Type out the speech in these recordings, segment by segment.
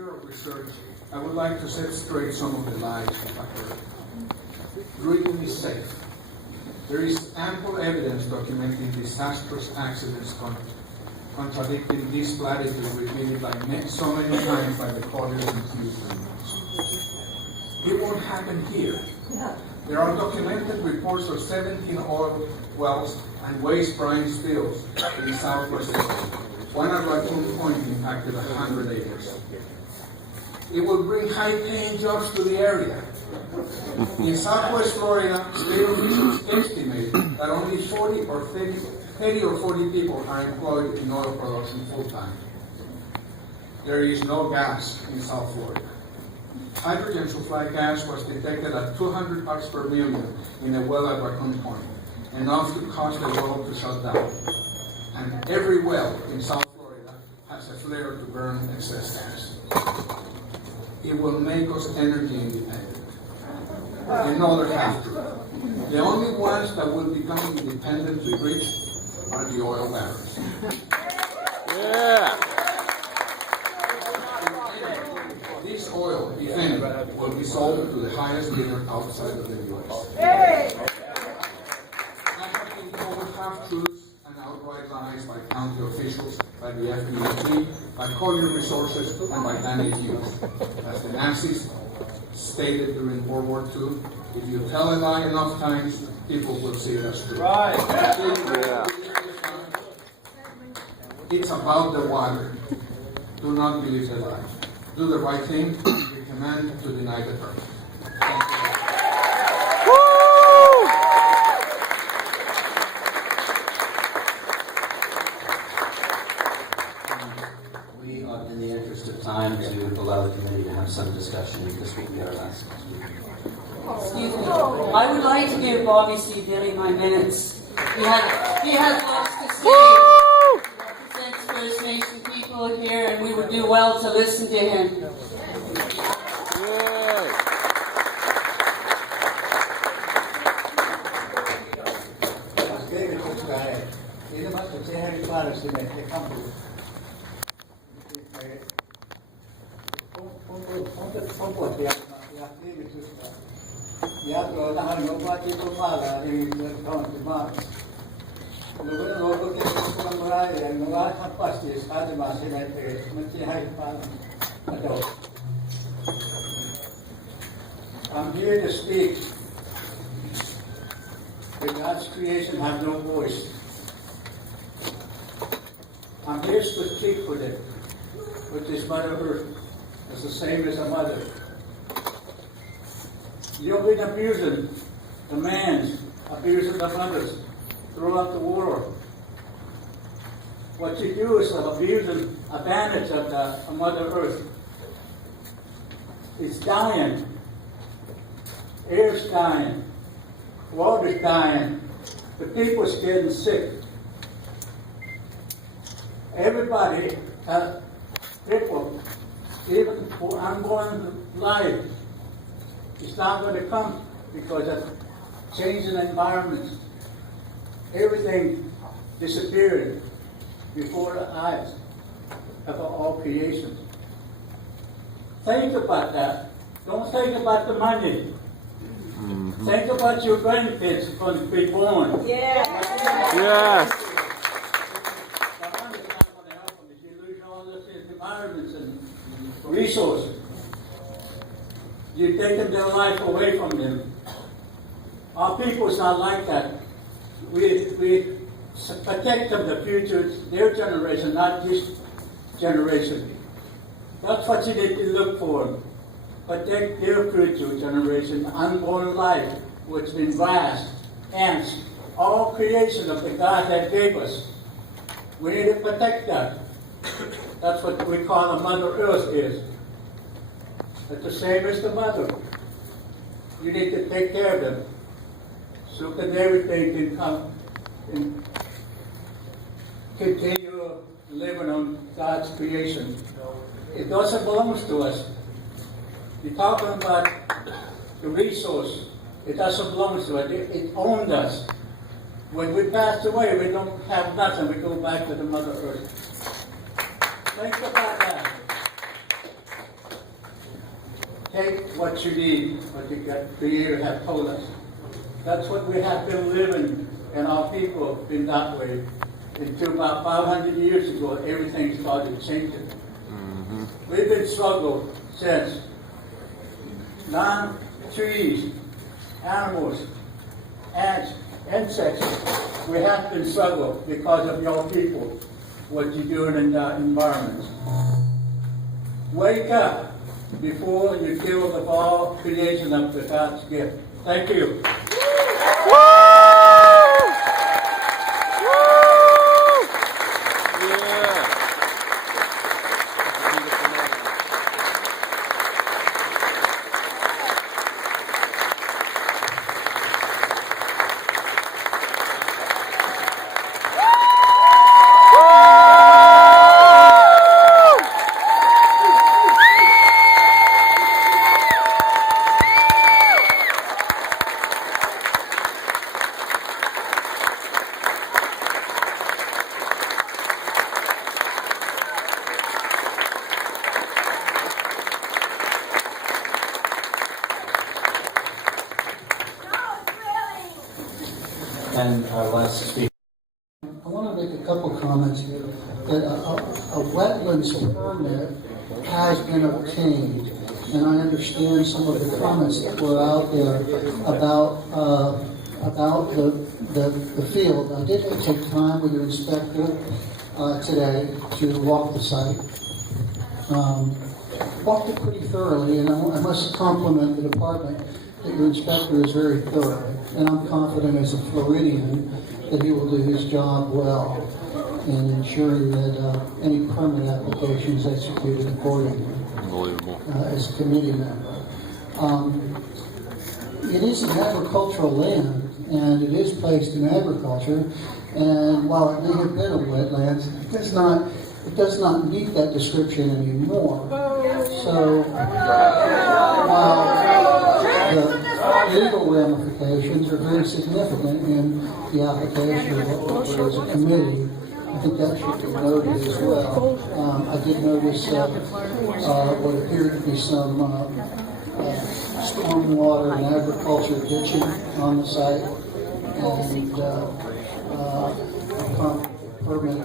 year of research, I would like to set straight some of the lies occurred. Drinking is safe. There is ample evidence documenting disastrous accidents contradicting this platitude repeated by so many times by the colleagues and Houston. It won't happen here. There are documented reports of 17 oil wells and waste brine spills in Southwest Florida. One at Raccoon Point impacted 100 acres. It will bring high-paying jobs to the area. In Southwest Florida, state officials estimate that only 30 or 40 people are employed in oil production full-time. There is no gas in South Florida. Hydrogen sulfide gas was detected at 200 parts per million in a well at Raccoon Point, enough to cause the well to shut down. And every well in South Florida has a flare to burn excess gas. It will make us energy independent. Another half-truth. The only ones that will become independently rich are the oil barons. Yeah. This oil, if any, will be sold to the highest bidder outside of the U.S. Hey! I have been told half-truths and outright lies by county officials, by the FDEP, by Collier Resources, and by Danny Hughes. As the Nazis stated during World War II, if you tell a lie enough times, people will see it as true. Right. Yeah. It's about the water. Do not believe the lie. Do the right thing. We command to deny the perfect. Thank you. We are in the interest of time to allow the committee to have some discussion because we can get our last speaker. Excuse me. I would like to give Bobby C. Dilly my minutes. He has lots to say. He represents First Nation people here, and we would do well to listen to him. I'm here to speak. That God's creation have no voice. I'm here to speak for them, which is Mother Earth. It's the same as a mother. You've been abusing the man's, abusing the mothers throughout the world. What you do is abusing advantage of the Mother Earth. It's dying. Air's dying. Water's dying. The people's getting sick. Everybody, people, even for unborn life, it's not going to come because of changing environments. Everything disappearing before the eyes of all creation. Think about that. Don't think about the money. Mm-hmm. Think about your grandkids going to be born. Yeah. Yes. The money's not going to help them if you lose all this environments and resources. You're taking their life away from them. Our people's not like that. We protect them, the future, their generation, not this generation. That's what you need to look for. Protect their future generation, unborn life, which means grass, ants, all creation of the God that gave us. We need to protect that. That's what we call the Mother Earth is. It's the same as the mother. You need to take care of them so that everything can come and continue living on God's creation. It doesn't belong to us. You're talking about the resource. It doesn't belong to us. It owned us. When we pass away, we don't have nothing. We go back to the Mother Earth. Think about that. take what you need, what the Creator have told us. That's what we have been living, and our people been that way. Until about 500 years ago, everything started changing. We've been struggling since. Land, trees, animals, ants, insects. We have been struggling because of your people, what you're doing in the environment. Wake up before you kill the all creation of the God's gift. Thank you. And our last speaker. I want to make a couple comments here. That a wetlands permit has been obtained, and I understand some of the comments that were out there about the field. I did take time with your inspector today to walk the site. Walked it pretty thoroughly, and I must compliment the department that your inspector is very thorough, and I'm confident as a Floridian that he will do his job well in ensuring that any permit application is executed accordingly. Unbelievable. As a committee member. It is an agricultural land, and it is placed in agriculture, and while it may have been a wetlands, it does not meet that description anymore. So, while the legal ramifications are very significant in the application of what was a committee, I think that should be noted as well. I did notice what appeared to be some stormwater and agriculture ditching on the site, and permit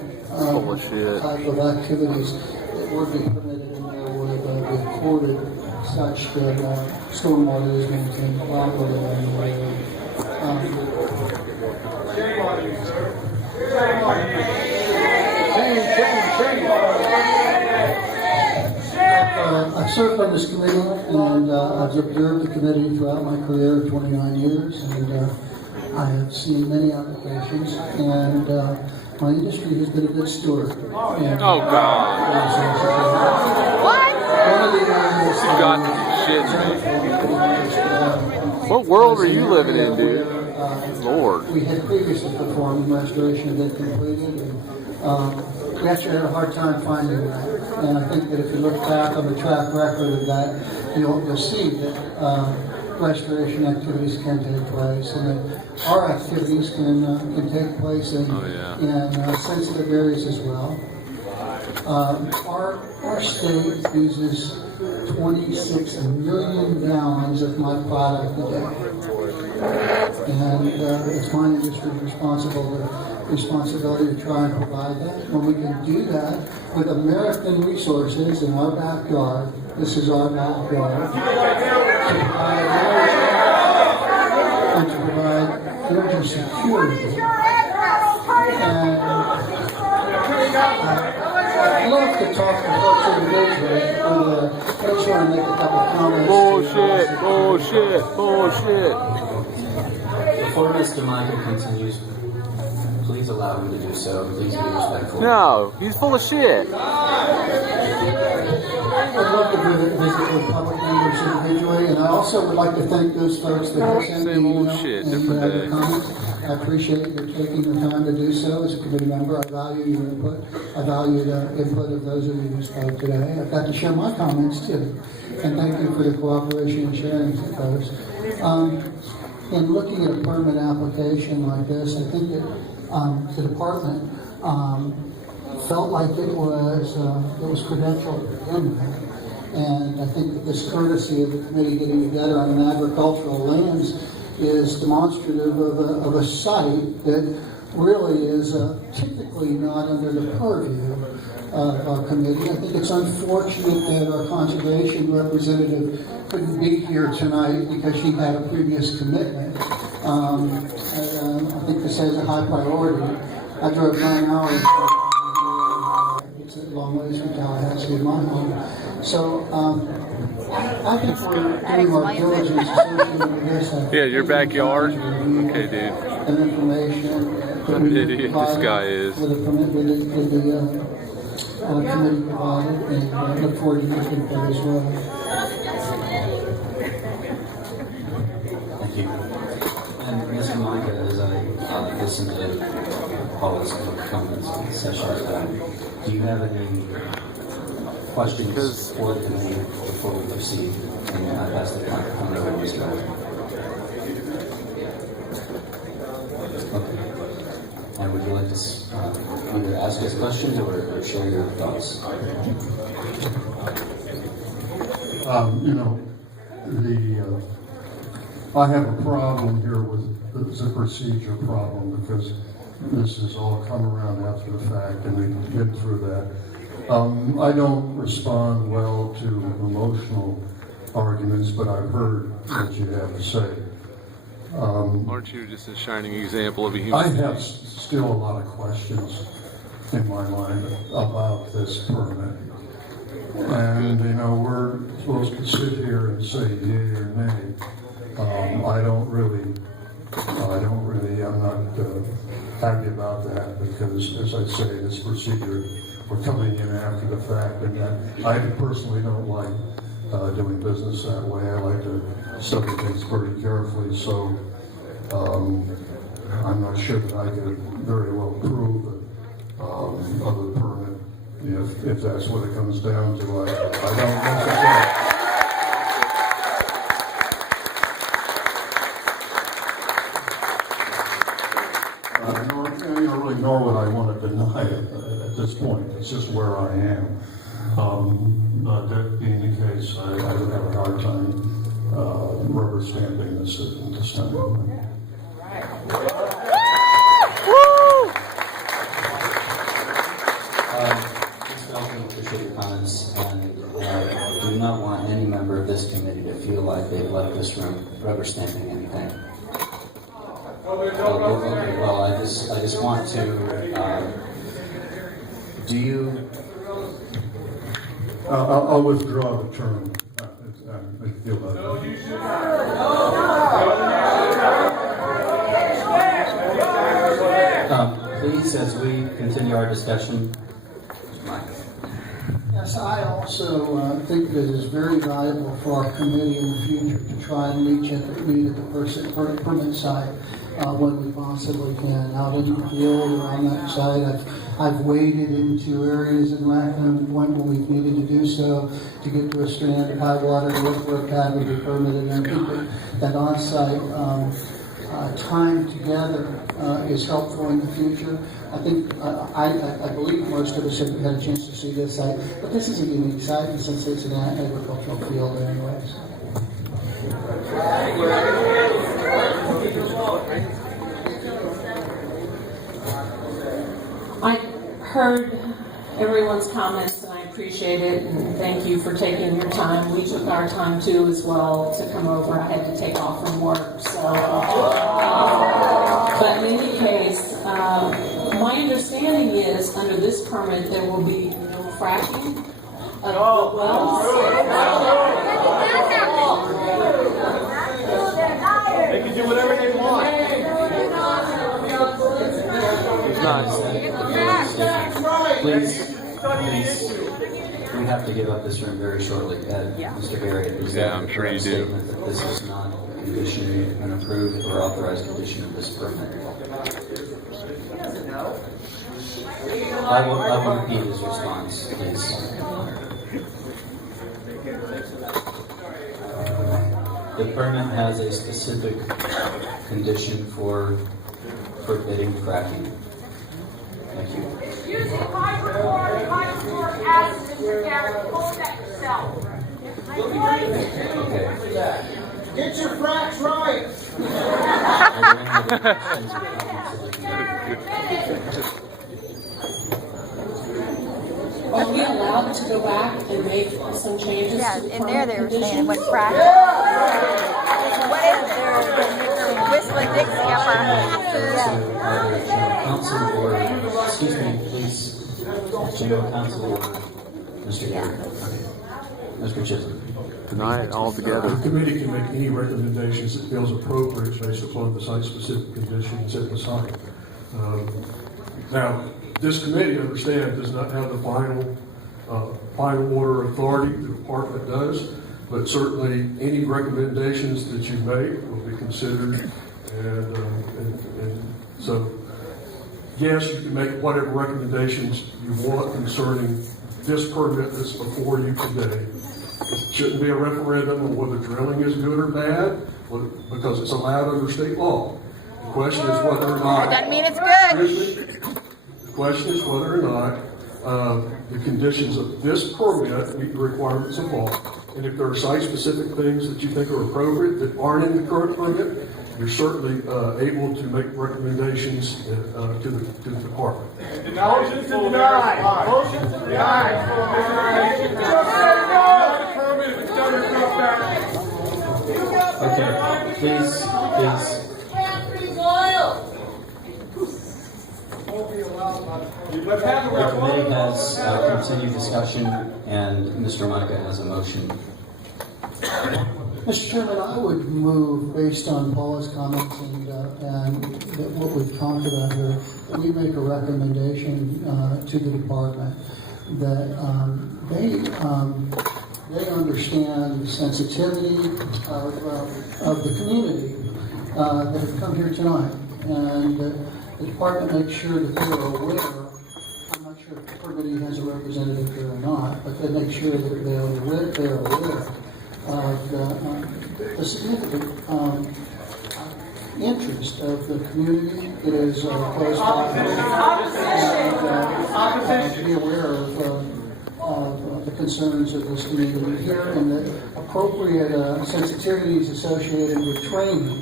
type of activities that would be permitted in there would be recorded such that stormwater is maintained properly on the road. I've served on this committee, and I've observed the committee throughout my career of 29 years, and I have seen many applications, and my industry has been a good steward. And, Oh, God. One of the areas You got shit. What world are you living in, dude? Lord. We had previously performed restoration that completed, and we actually had a hard time finding that. And I think that if you look back on the track record of that, you'll see that restoration activities can take place, and that our activities can take place in sensitive areas as well. Our state uses 26 million gallons of my product a day. And it's my industry's responsibility to try and provide that. When we can do that with American resources in our backyard, this is our backyard, to provide energy and to provide energy security. And I'd love to talk to folks individually, but I just want to make a couple of comments. Bullshit. Before Mr. Monty continues, please allow him to do so. Please be respectful. No, he's full of shit. I'd love to visit with public members individually, and I also would like to thank those folks that have sent me Same old email shit, and different day. comments. I appreciate your taking the time to do so as a committee member. I value your input. I value the input of those of you who spoke today. I've got to share my comments too, and thank you for the cooperation and sharing of those. In looking at a permit application like this, I think that the department felt like it was credentialed to begin with. And I think that this courtesy of the committee getting together on an agricultural lands is demonstrative of a site that really is typically not under the purview of our committee. I think it's unfortunate that our conservation representative couldn't be here tonight because she had a previous commitment. I think this has a high priority. I drove 9 hours. It's a long ways from Tallahassee to my home. So I think we're doing our diligence associated with this. Yeah, your backyard? Okay, dude. And information. What an idiot this guy is. With the committee provided, and look forward to your input as well. Thank you. And Ms. Monica, as I listen to Paul's comments session, do you have any questions for the committee before we proceed? And I pass the microphone over to Ms. Monica. Okay. And would you like to either ask us questions or share your thoughts? I have a problem here with the procedure problem because this has all come around after the fact and we've been through that. I don't respond well to emotional arguments, but I've heard what you have to say. Aren't you just a shining example of a human? I have still a lot of questions in my mind about this permit. And, we're supposed to sit here and say yay or nay. I'm not happy about that because, as I say, this procedure, we're coming in after the fact, and I personally don't like doing business that way. I like to study things pretty carefully, so I'm not sure that I could very well prove of the permit if that's what it comes down to. I don't necessarily. Nor would I want to deny it at this point. It's just where I am. That being the case, I would have a hard time rubber stamping this at this time. Ms. Malcolm, appreciate your comments, and do not want any member of this committee to feel like they've left this room rubber stamping anything. Okay, well, I just want to, do you? I'll withdraw the term. I feel that. Please, as we continue our discussion, Mike. Yes, I also think that it is very valuable for our committee in the future to try and meet at the permit site when we possibly can. Out in the field or on that site, I've waded into areas in Rackham when we've needed to do so to get to a strand of high water to look where a pad would be permitted. And I think that on-site time together is helpful in the future. I think, I believe most of us have had a chance to see this site, but this is a unique site, and since it's an agricultural field anyways. I heard everyone's comments and I appreciate it, and thank you for taking your time. We took our time too as well to come over. I had to take off from work, so. But in any case, my understanding is under this permit there will be no fracking of the wells. They can do whatever they want. Please, we have to give up this room very shortly. Mr. Barrett, is that I'm sure you do. statement that this is not a condition, an approved or authorized condition of this permit? I will repeat his response, please. The permit has a specific condition for forbidding fracking. Thank you. Using hydrochloric acid, Mr. Garrett, hold that yourself. Okay. Get your fracks right. Are we allowed to go back and make some changes? Yeah, to the in there permit they were saying it conditions? went frack. What is there? They're whistling Dixie up our asses. To either general counsel or, excuse me, please, general counsel or Mr. Garrett. Okay. Mr. Chisholm. Deny it altogether. The committee can make any recommendations it feels appropriate based upon the site-specific conditions at the site. Now, this committee, understand, does not have the final order authority. The department does, but certainly any recommendations that you make will be considered. And so, yes, you can make whatever recommendations you want concerning this permit that's before you today. It shouldn't be a referendum on whether drilling is good or bad, because it's allowed under state law. The question is whether or not. Doesn't mean it's good. The question is whether or not the conditions of this permit meet the requirements of law. And if there are site-specific things that you think are appropriate that aren't in the current permit, you're certainly able to make recommendations to the department. Motion to deny. Motion to deny. Okay, please. Let's have The committee has continued discussion, and Mr. Micah has a motion. Mr. Chairman, I would move, based on Paula's comments and what we've talked about here, that we make a recommendation to the department that they understand the sensitivity of the community that have come here tonight, and the department makes sure that they're aware. I'm not sure if the permittee has a representative here or not, but they make sure that they're aware of the significant interest of the community that is close by, and be aware of the concerns of this community here and the appropriate sensitivities associated with training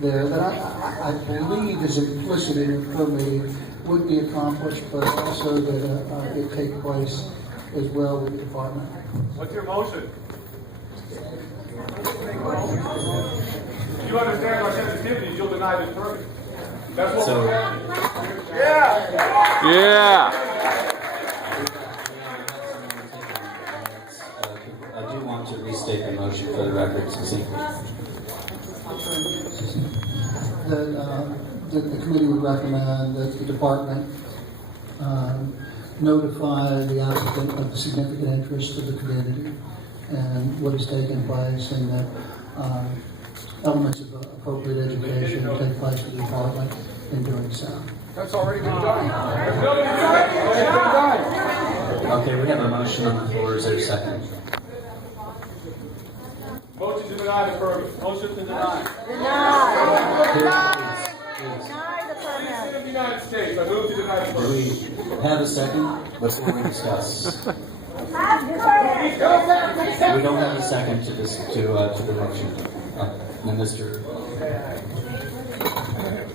there that I believe is implicit in your permitting would be accomplished, but also that it take place as well with the department. What's your motion? If you understand our sensitivities, you'll deny this permit. That's what we're saying. Yeah. I do want to restate the motion for the record, succinctly. That the committee would recommend that the department notify the applicant of the significant interest of the community and what has taken place, and that elements of appropriate education take place with the department in doing so. That's already been done. Okay, we have a motion on the floor. Is there a second? Motion to deny the permit. Motion to deny. Please. Citizen of the United States, I move to deny the Do permit. we have a second before we discuss? We don't have a second to this to the motion. Minister.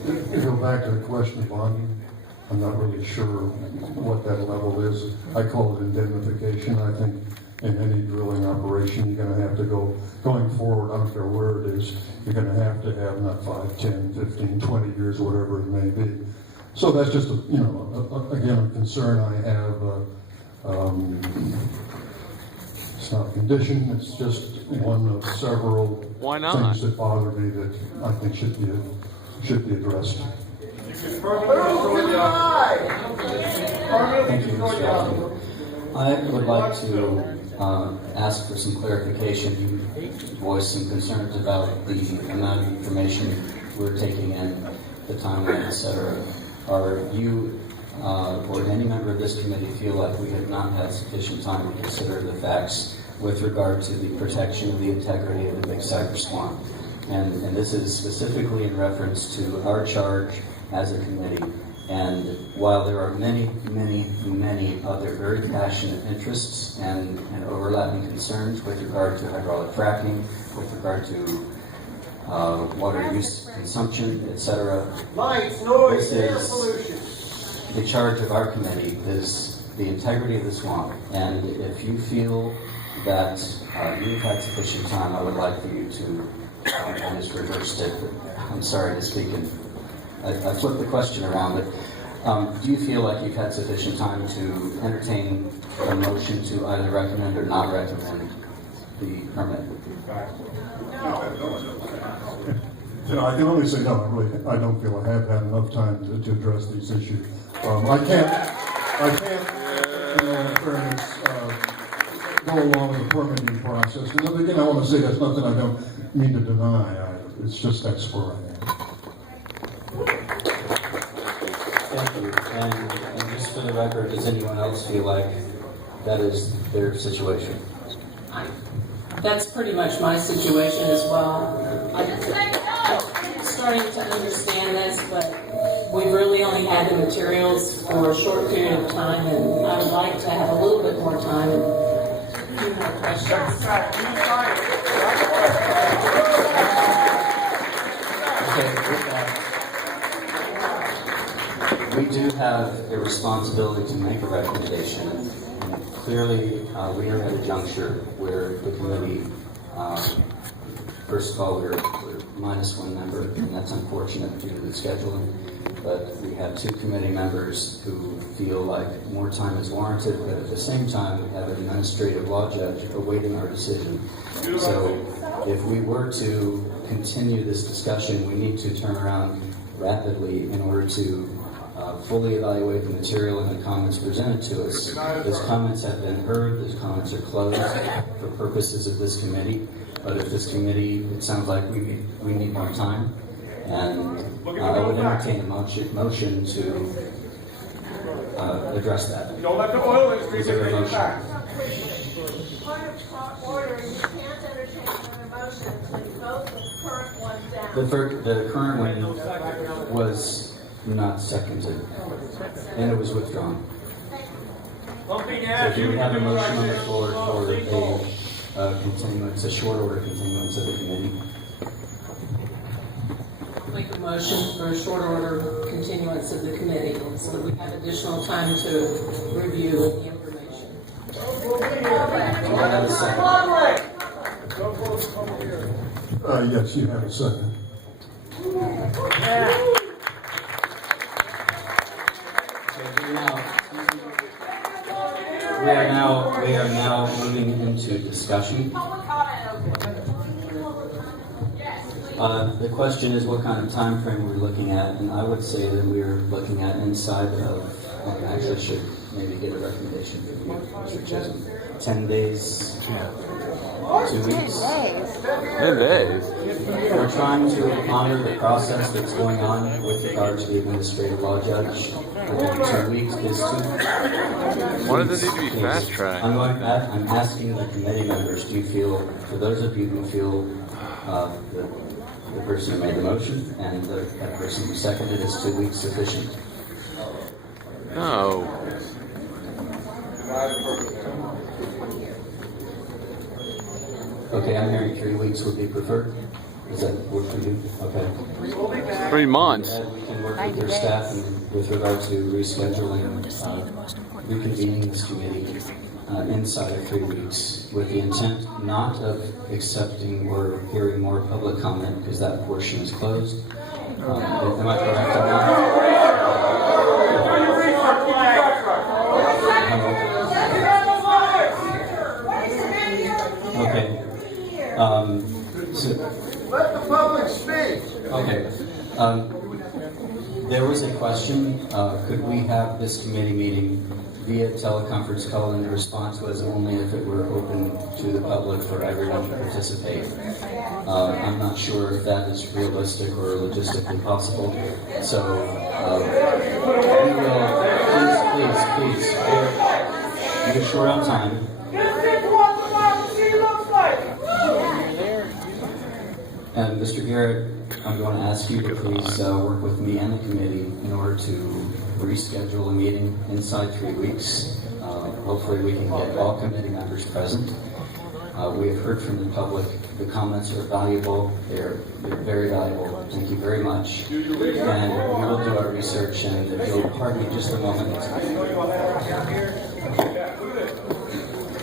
To go back to the question of bonding, I'm not really sure what that level is. I call it indemnification. I think in any drilling operation, you're going to have to going forward, I don't care where it is, you're going to have not 5, 10, 15, 20 years, whatever it may be. So that's just, again, a concern I have. It's not a condition, it's just one of several Why not? things that bother me that I think should be addressed. Thank you, Mr. Allen. I would like to ask for some clarification. You voiced some concerns about the amount of information we're taking in, the timeline, etc. Are you or any member of this committee feel like we have not had sufficient time to consider the facts with regard to the protection of the integrity of the Big Cypress Swamp? And this is specifically in reference to our charge as a committee And while there are many, many, many other very passionate interests and overlapping concerns with regard to hydraulic fracking, with regard to water use, consumption, etc., Lights, noise, this air is pollution. the charge of our committee is the integrity of the swamp. And if you feel that you've had sufficient time, I would like for you to, I just reversed it, but I'm sorry to speak, and I flipped the question around, but do you feel like you've had sufficient time to entertain a motion to either recommend or not recommend the permit? You know, I can only say no. I don't feel I have had enough time to address these issues. I can't, you know, in fairness, go along with the permitting process. And again, I want to say that's nothing I don't mean to deny. It's just that's where I am. Thank you. And just for the record, does anyone else feel like that is their situation? That's pretty much my situation as well. I'm starting to understand this, but we've really only had the materials for a short period of time, and I would like to have a little bit more time and a few more questions. Okay, with that, we do have a responsibility to make a recommendation. And clearly, we are at a juncture where the committee, first of all, we're minus one member, and that's unfortunate due to the scheduling. But we have two committee members who feel like more time is warranted, but at the same time, we have an administrative law judge awaiting our decision. So if we were to continue this discussion, we need to turn around rapidly in order to fully evaluate the material and the comments presented to us. Those comments have been heard, those comments are closed for purposes of this committee. But if this committee, it sounds like we need more time, and I would entertain a motion to address that. Don't let the oil industry Is there a take you motion? back. Point of order, you can't entertain an emotion until you vote the current one down. The current one was not seconded, and it was withdrawn. Pumping So ass, do we have a you motion on the guys floor for are a continuance, a short order continuance of the committee? Make a motion for a short order continuance of the committee so that we have additional time to review the information. Do I have a second? Yes, you have a second. We are now moving into discussion. The question is what kind of time frame we're looking at, and I would say that we're looking at inside of, actually I should maybe get a recommendation from you, Mr. Chisholm. 10 days, 2 weeks. 10 days. We're trying to honor the process that's going on with regard to the administrative law judge. I think 2 weeks is too. Why does it need to be fast tracked? I'm going back. I'm asking the committee members. Do you feel, for those of you who feel the person who made the motion and that person who seconded, is 2 weeks sufficient? No. Okay, I'm hearing 3 weeks would be preferred. Does that work for you? Okay. 3 months. We can work with your staff and with regard to rescheduling, reconvening this committee inside of 3 weeks with the intent not of accepting or hearing more public comment because that portion is closed. Am I correct on that? Okay. Let the public speak. Okay. There was a question, could we have this committee meeting via teleconference call, and the response was only if it were open to the public for everyone to participate. I'm not sure if that is realistic or logistically possible. So we will, please, you're short on time. This is what democracy looks like. And Mr. Garrett, I'm going to ask you to please work with me and the committee in order to reschedule a meeting inside 3 weeks. Hopefully we can get all committee members present. We have heard from the public. The comments are valuable. They're very valuable. Thank you very much. And we will do our research, and if you'll pardon me just a moment.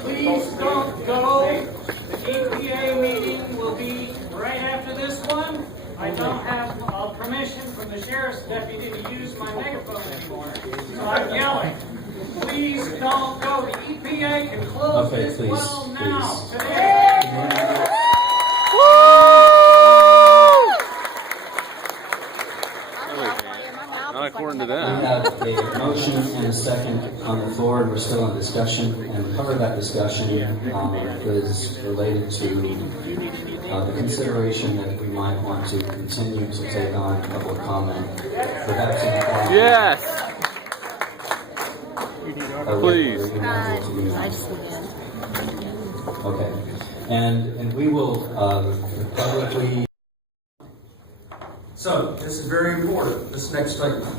Please don't go. The EPA meeting will be right after this one. I don't have permission from the sheriff's deputy to use my megaphone anymore, so I'm yelling. Please don't go. The EPA can close this well now, today. Not according to We them. have a motion and a second on the floor, and we're still in discussion. And part of that discussion is related to the consideration that we might want to continue to take on public comment. Perhaps in the form Yes. of Please. I just began. Okay, and we will publicly. So, this is very important, this next statement.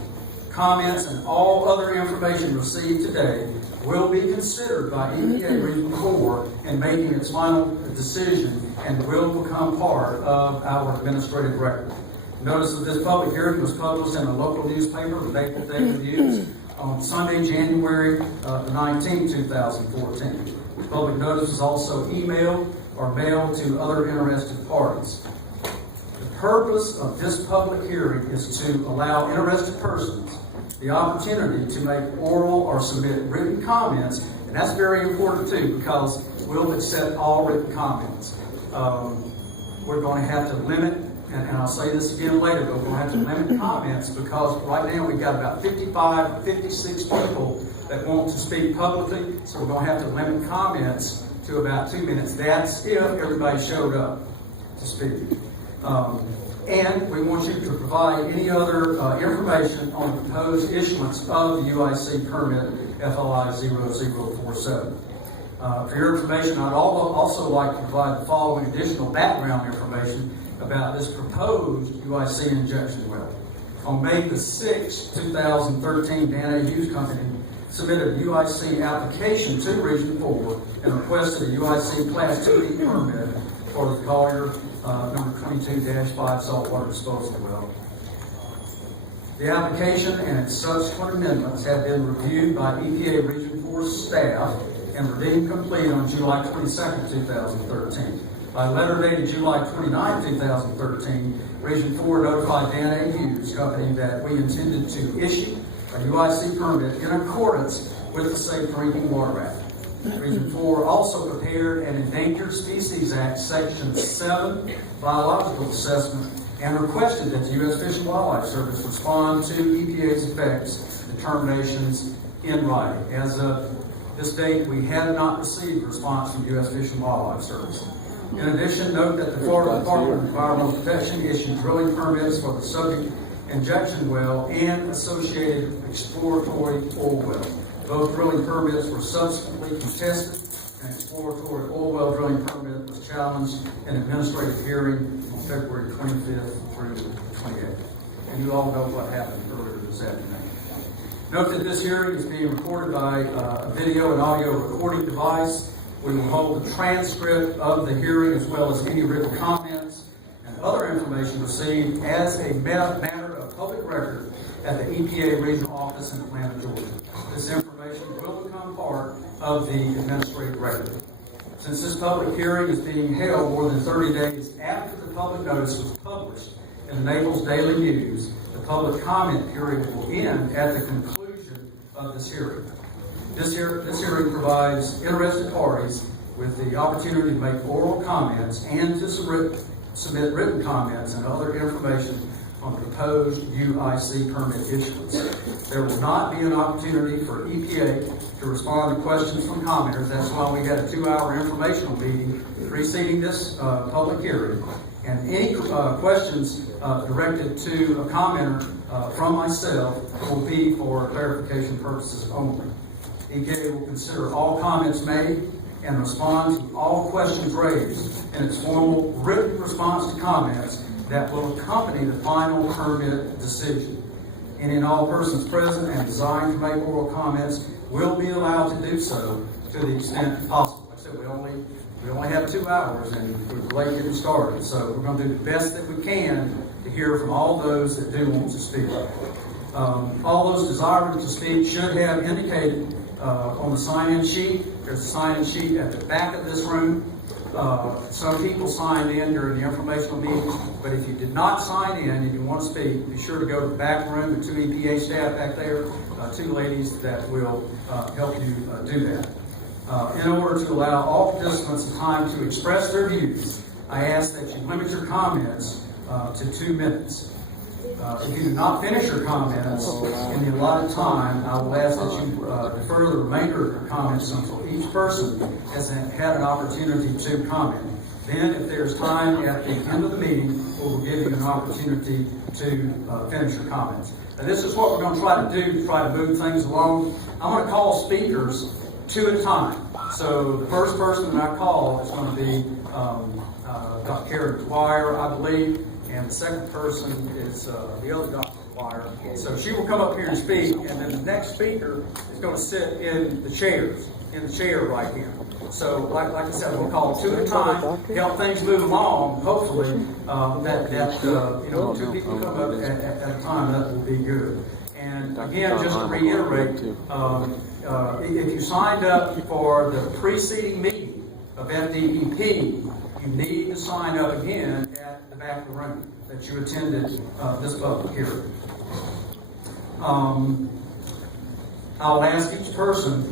Comments and all other information received today will be considered by EPA Region 4 in making its final decision and will become part of our administrative record. Notice that this public hearing was published in a local newspaper, the Naples Daily News, on Sunday, January the 19th, 2014. The public notice was also emailed or mailed to other interested parties. The purpose of this public hearing is to allow interested persons the opportunity to make oral or submit written comments, and that's very important too, because we'll accept all written comments. We're going to have to limit, and I'll say this again later, but we're going to have to limit comments because right now we've got about 55 or 56 people that want to speak publicly, so we're going to have to limit comments to about 2 minutes. That's if everybody showed up to speak. And we want you to provide any other information on the proposed issuance of the UIC permit FLI 0047. For your information, I'd also like to provide the following additional background information about this proposed UIC injection well. On May the 6th, 2013, Dan A. Hughes Company submitted a UIC application to Region 4 and requested a UIC Class 2B permit for the Collier number 22-5 saltwater disposal well. The application and its subsequent amendments have been reviewed by EPA Region 4 staff and were deemed complete on July 22, 2013. By letter dated July 29, 2013, Region 4 notified Dan A. Hughes Company that we intended to issue a UIC permit in accordance with the Safe Drinking Water Act. Region 4 also prepared an Endangered Species Act Section 7 biological assessment and requested that the U.S. Fish and Wildlife Service respond to EPA's effects determinations in writing. As of this date, we have not received a response from the U.S. Fish and Wildlife Service. In addition, note that the Florida Department of Environmental Protection issued drilling permits for the subject injection well and associated exploratory oil well. Both drilling permits were subsequently contested. An exploratory oil well drilling permit was challenged in an administrative hearing on February 25th through 28th. And you all know what happened earlier this afternoon. Note that this hearing is being recorded by a video and audio recording device. We will hold a transcript of the hearing as well as any written comments and other information received as a matter of public record at the EPA Regional Office in Atlanta, Georgia. This information will become part of the administrative record. Since this public hearing is being held more than 30 days after the public notice was published in the Naples Daily News, the public comment period will end at the conclusion of this hearing. This hearing provides interested parties with the opportunity to make oral comments and to submit written comments and other information on the proposed UIC permit issuance. There will not be an opportunity for EPA to respond to questions from commenters. That's why we had a 2-hour informational meeting preceding this public hearing. And any questions directed to a commenter from myself will be for clarification purposes only. EPA will consider all comments made and respond to all questions raised in its formal written response to comments that will accompany the final permit decision. Any and all persons present and desiring to make oral comments will be allowed to do so to the extent possible. Like I said, we only have 2 hours and we're late getting started, so we're going to do the best that we can to hear from all those that do want to speak. All those desiring to speak should have indicated on the sign-in sheet. There's a sign-in sheet at the back of this room. Some people signed in during the informational meeting, but if you did not sign in and you want to speak, be sure to go to the back room. The 2 EPA staff back there, 2 ladies that will help you do that. In order to allow all participants time to express their views, I ask that you limit your comments to 2 minutes. If you do not finish your comments in the allotted time, I will ask that you defer the remainder of your comments until each person has had an opportunity to comment. Then, if there's time at the end of the meeting, we'll give you an opportunity to finish your comments. Now, this is what we're going to try to do to try to move things along. I'm going to call speakers 2 at a time. So the first person that I call is going to be Dr. Karen Dwyer, I believe. And the second person is the other Dr. Dwyer. So she will come up here and speak, and then the next speaker is going to sit in the chair right here. So, like I said, we'll call 2 at a time, help things move along. Hopefully, that 2 people come up at a time, that will be good. And again, just to reiterate, if you signed up for the preceding meeting of FDEP, you need to sign up again at the back of the room that you attended this public hearing. I'll ask each person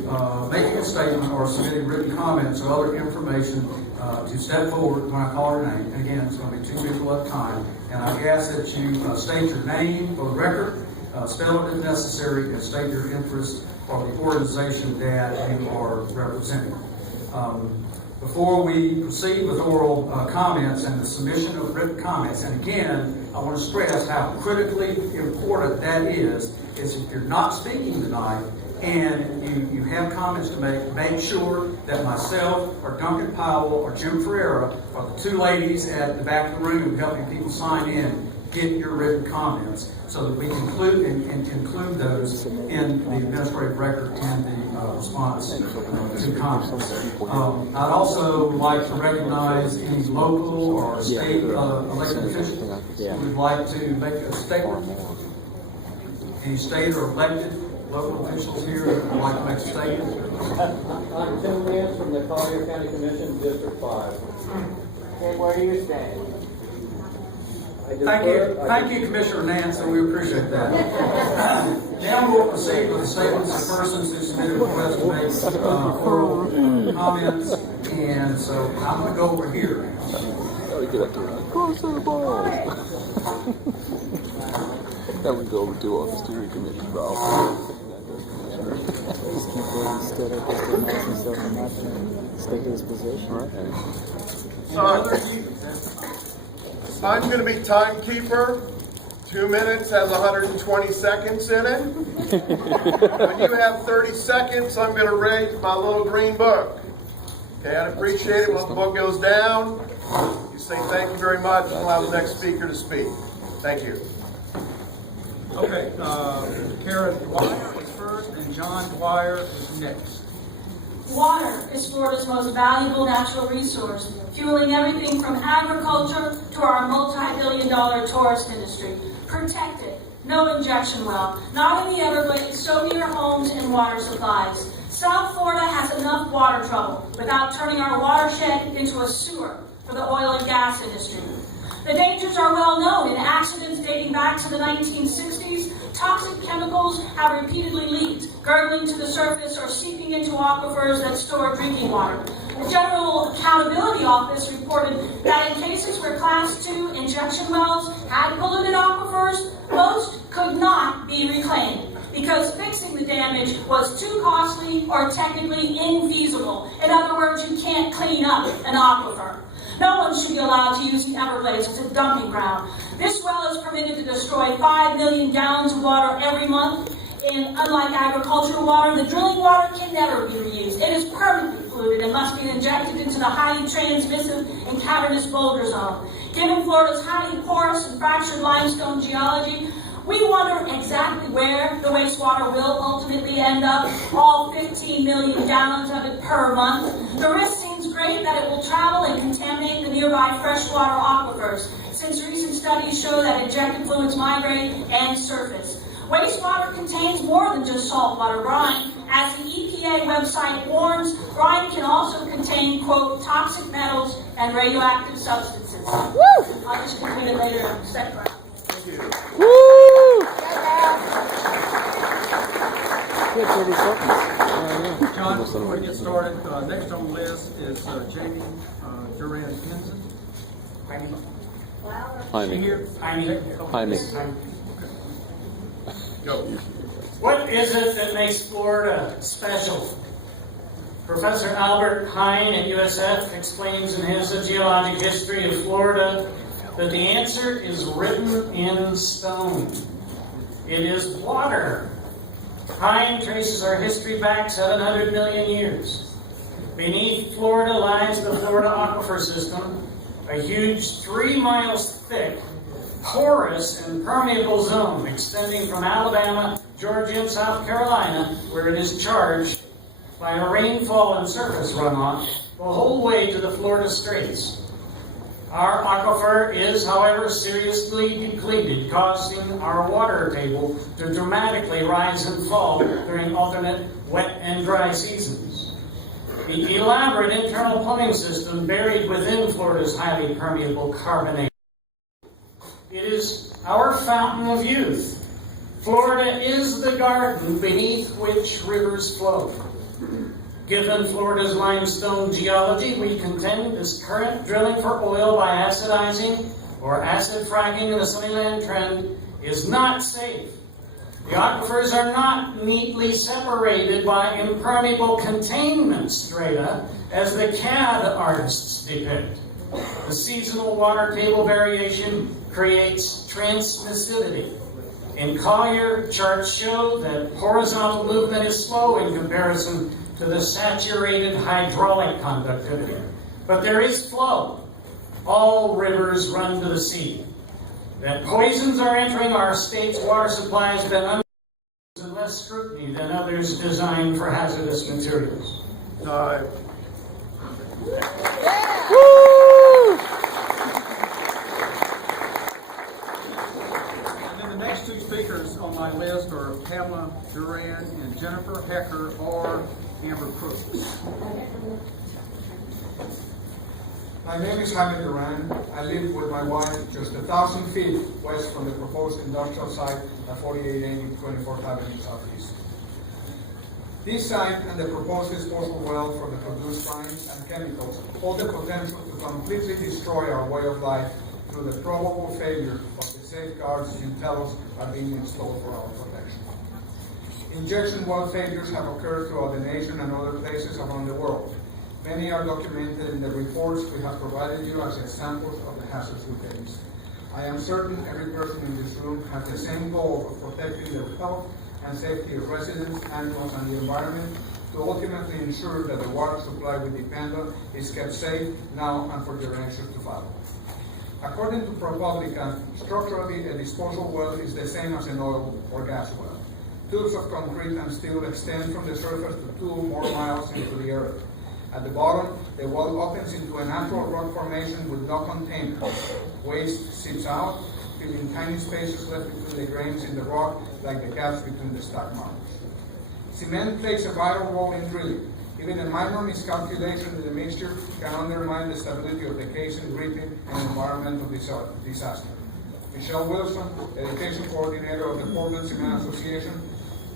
making a statement or submitting written comments or other information to step forward when I call your name. And again, it's going to be 2 people at a time. And I ask that you state your name for the record, spell it if necessary, and state your interest or the organization that you are representing. Before we proceed with oral comments and the submission of written comments, and again, I want to stress how critically important that is if you're not speaking tonight and you have comments to make sure that myself or Duncan Powell or Jim Ferreira or the 2 ladies at the back of the room helping people sign in get your written comments so that we can include those in the administrative record and the response to comments. I'd also like to recognize any local or state elected officials who would like to make a statement. Any state or elected local officials here that would like to make a statement? I'm Tim Lance from the Collier County Commission, District 5. Okay, where do you stand? Thank you, Commissioner Nance, and we appreciate that. Now we'll proceed with the statements of persons who submitted requests to make oral comments, and so I'm going to go over here. Close to the ball. That would go over to our steering committee, bro. Just keep where he stood up, just to announce himself and not stay his position. I'm going to be timekeeper. 2 minutes has 120 seconds in it. When you have 30 seconds, I'm going to rate my little green book. Okay, I'd appreciate it when the book goes down. You say thank you very much and allow the next speaker to speak. Thank you. Okay, Karen Dwyer is first, and John Dwyer is next. Water is Florida's most valuable natural resource, fueling everything from agriculture to our multi-billion-dollar tourist industry. Protect it. No injection well. Not in the Everglades, so near homes and water supplies. South Florida has enough water trouble without turning our watershed into a sewer for the oil and gas industry. The dangers are well known. In accidents dating back to the 1960s, toxic chemicals have repeatedly leaked, gurgling to the surface or seeping into aquifers that store drinking water. The General Accountability Office reported that in cases where Class 2 injection wells had polluted aquifers, most could not be reclaimed because fixing the damage was too costly or technically infeasible. In other words, you can't clean up an aquifer. No one should be allowed to use the Everglades as a dumping ground. This well is permitted to destroy 5 million gallons of water every month. And unlike agricultural water, the drilling water can never be reused. It is permanently polluted and must be injected into the highly transmissive and cavernous boulder zone. Given Florida's highly porous and fractured limestone geology, we wonder exactly where the wastewater will ultimately end up, all 15 million gallons of it per month. The risk seems great that it will travel and contaminate the nearby freshwater aquifers, since recent studies show that injected fluids migrate and surface. Wastewater contains more than just saltwater brine. As the EPA website warns, brine can also contain, quote, toxic metals and radioactive substances. I'll just complete it later in the second round. John, before we get started, next on the list is Jamie Duran Henson. Jaime. Go. What is it that makes Florida special? Professor Albert Hine at USF explains in his Geologic History of Florida that the answer is written in stone. It is water. Hine traces our history back 700 million years. Beneath Florida lies the Florida Aquifer System, a huge 3 miles thick, porous and permeable zone extending from Alabama, Georgia, and South Carolina, where it is charged by a rainfall and surface runoff the whole way to the Florida Straits. Our aquifer is, however, seriously depleted, causing our water table to dramatically rise and fall during alternate wet and dry seasons. The elaborate internal plumbing system buried within Florida's highly permeable carbonate. It is our fountain of youth. Florida is the garden beneath which rivers flow. Given Florida's limestone geology, we contend this current drilling for oil by acidizing or acid fracking in the Sunnyland Trend is not safe. The aquifers are not neatly separated by impermeable containment strata as the CAD artists depict. The seasonal water table variation creates transmissivity. In Collier, charts show that horizontal movement is slow in comparison to the saturated hydraulic conductivity. But there is flow. All rivers run to the sea. That poisons are entering our state's water supply has been under less scrutiny than others designed for hazardous materials. The next two speakers on my list are Pamela Duran and Jennifer Hecker or Amber Crooks. My name is Jaime Duran. I live with my wife just 1,000 feet west from the proposed industrial site at 4880 24th Avenue Southeast. This site and the proposed disposal well for the produced brines and chemicals hold the potential to completely destroy our way of life through the probable failure of the safeguards you tell us are being installed for our protection. Injection well failures have occurred throughout the nation and other places around the world. Many are documented in the reports we have provided you as examples of the hazards we face. I am certain every person in this room has the same goal of protecting the health and safety of residents, animals, and the environment to ultimately ensure that the water supply we depend on is kept safe now and for generations to follow. According to ProPublica, structurally a disposal well is the same as an oil or gas well. Tubes of concrete and steel extend from the surface to 2 more miles into the earth. At the bottom, the well opens into a natural rock formation with no container. Waste seeps out, filling tiny spaces left between the grains in the rock, like the gaps between the stack marks. Cement plays a vital role in drilling. Even a minor miscalculation in the mixture can undermine the stability of the casing, ripping, and environmental disaster. Michelle Wilson, Education Coordinator of the Portland Cement Association,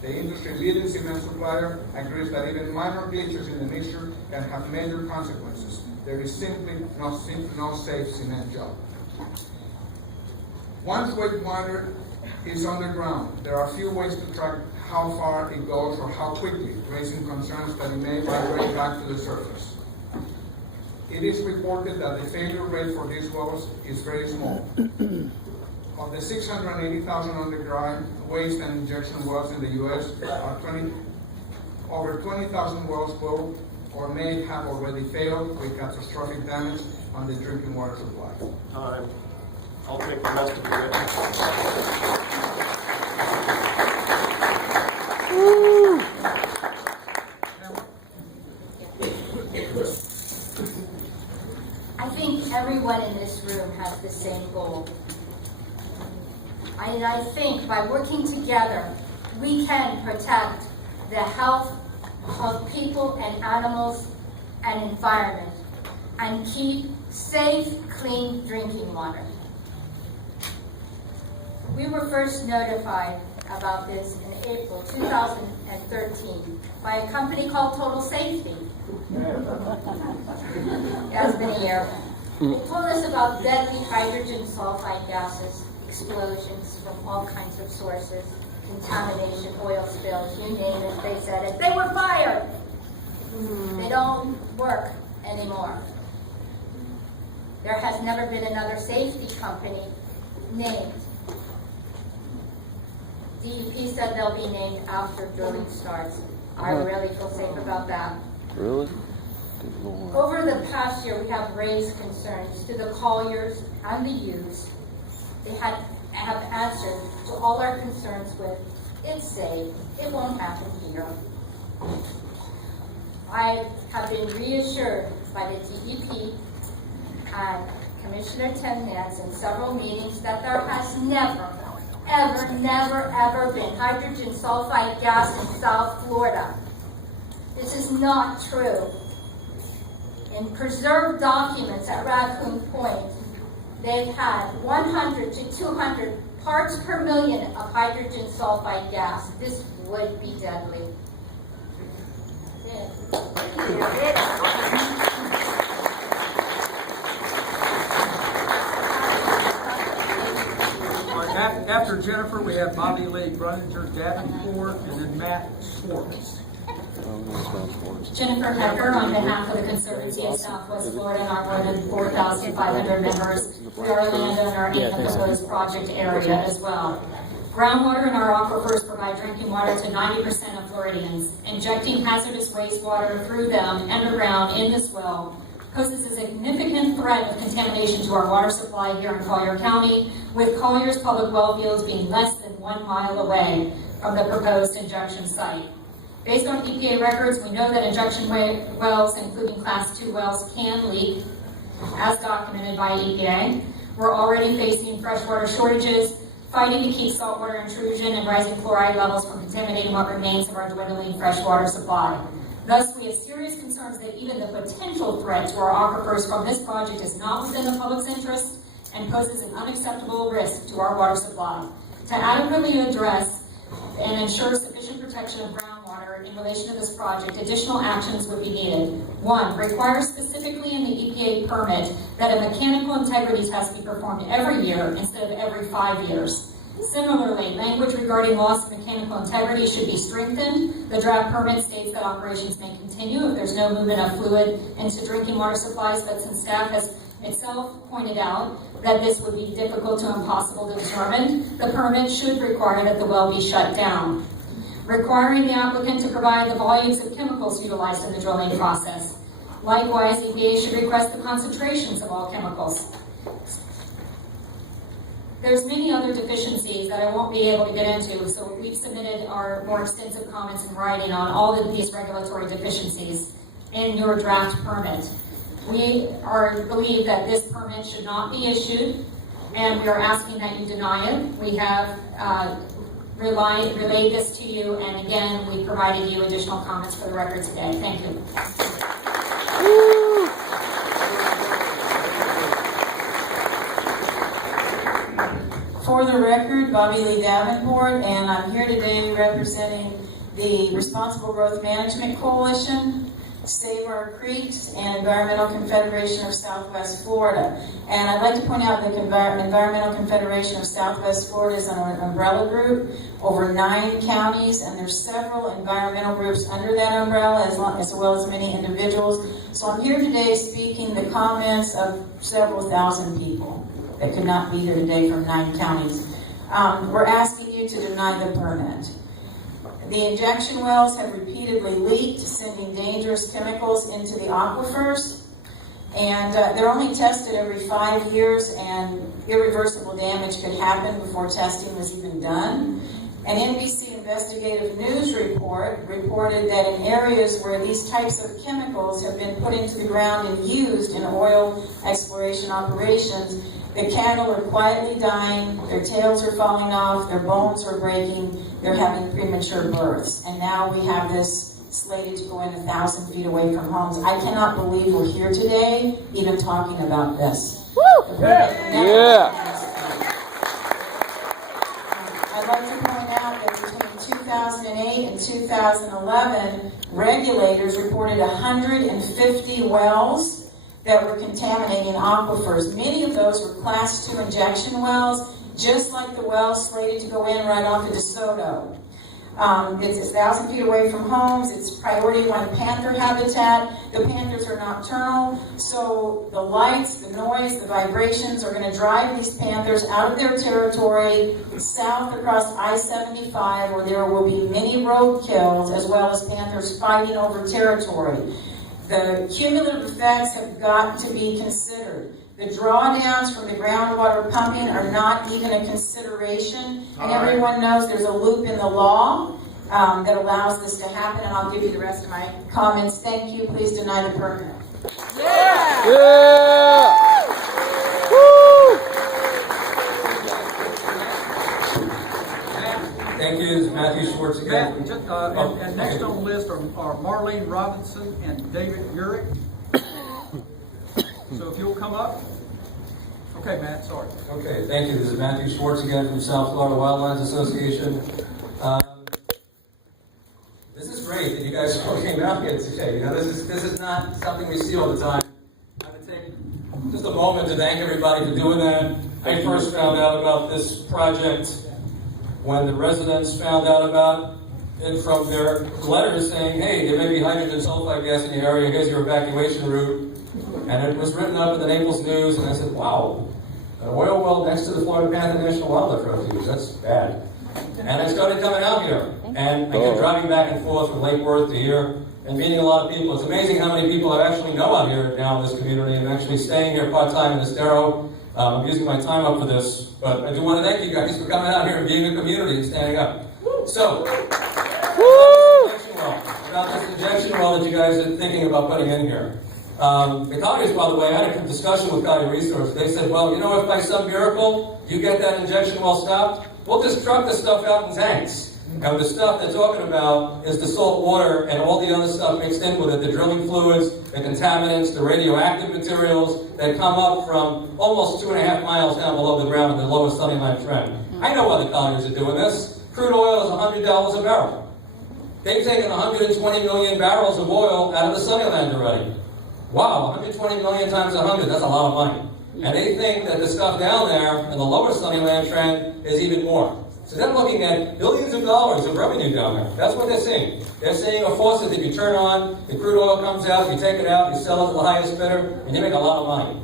the industry-leading cement supplier, agrees that even minor glitches in the mixture can have major consequences. There is simply no safe cement job. Once wastewater is underground, there are few ways to track how far it goes or how quickly, raising concerns that it may migrate back to the surface. It is reported that the failure rate for these wells is very small. Of the 680,000 underground waste and injection wells in the U.S., over 20,000 wells will or may have already failed with catastrophic damage on the drinking water supply. Time. I'll take the rest of the witness. I think everyone in this room has the same goal. And I think by working together, we can protect the health of people and animals and environment and keep safe, clean drinking water. We were first notified about this in April 2013 by a company called Total Safety. It has been a year. They told us about deadly hydrogen sulfide gases, explosions from all kinds of sources, contamination, oil spills, you name it, they said it. They were fired. They don't work anymore. There has never been another safety company named. DEP said they'll be named after drilling starts. I really feel safe about that. Really? Over the past year, we have raised concerns to the colliers and the youths. They have answered to all our concerns with, it's safe, it won't happen here. I have been reassured by the DEP and Commissioner Tenhans in several meetings that there has never been hydrogen sulfide gas in South Florida. This is not true. In preserved documents at Raccoon Point, they've had 100 to 200 parts per million of hydrogen sulfide gas. This would be deadly. After Jennifer, we have Bobby Lee Brunninger Davenport, and then Matt Schwartz. Jennifer Hecker, on behalf of the Conservancy of Southwest Florida and our more than 4,500 members, we are a landowner in the proposed project area as well. Groundwater in our aquifers provide drinking water to 90% of Floridians. Injecting hazardous wastewater through them underground in this well poses a significant threat of contamination to our water supply here in Collier County, with Collier's public well fields being less than 1 mile away from the proposed injection site. Based on EPA records, we know that injection wells, including Class 2 wells, can leak, as documented by EPA. We're already facing freshwater shortages, fighting to keep saltwater intrusion and rising chloride levels from contaminating what remains of our dwindling freshwater supply. Thus, we have serious concerns that even the potential threat to our aquifers from this project is not within the public's interest and poses an unacceptable risk to our water supply. To adequately address and ensure sufficient protection of groundwater in relation to this project, additional actions would be needed. 1, require specifically in the EPA permit that a mechanical integrity test be performed every year instead of every 5 years. Similarly, language regarding loss of mechanical integrity should be strengthened. The draft permit states that operations may continue if there's no movement of fluid into drinking water supplies, but since staff has itself pointed out that this would be difficult to impossible to determine, the permit should require that the well be shut down. Requiring the applicant to provide the volumes of chemicals utilized in the drilling process. Likewise, EPA should request the concentrations of all chemicals. There's many other deficiencies that I won't be able to get into, so we've submitted our more extensive comments in writing on all of these regulatory deficiencies in your draft permit. We believe that this permit should not be issued, and we are asking that you deny it. We have relayed this to you, and again, we provided you additional comments for the record today. Thank you. For the record, Bobby Lee Davenport, and I'm here today representing the Responsible Growth Management Coalition, Save Our Creeks, and Environmental Confederation of Southwest Florida. And I'd like to point out that the Environmental Confederation of Southwest Florida is an umbrella group over 9 counties, and there's several environmental groups under that umbrella, as well as many individuals. So I'm here today speaking the comments of several thousand people that could not be here today from 9 counties. We're asking you to deny the permit. The injection wells have repeatedly leaked, sending dangerous chemicals into the aquifers. And they're only tested every 5 years, and irreversible damage could happen before testing was even done. An NBC investigative news report reported that in areas where these types of chemicals have been put into the ground and used in oil exploration operations, the cattle are quietly dying, their tails are falling off, their bones are breaking, they're having premature births. And now we have this slated to go in 1,000 feet away from homes. I cannot believe we're here today even talking about this. Woo! Yeah. I'd like to point out that between 2008 and 2011, regulators reported 150 wells that were contaminating aquifers. Many of those were Class 2 injection wells, just like the wells slated to go in right off of DeSoto. It's 1,000 feet away from homes. It's priority 1 panther habitat. The panthers are nocturnal, so the lights, the noise, the vibrations are going to drive these panthers out of their territory south across I-75, where there will be many road kills as well as panthers fighting over territory. The cumulative effects have got to be considered. The drawdowns from the groundwater pumping are not even a consideration, and everyone knows there's a loop in the law that allows this to happen, and I'll give you the rest of my comments. Thank you. Please deny the permit. Yeah! Yeah! Woo! Thank you. This is Matthew Schwartz again. Matt, and next on the list are Marlene Robinson and David Urich. So if you'll come up. Okay, Matt, sorry. Okay, thank you. This is Matthew Schwartz again from South Florida Wildlands Association. This is great that you guys all came out here today. You know, this is not something we see all the time. I would take just a moment to thank everybody for doing that. I first found out about this project when the residents found out about it from their letters saying, hey, there may be hydrogen sulfide gas in the area, here's your evacuation route. And it was written up in the Naples News, and I said, wow, an oil well next to the Florida Panther National Wildlife Refuge, that's bad. And I started coming out here, and I kept driving back and forth from Lake Worth to here, and meeting a lot of people. It's amazing how many people I actually know out here now in this community. I'm actually staying here part-time in Estero. I'm using my time up for this, but I do want to thank you guys for coming out here and being a community and standing up. So, about this injection well that you guys are thinking about putting in here. The colleges, by the way, I had a discussion with County Resources. They said, well, you know, if by some miracle you get that injection well stopped, we'll just truck the stuff out in tanks. And the stuff they're talking about is the salt water and all the other stuff mixed in with it, the drilling fluids, the contaminants, the radioactive materials that come up from almost 2.5 miles down below the ground in the lower Sunnyland Trend. I know why the colleges are doing this. Crude oil is $100 a barrel. They've taken 120 million barrels of oil out of the Sunnyland already. Wow, 120 million times 100, that's a lot of money. And they think that the stuff down there in the lower Sunnyland Trend is even more. So they're looking at billions of dollars of revenue down there. That's what they're seeing. They're seeing a faucet that you turn on, the crude oil comes out, you take it out, you sell it to the highest bidder, and you make a lot of money.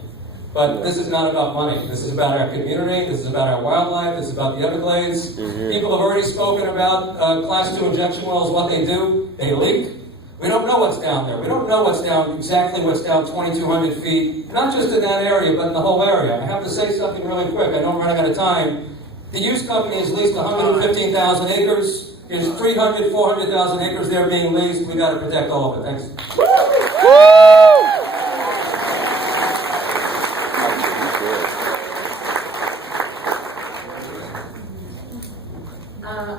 But this is not about money. This is about our community, this is about our wildlife, this is about the Everglades. People have already spoken about Class 2 injection wells, what they do. They leak. We don't know what's down there. We don't know what's down, exactly what's down 2,200 feet, not just in that area, but in the whole area. I have to say something really quick. I know I'm running out of time. The use company has leased 115,000 acres. There's 300,000, 400,000 acres there being leased. We got to protect all of it. Thanks.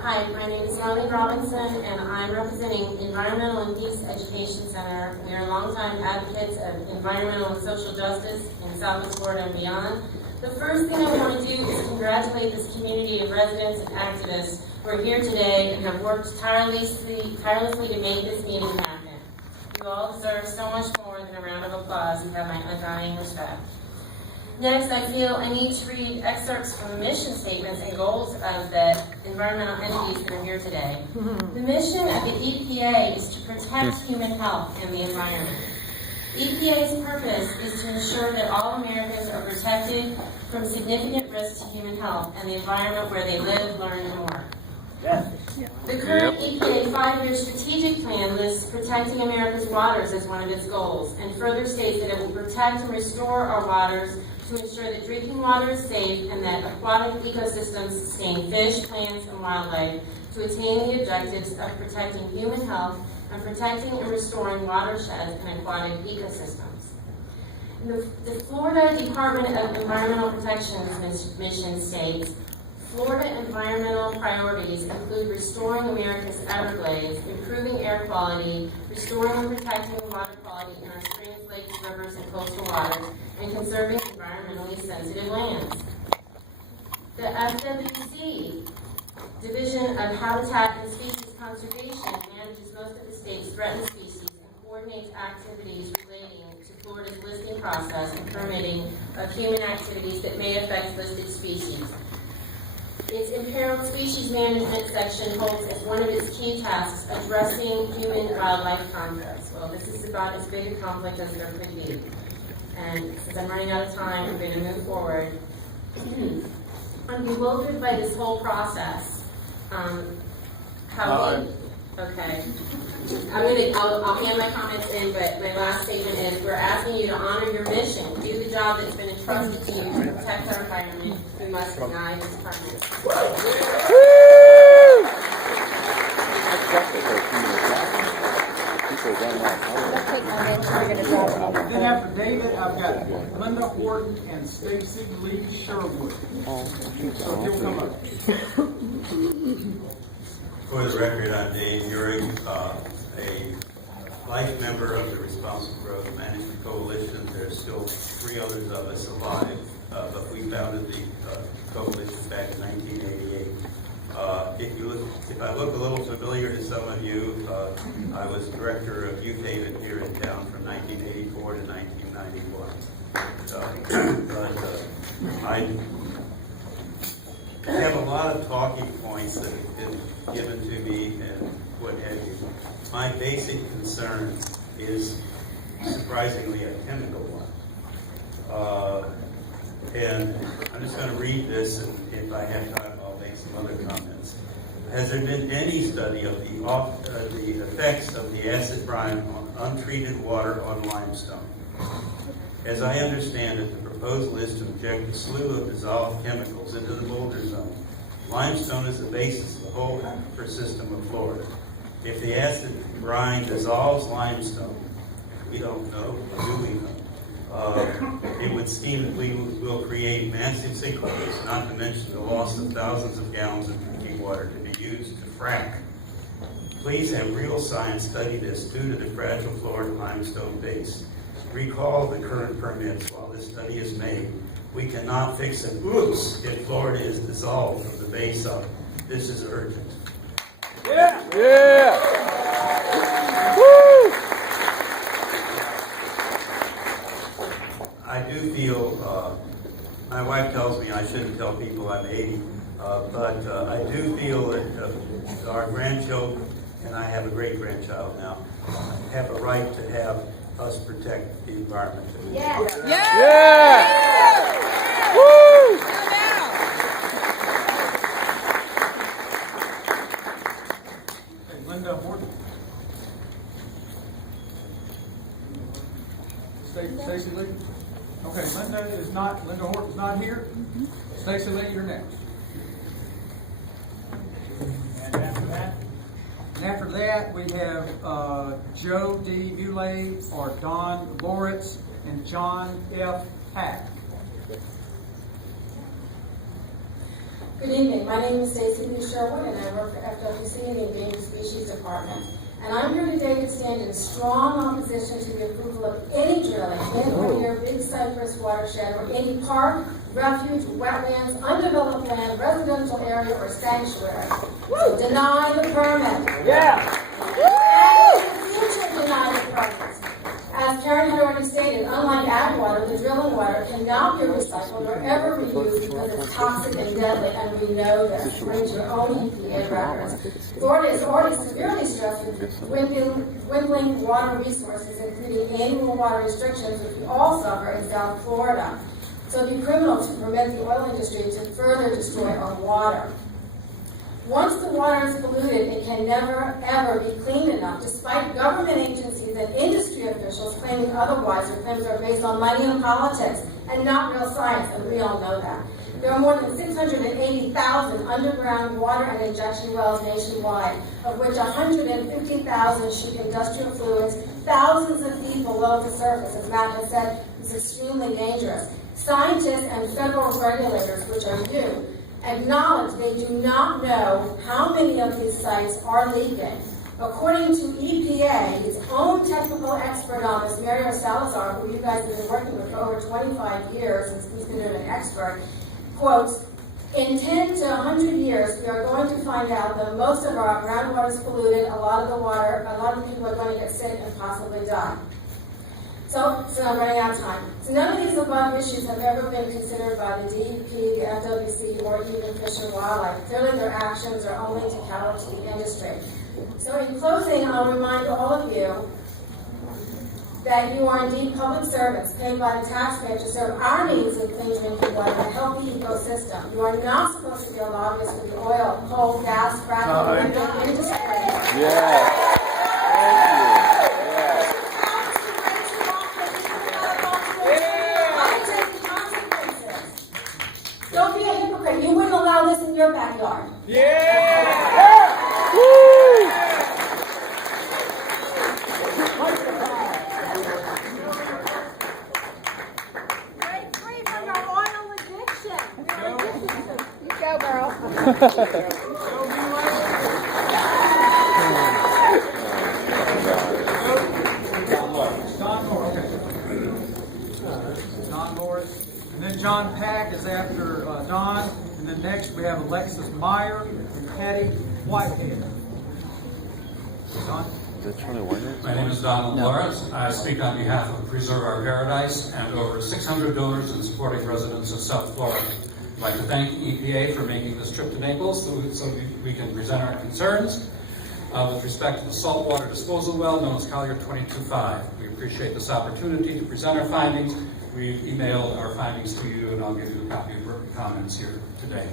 Hi, my name is Marlene Robinson, and I'm representing Environmental and Peace Education Center. We are longtime advocates of environmental and social justice in Southwest Florida and beyond. The first thing I want to do is congratulate this community of residents and activists who are here today and have worked tirelessly to make this meeting happen. You all deserve so much more than a round of applause and have my undying respect. Next, I feel I need to read excerpts from the mission statements and goals of the environmental entities that are here today. The mission of the EPA is to protect human health and the environment. EPA's purpose is to ensure that all Americans are protected from significant risks to human health and the environment where they live, learn, and work. The current EPA 5-year strategic plan lists protecting America's waters as one of its goals, and further states that it will protect and restore our waters to ensure that drinking water is safe and that aquatic ecosystems sustain fish, plants, and wildlife to attain the objectives of protecting human health and protecting and restoring watersheds and aquatic ecosystems. The Florida Department of Environmental Protection's mission states, Florida environmental priorities include restoring America's Everglades, improving air quality, restoring and protecting water quality in our streams, lakes, rivers, and coastal waters, and conserving environmentally sensitive lands. The FDEP, Division of Habitat and Species Conservation, manages most of the state's threatened species and coordinates activities relating to Florida's listing process and permitting of human activities that may affect listed species. Its imperiled species management section holds as one of its key tasks addressing human-wildlife conflicts. Well, this is about as big a conflict as there could be. And since I'm running out of time, I'm going to move forward. I'm bewildered by this whole process. Okay. I'll hand my comments in, but my last statement is we're asking you to honor your mission, do the job that's been entrusted to you to protect our environment. We must deny this permit. Then after David, I've got Linda Horton and Stacy Lee Sherwood. So he'll come up. For the record, I'm Dave Urick, a life member of the Responsible Growth Management Coalition. There's still 3 others of us alive, but we founded the coalition back in 1988. If I look a little familiar to some of you, I was director of Youth Haven here in town from 1984 to 1991. I have a lot of talking points that have been given to me and what have you. My basic concern is surprisingly a chemical one. And I'm just going to read this, and if I have time, I'll make some other comments. Has there been any study of the effects of the acid brine on untreated water on limestone? As I understand it, the proposal is to inject a slew of dissolved chemicals into the boulder zone. Limestone is the basis of the whole aquifer system of Florida. If the acid brine dissolves limestone, we don't know, do we know? It would seem that we will create massive sinkholes, not to mention the loss of thousands of gallons of drinking water to be used to frack. Please have real science study this due to the fragile Florida limestone base. Recall the current permits while this study is made. We cannot fix an oops if Florida is dissolved from the base up. This is urgent. Yeah! Yeah! Woo! I do feel, my wife tells me I shouldn't tell people I'm 80, but I do feel that our grandchildren, and I have a great-grandchild now, have a right to have us protect the environment. Yeah. Yeah! Yeah! Woo! Okay, Linda Horton. Stacy Lee. Okay, Linda Horton's not here. Stacy Lee, you're next. And after that? And after that, we have Joe D. Muley or Don Boritz and John F. Hack. Good evening. My name is Stacy Lee Sherwood, and I work for FWC in the Endangered Species Department. And I'm here today to stand in strong opposition to the approval of any drilling in or near Big Cypress watershed or any park, refuge, wetlands, undeveloped land, residential area, or sanctuary. So deny the permit. Yeah. And in the future, deny the permits. As Karen had already stated, unlike ag water, the drilling water cannot be recycled or ever reused because it's toxic and deadly, and we know this. Read your own EPA records. Florida is already severely stressed with dwindling water resources, including annual water restrictions, which we all suffer in South Florida. So it'd be criminal to permit the oil industry to further destroy our water. Once the water is polluted, it can never, ever be clean enough, despite government agencies and industry officials claiming otherwise. Their claims are based on money and politics and not real science, and we all know that. There are more than 680,000 underground water and injection wells nationwide, of which 150,000 shoot industrial fluids, thousands of feet below the surface. As Matt has said, it's extremely dangerous. Scientists and federal regulators, which are you, acknowledge they do not know how many of these sites are leaking. According to EPA, its own technical expert on this, Mario Salazar, who you guys have been working with for over 25 years, and he's been an expert, quotes, in 10 to 100 years, we are going to find out that most of our groundwater is polluted, a lot of the people are going to get sick and possibly die. So I'm running out of time. So none of these above issues have ever been considered by the DEP, the FWC, or even Fish and Wildlife. Clearly their actions are only to counter to the industry. So in closing, I'll remind all of you that you are indeed public servants paid by the taxpayer to serve our needs of clean drinking water and a healthy ecosystem. You are not supposed to be a lobbyist for the oil, coal, gas, fracking, and the industry. Yeah. Don't be a hypocrite. You wouldn't allow this in your backyard. Woo! Break free from your oil addiction. You go, girl. Don Morris. And then John Pack is after Don. And then next we have Alexis Meyer and Patty Whitehead. Don? My name is Donald Lawrence. I speak on behalf of Preserve Our Paradise and over 600 donors and supporting residents of South Florida. I'd like to thank EPA for making this trip to Naples so we can present our concerns with respect to the saltwater disposal well known as Collier 22.5. We appreciate this opportunity to present our findings. We've emailed our findings to you, and I'll give you a copy of our comments here today.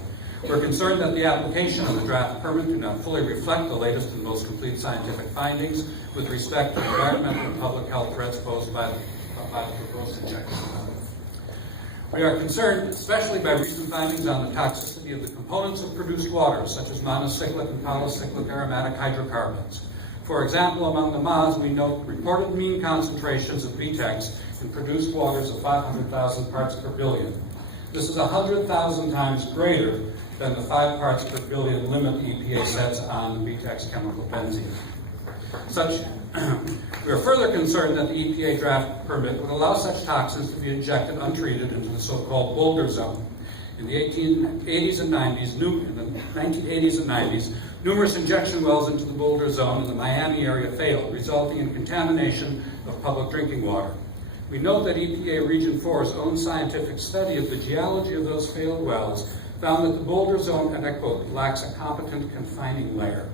We're concerned that the application of the draft permit do not fully reflect the latest and most complete scientific findings with respect to environmental and public health threats posed by the proposed injection. We are concerned especially by recent findings on the toxicity of the components of produced waters, such as monocyclic and polycyclic aromatic hydrocarbons. For example, among the MODs, we note reported mean concentrations of VTEX in produced waters of 500,000 parts per billion. This is 100,000 times greater than the 5 parts per billion limit the EPA sets on VTEX chemical benzene. We are further concerned that the EPA draft permit would allow such toxins to be injected untreated into the so-called boulder zone. In the 1980s and 90s, numerous injection wells into the boulder zone in the Miami area failed, resulting in contamination of public drinking water. We note that EPA Region 4's own scientific study of the geology of those failed wells found that the boulder zone, and I quote, lacks a competent confining layer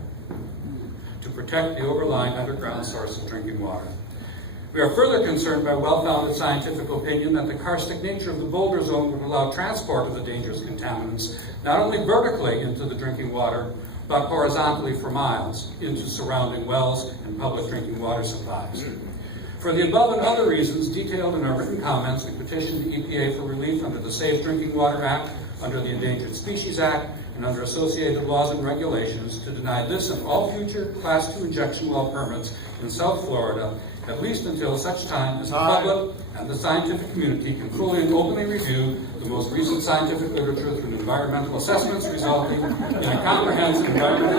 to protect the overlying underground source of drinking water. We are further concerned by well-founded scientific opinion that the karstic nature of the boulder zone would allow transport of the dangerous contaminants not only vertically into the drinking water, but horizontally for miles into surrounding wells and public drinking water supplies. For the above and other reasons detailed in our written comments, we petitioned the EPA for relief under the Safe Drinking Water Act, under the Endangered Species Act, and under associated laws and regulations to deny this and all future Class II injection well permits in South Florida, at least until such time as the public and the scientific community can fully and openly review the most recent scientific literature through environmental assessments resulting in a comprehensive environmental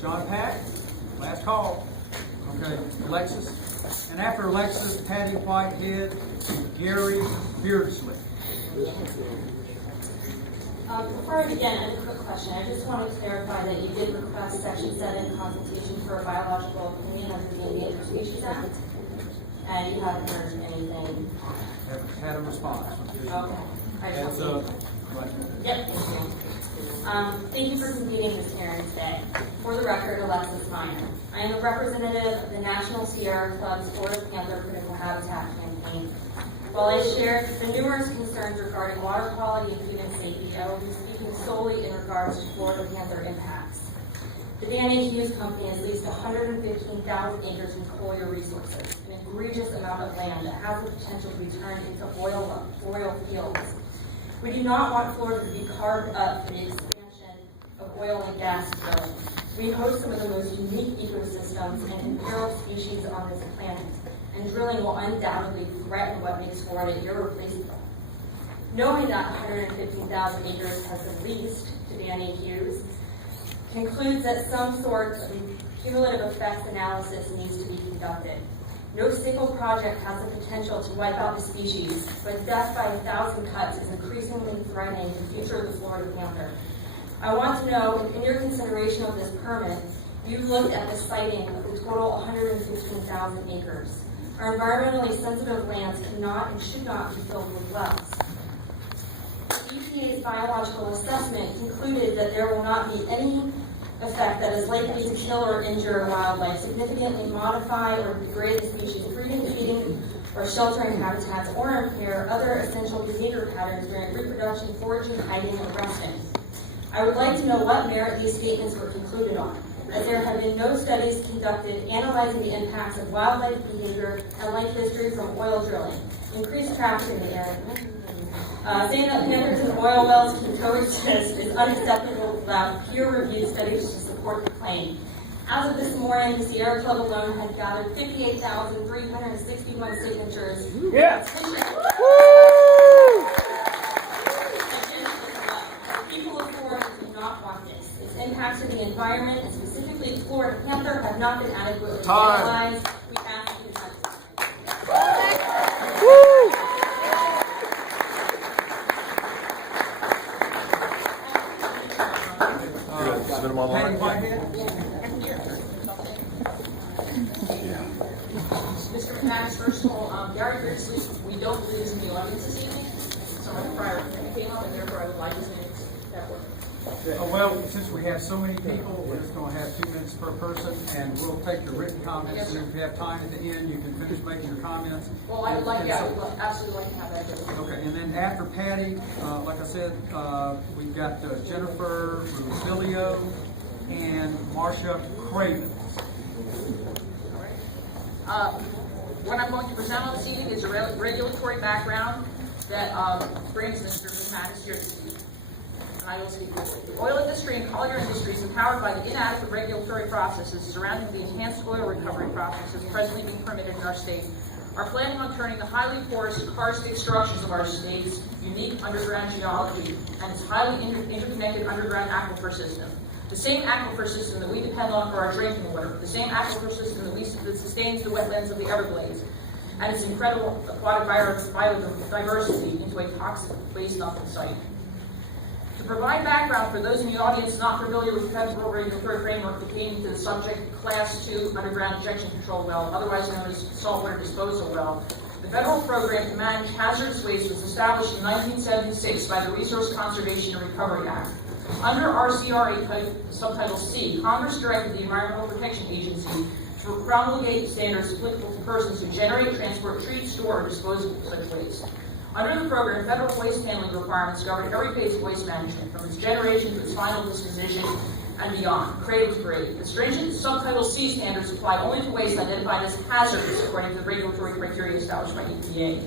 John Pack, last call. Okay, Alexis. And after Alexis, Patty Whitehead, Gary Beardsley. Before I begin, I have a quick question. I just want to clarify that you did request Section 7 consultation for a biological opinion under the Endangered Species Act, and you haven't heard anything. Haven't had a response. Okay. I just want to. Yep. Thank you for convening this hearing today. For the record, Alexis Minor. I am a representative of the National Sierra Club's Florida Panther Critical Habitat campaign. While I share the numerous concerns regarding water quality and food and safety, I will be speaking solely in regards to Florida Panther impacts. The Dan A. Hughes Company has leased 115,000 acres in Collier Resources, an egregious amount of land that has the potential to be turned into oil fields. We do not want Florida to be carved up for the expansion of oil and gas drilling. We host some of the most unique ecosystems and imperiled species on this planet, and drilling will undoubtedly threaten what makes Florida irreplaceable. Knowing that 115,000 acres has been leased to Dan A. Hughes concludes that some sort of cumulative effects analysis needs to be conducted. No single project has the potential to wipe out the species, but death by 1,000 cuts is increasingly threatening the future of the Florida panther. I want to know if in your consideration of this permit, you've looked at the siting of the total 115,000 acres. Our environmentally sensitive lands cannot and should not be filled with wells. The EPA's biological assessment concluded that there will not be any effect that is likely to kill or injure wildlife, significantly modify or degrade the species' breeding, feeding, or sheltering habitats, or impair other essential behavior patterns during reproduction, foraging, hiding, and resting. I would like to know what merit these statements were concluded on, as there have been no studies conducted analyzing the impacts of wildlife behavior and life history from oil drilling, increased traffic in the area. Saying that panthers and oil wells can coexist is unacceptable without peer-reviewed studies to support the claim. As of this morning, the Sierra Club alone had gathered 58,361 signatures. Yes. People of Florida do not want this. Its impacts to the environment, and specifically the Florida panther, have not been adequately analyzed. We ask you to Mr. McManus, first of all, Gary Grigsby, we don't believe is in the audience this evening. Someone prior came up, and therefore I would like to say that word. Well, since we have so many people, we're just going to have 2 minutes per person, and we'll take your written comments, Yes, and if you have time at the end, you can finish making your comments. Well, I would like, yeah, I would absolutely like to have that. Okay, and then after Patty, like I said, we've got Jennifer Rusilio and Marcia Craven. What I'm going to present on this evening is a regulatory background that brings Mr. McManus here to speak. And I will speak quickly. The oil industry and collier industry is empowered by the inadequate regulatory processes surrounding the enhanced oil recovery processes presently being permitted in our state, are planning on turning the highly porous karstic structures of our state's unique underground geology and its highly interconnected underground aquifer system. The same aquifer system that we depend on for our drinking water, the same aquifer system that sustains the wetlands of the Everglades, and its incredible aquatic biodiversity into a toxic waste dumping site. To provide background for those in the audience not familiar with the federal regulatory framework pertaining to the subject Class 2 underground injection control well, otherwise known as saltwater disposal well, the federal program to manage hazardous waste was established in 1976 by the Resource Conservation and Recovery Act. Under RCRA Subtitle C, Congress directed the Environmental Protection Agency to promulgate standards applicable to persons who generate, transport, treat, store, or dispose of such waste. Under the program, federal waste handling requirements govern every phase of waste management, from its generation to its final disposition and beyond, cradle to grave. The stringent Subtitle C standards apply only to waste identified as hazardous according to the regulatory criteria established by EPA.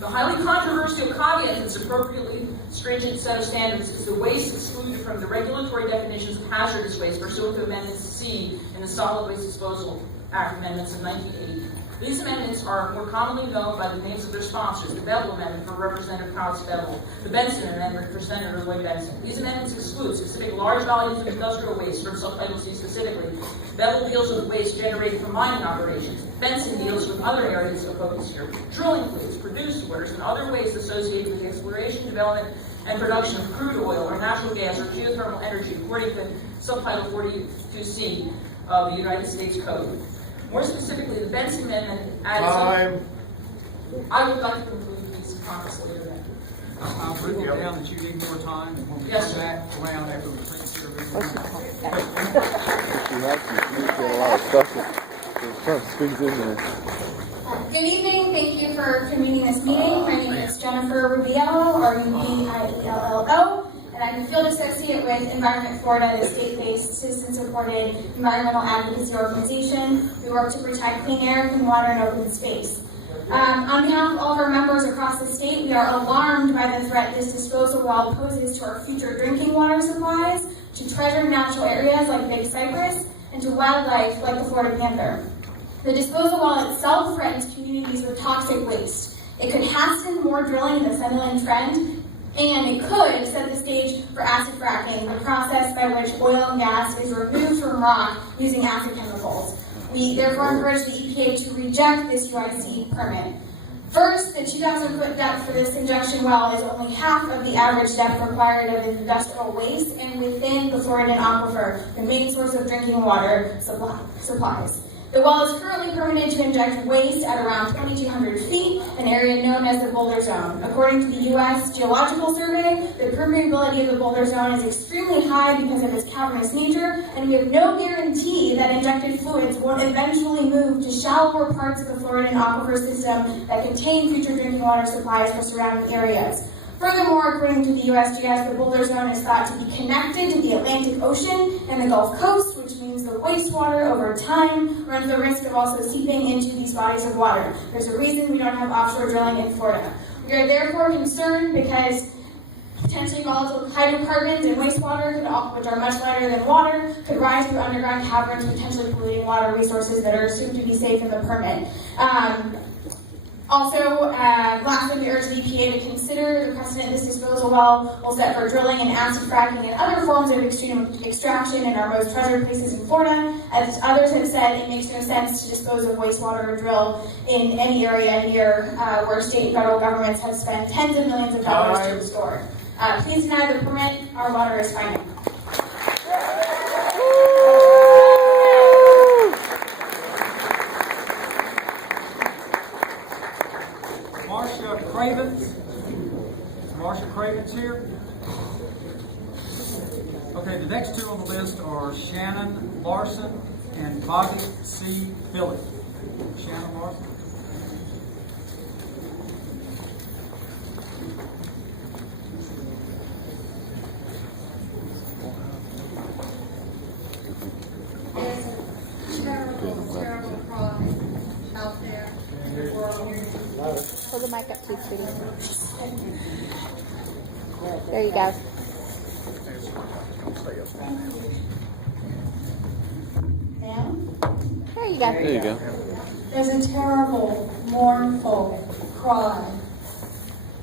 The highly controversial caveat to this appropriately stringent set of standards is the waste excluded from the regulatory definitions of hazardous waste pursuant to Amendment C in the Solid Waste Disposal Act Amendments of 1980. These amendments are more commonly known by the names of their sponsors: the Bevel Amendment for Representative Alex Bevel, the Benson Amendment for Senator Lloyd Benson. These amendments exclude specific large volumes of industrial waste from Subtitle C specifically. Bevel deals with waste generated from mining operations. Benson deals with other areas of focus here: drilling fluids, produced waters, and other waste associated with the exploration, development, and production of crude oil or natural gas or geothermal energy, according to Subtitle 42C of the United States Code. More specifically, the Benson Amendment adds... I would like to conclude these comments later then. I've written down that you need more time, and when we come back around after we comments here. She has to get a lot of stuff that Trump speaks in there. Good evening. Thank you for convening this meeting. My name is Jennifer Rubio, Rubiello, and I'm a field associate with Environment Florida, the state-based, citizen-supported environmental advocacy organization. We work to protect clean air, clean water, and open space. On behalf of all of our members across the state, we are alarmed by the threat this disposal well poses to our future drinking water supplies, to treasured natural areas like Big Cypress, and to wildlife like the Florida panther. The disposal well itself threatens communities with toxic waste. It could hasten more drilling in the Sunderland Trend, and it could set the stage for acid fracking, the process by which oil and gas is removed from rock using acid chemicals. We therefore encourage the EPA to reject this UIC permit. First, the 2,000-foot depth for this injection well is only half of the average depth required of industrial waste and within the Floridan aquifer, the main source of drinking water supplies. The well is currently permitted to inject waste at around 2,200 feet, an area known as the Boulder Zone. According to the U.S. Geological Survey, the permeability of the Boulder Zone is extremely high because of its cavernous nature, and we have no guarantee that injected fluids won't eventually move to shallower parts of the Floridan aquifer system that contain future drinking water supplies for surrounding areas. Furthermore, according to the USGS, the Boulder Zone is thought to be connected to the Atlantic Ocean and the Gulf Coast, which means the wastewater over time runs the risk of also seeping into these bodies of water. There's a reason we don't have offshore drilling in Florida. We are therefore concerned because potentially volatile hydrocarbons in wastewater, which are much lighter than water, could rise through underground caverns, potentially polluting water resources that are assumed to be safe in the permit. Lastly, we urge the EPA to consider the precedent this disposal well will set for drilling and acid fracking and other forms of extreme extraction in our most treasured places in Florida. As others have said, it makes no sense to dispose of wastewater or drill in any area near where state and federal governments have spent tens of millions of dollars to restore. Please deny the permit. Our water is finite. Marsha Craven's here. Okay, the next two on the list are Shannon Larson and Bobby C. Billy. Shannon Larson. There's a terrible crime out there in the world. Hold the mic up to you, sweetie. There you go. Now? There you go. There you go. There's a terrible, mournful cry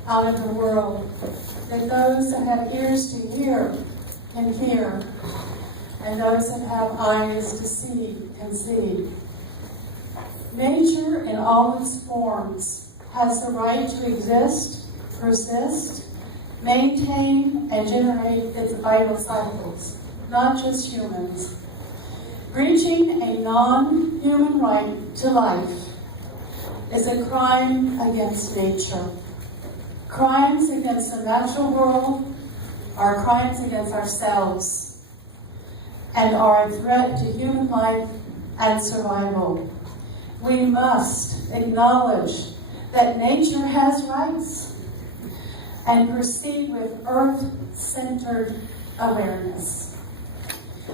out in the world that those that have ears to hear can hear, and those that have eyes to see can see. Nature in all its forms has the right to exist, persist, maintain, and generate its vital cycles, not just humans. Breaching a non-human right to life is a crime against nature. Crimes against the natural world are crimes against ourselves and are a threat to human life and survival. We must acknowledge that nature has rights and proceed with earth-centered awareness.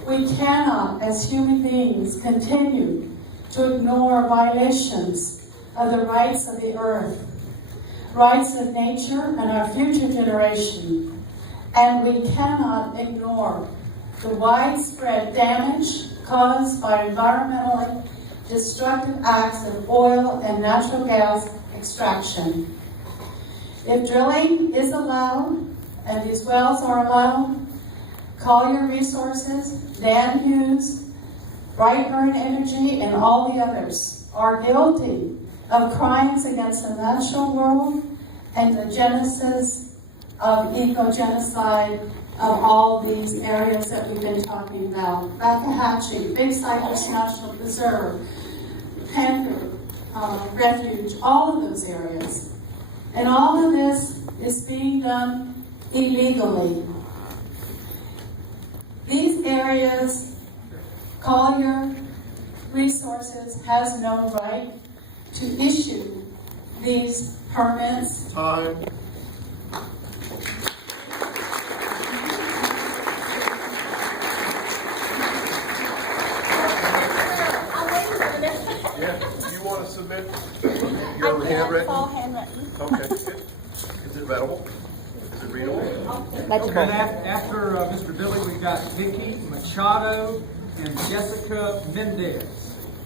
We cannot, as human beings, continue to ignore violations of the rights of the earth, rights of nature and our future generation, and we cannot ignore the widespread damage caused by environmentally destructive acts of oil and natural gas extraction. If drilling is allowed, and these wells are allowed, Collier Resources, Dan Hughes, Brightburn Energy, and all the others are guilty of crimes against the natural world and the genesis of eco-genocide of all these areas that we've been talking about. Waxahachie, Big Cypress National Preserve, Panther Refuge, all of those areas. And all of this is being done illegally. The areas, Collier Resources has no right to issue these permits. Time. Yeah, you want to submit your handwritten? Okay, good. Is it readable? Is it readable? And after Mr. Billy, we've got Vicky Machado and Jessica Mendez.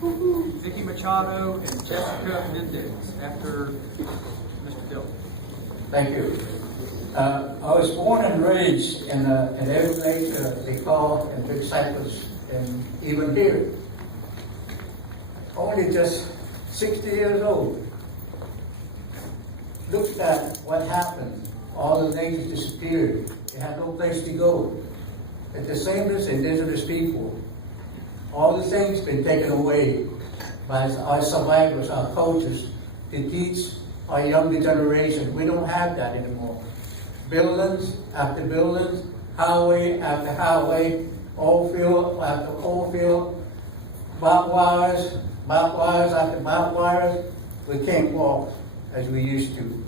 Vicky Machado and Jessica Mendez after Mr. Billy. Thank you. I was born and raised in Everglades, they call in Big Cypress, and even here. Only just 60 years old. Look at what happened. All the natives disappeared. They had no place to go. At the same as indigenous people, all the things been taken away by our survivors, our cultures, to teach our younger generation. We don't have that anymore. Buildings after buildings, highway after highway, oil field after oil field, barbed wires after barbed wires. We can't walk as we used to.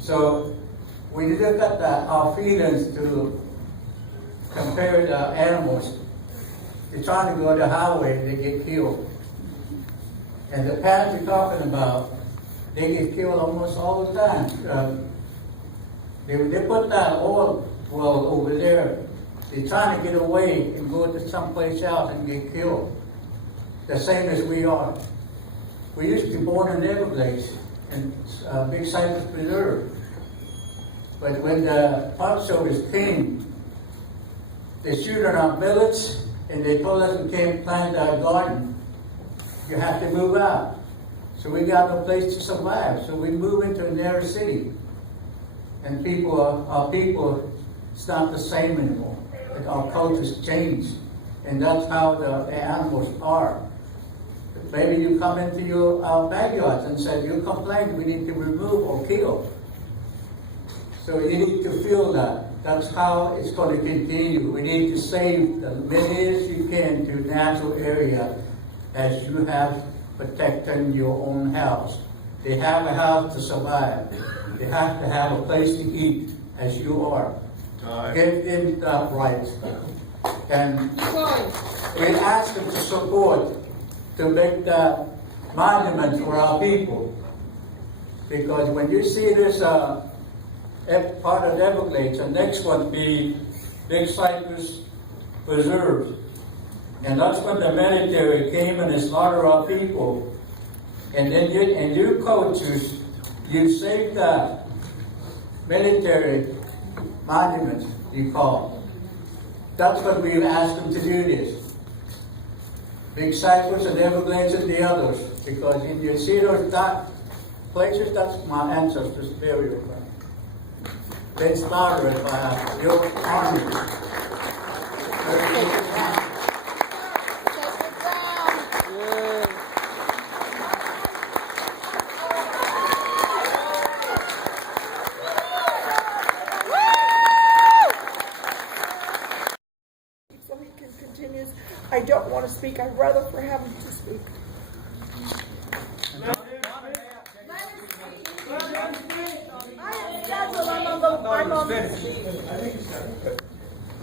So we look at our feelings to compare the animals. They're trying to go to the highway, they get killed. And the parents you're talking about, they get killed almost all the time. They put that oil well over there. They're trying to get away and go to someplace else and get killed. The same as we are. We used to be born in Everglades and Big Cypress Preserve. But when the Park Service came, they shoot on our billets and they told us we can't plant our garden. You have to move out. So we got no place to survive. So we move into a narrow city. And our people, it's not the same anymore. Our cultures changed. And that's how the animals are. Maybe you come into your backyards and say, you complain, we need to remove or kill. So you need to feel that. That's how it's going to continue. We need to save as many as you can to natural area as you have protecting your own house. They have a house to survive. They have to have a place to eat as you are. Get in that right. And we ask them to support, to make that monument for our people. Because when you see this part of Everglades, the next one be Big Cypress Preserve. And that's when the military came and slaughtered our people. And then you cultures, you saved that military monument, you call. That's what we've asked them to do this. Big Cypress and Everglades and the others. Because if you see those dark places, that's my ancestors' burial ground. They slaughtered by your army. So he can continue. I don't want to speak. I'd rather for him to speak. I'm on the Is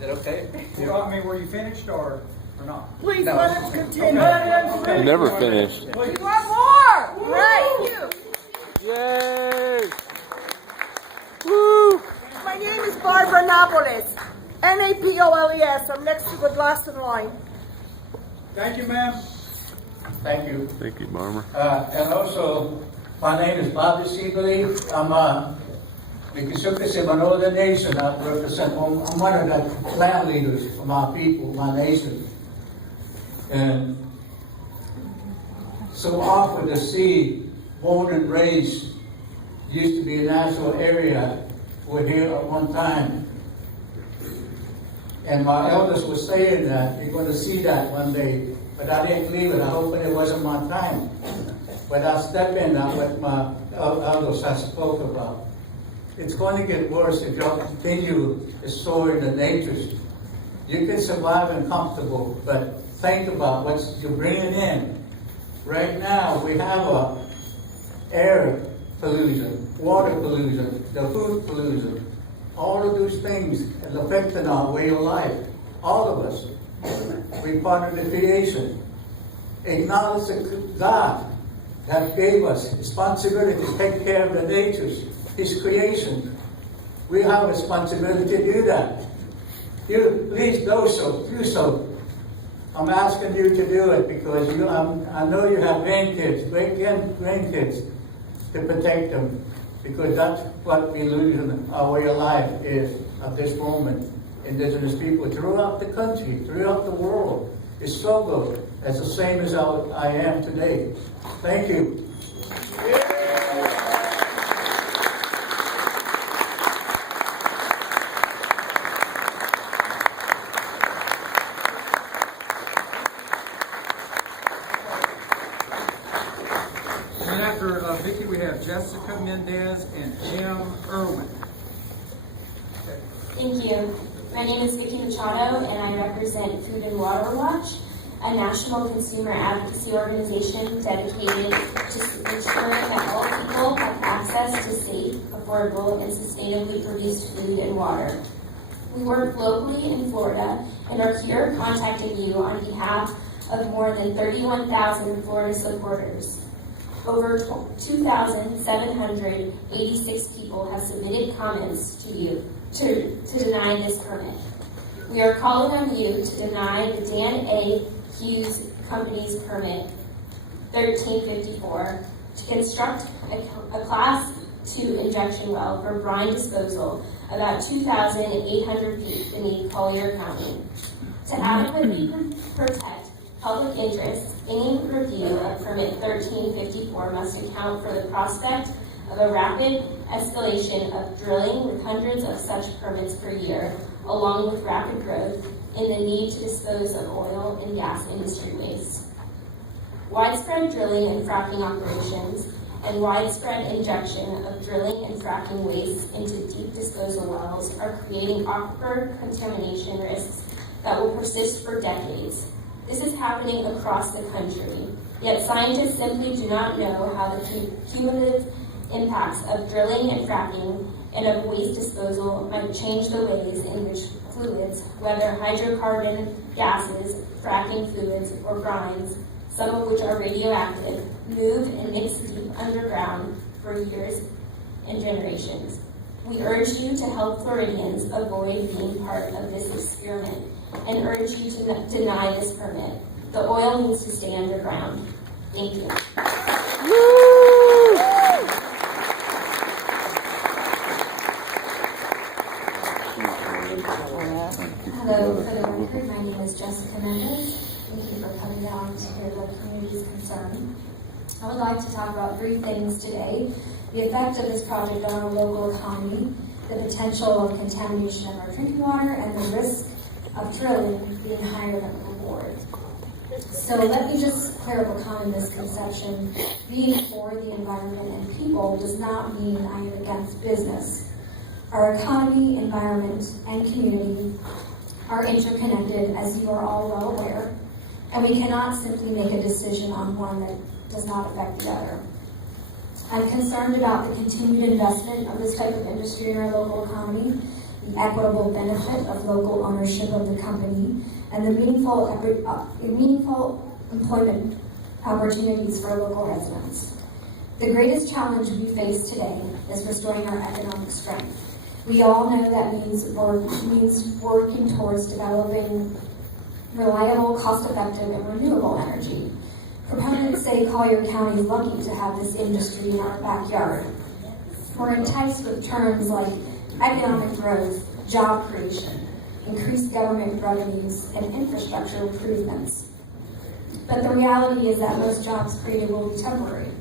it okay? You want me where you finished or not? Please let him continue. Okay. Never finished. You want more? Right. Yay! Woo! My name is Barbara Naples. Napoles. I'm next to the glass in line. Thank you, ma'am. Thank you. Thank you, Barbara. And also, my name is Bobby Sibley. I'm Mikisuka Simanoda Nation. I represent, I'm one of the clan leaders for my people, my nation. And so often to see, born and raised, used to be a natural area. We're here at one time. And my elders were saying that you're going to see that one day. But I didn't believe it. I hoped it wasn't my time. But I stepped in on what my elders have spoke about. It's going to get worse if y'all continue destroying the natures. You can survive and comfortable, but think about what you're bringing in. Right now, we have air pollution, water pollution, the food pollution. All of those things is affecting our way of life. All of us. We're part of the creation. Acknowledge that God that gave us responsibility to take care of the natures, His creation. We have a responsibility to do that. You please do so. I'm asking you to do it because I know you have grandkids, great-grandkids, to protect them, because that's what we're losing our way of life is at this moment. Indigenous people throughout the country, throughout the world, the struggle is the same as I am today. Thank you. And after Vicki, we have Jessica Mendez and Jim Irwin. Thank you. My name is Vicki Machado, and I represent Food and Water Watch, a national consumer advocacy organization dedicated to ensuring that all people have access to safe, affordable, and sustainably produced food and water. We work locally in Florida and are here contacting you on behalf of more than 31,000 Florida supporters. Over 2,786 people have submitted comments to you to deny this permit. We are calling on you to deny the Dan A. Hughes Company's permit 1354 to construct a Class 2 injection well for brine disposal about 2,800 feet beneath Collier County. To adequately protect public interest, any review of permit 1354 must account for the prospect of a rapid escalation of drilling with hundreds of such permits per year, along with rapid growth in the need to dispose of oil and gas industry waste. Widespread drilling and fracking operations and widespread injection of drilling and fracking waste into deep disposal wells are creating aquifer contamination risks that will persist for decades. This is happening across the country, yet scientists simply do not know how the cumulative impacts of drilling and fracking and of waste disposal might change the ways in which fluids, whether hydrocarbon gases, fracking fluids, or brines, some of which are radioactive, move and mix deep underground for years and generations. We urge you to help Floridians avoid being part of this experiment and urge you to deny this permit. The oil needs to stay underground. Thank you. Hello, for the record, my name is Jessica Mendez. Thank you for coming down to hear the community's concern. I would like to talk about 3 things today: the effect of this project on our local economy, the potential of contamination of our drinking water, and the risk of drilling being higher than reward. So let me just clear up a common misconception. Being for the environment and people does not mean I am against business. Our economy, environment, and community are interconnected, as you are all well aware, and we cannot simply make a decision on one that does not affect the other. I'm concerned about the continued investment of this type of industry in our local economy, the equitable benefit of local ownership of the company, and the meaningful employment opportunities for local residents. The greatest challenge we face today is restoring our economic strength. We all know that means working towards developing reliable, cost-effective, and renewable energy. Proponents say Collier County is lucky to have this industry in our backyard. We're enticed with terms like economic growth, job creation, increased government revenues, and infrastructure improvements. But the reality is that most jobs created will be temporary.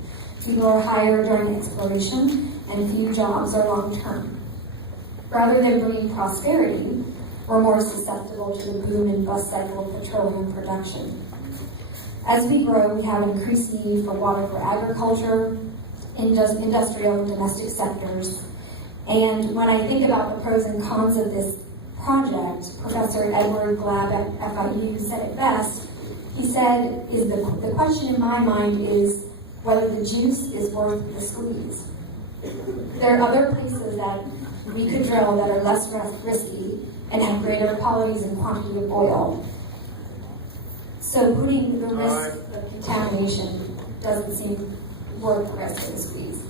People are hired during exploration, and few jobs are long-term. Rather than bringing prosperity, we're more susceptible to the boom and bust cycle of petroleum production. As we grow, we have an increased need for water for agriculture, industrial and domestic sectors. And when I think about the pros and cons of this project, Professor Edward Glab at FIU said it best. He said, the question in my mind is whether the juice is worth the squeeze. There are other places that we could drill that are less risky and have greater qualities and quantity of oil. So putting the risk of contamination doesn't seem worth the rest of the squeeze.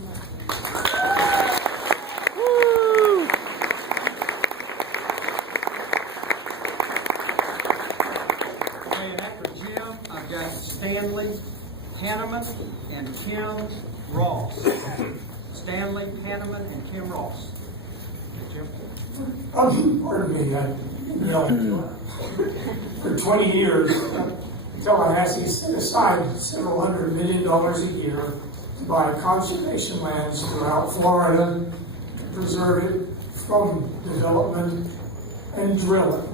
Okay, and after Jim, I've got Stanley Hanneman and Kim Ross. Stanley Hanneman and Kim Ross. Jim? Pardon me, for 20 years, Tallahassee set aside several $100 million a year to buy conservation lands throughout Florida, to preserve it from development and drilling.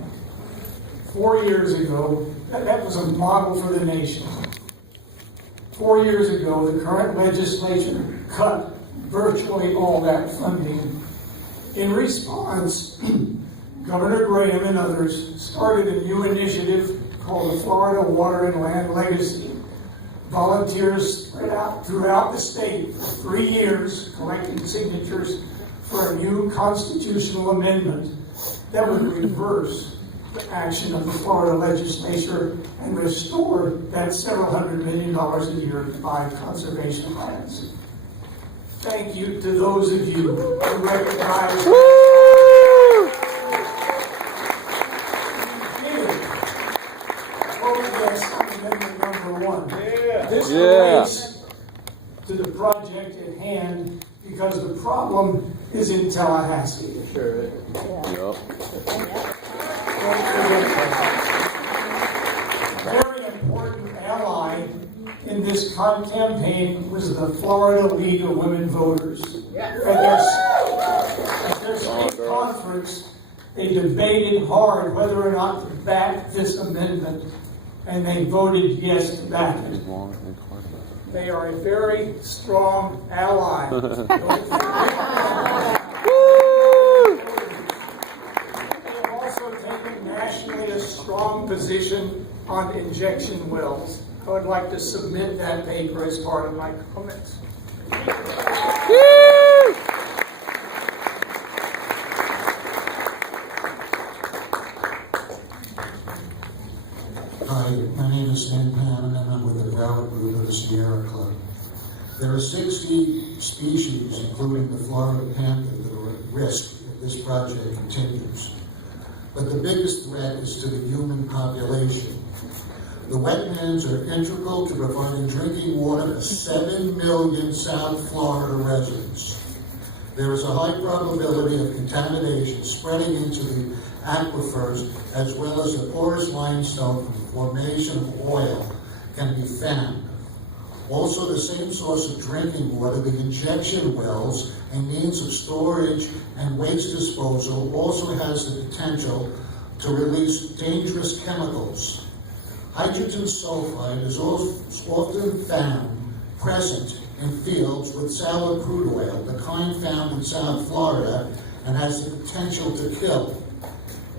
4 years ago, that was a model for the nation. 4 years ago, the current legislature cut virtually all that funding. In response, Governor Graham and others started a new initiative called the Florida Water and Land Legacy. Volunteers spread out throughout the state for 3 years collecting signatures for a new constitutional amendment that would reverse the action of the Florida legislature and restore that several $100 million a year to buy conservation lands. Thank you to those of you who recognize Amendment number 1. This relates to the project at hand because the problem is in Tallahassee. Sure. Very important ally in this campaign was the Florida League of Women Voters. At their state conference, they debated hard whether or not to back this amendment, and they voted yes to back it. They are a very strong ally. They have also taken nationally a strong position on injection wells. I would like to submit that paper as part of my comments. Hi, my name is Stan Pan, and I'm with the Broward Group of the Sierra Club. There are 60 species, including the Florida panther, that are at risk if this project continues. But the biggest threat is to the human population. The wetlands are integral to providing drinking water for 7 million South Florida residents. There is a high probability of contamination spreading into the aquifers, as well as the porous limestone from the formation of oil can be found. Also, the same source of drinking water, the injection wells, and means of storage and waste disposal also has the potential to release dangerous chemicals. Hydrogen sulfide is often found present in fields with sour crude oil, the kind found in South Florida, and has the potential to kill.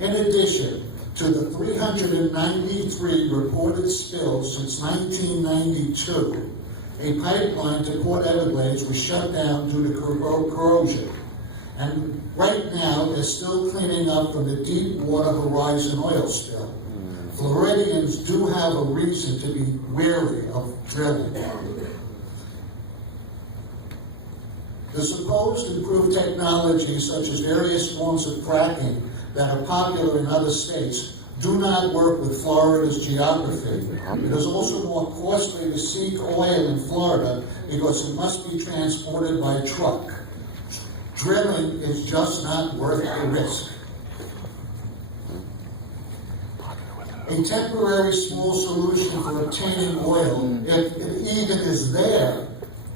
In addition to the 393 reported spills since 1992, a pipeline to West Everglades was shut down due to corrosion. And right now, they're still cleaning up from the Deepwater Horizon oil spill. Floridians do have a reason to be wary of drilling. The supposed improved technologies, such as various forms of fracking that are popular in other states, do not work with Florida's geography. It is also more costly to seek oil in Florida because it must be transported by truck. Drilling is just not worth the risk. A temporary small solution for obtaining oil, if it even is there,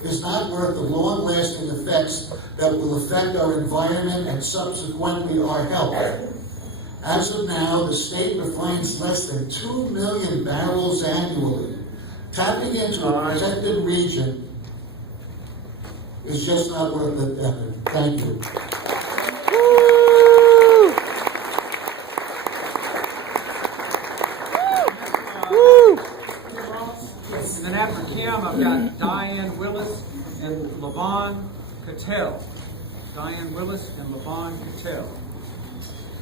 is not worth the long-lasting effects that will affect our environment and subsequently our health. As of now, the state refines less than 2 million barrels annually. Tapping into a protected region is just not worth the effort. Thank you.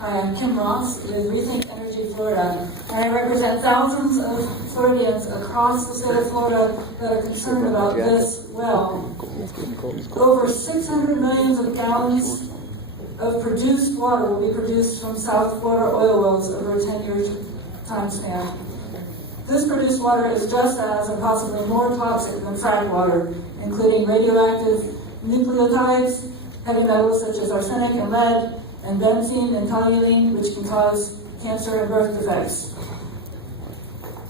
Hi, I'm Kim Ross with Rethink Energy Florida. I represent thousands of Floridians across the state of Florida that are concerned about this well. Over 600 millions of gallons of produced water will be produced from South Florida oil wells over a 10-year time span. This produced water is just as and possibly more toxic than frack water, including radioactive nucleotides, heavy metals such as arsenic and lead, and benzene and toluene, which can cause cancer and birth defects.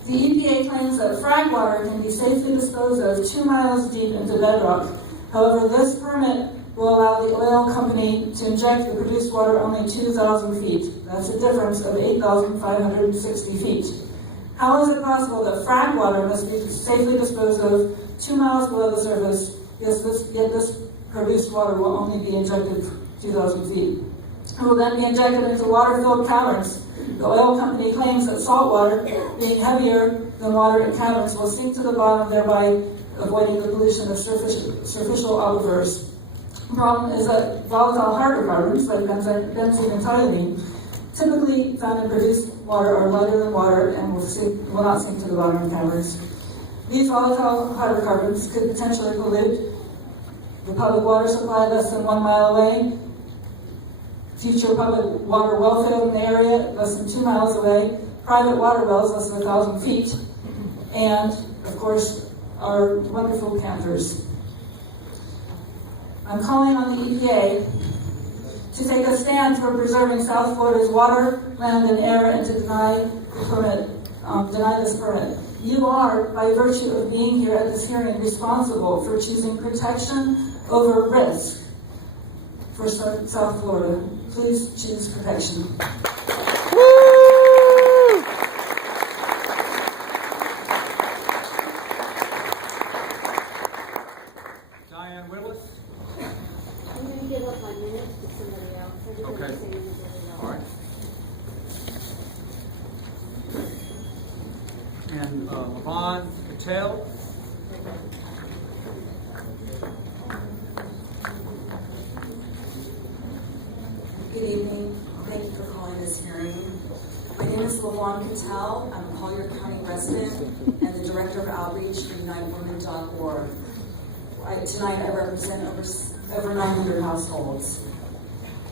The EPA claims that frack water can be safely disposed of 2 miles deep into bedrock. However, this permit will allow the oil company to inject the produced water only 2,000 feet. That's a difference of 8,560 feet. How is it possible that frack water must be safely disposed of 2 miles below the surface, yet this produced water will only be injected 2,000 feet? It will then be injected into water-filled caverns. The oil company claims that salt water, being heavier than water in caverns, will sink to the bottom, thereby avoiding the pollution of superficial aquifers. The problem is that volatile hydrocarbons, like benzene and toluene, typically found in produced water are lighter than water and will not sink to the bottom of caverns. These volatile hydrocarbons could potentially pollute the public water supply less than 1 mile away, future public water well field in the area less than 2 miles away, private water wells less than 1,000 feet, and, of course, our wonderful campers. I'm calling on the EPA to take a stand for preserving South Florida's water, land, and air, and to deny this permit. You are, by virtue of being here at this hearing, responsible for choosing protection over risk for South Florida. Please choose protection. Diane Willis. I'm going to give up my minutes to somebody else. Okay. All right. And Levon Patel. Good evening. Thank you for calling this hearing. My name is Levon Patel. I'm a Collier County resident and the Director of Outreach for UnitedWomen.org. Tonight I represent over 900 households.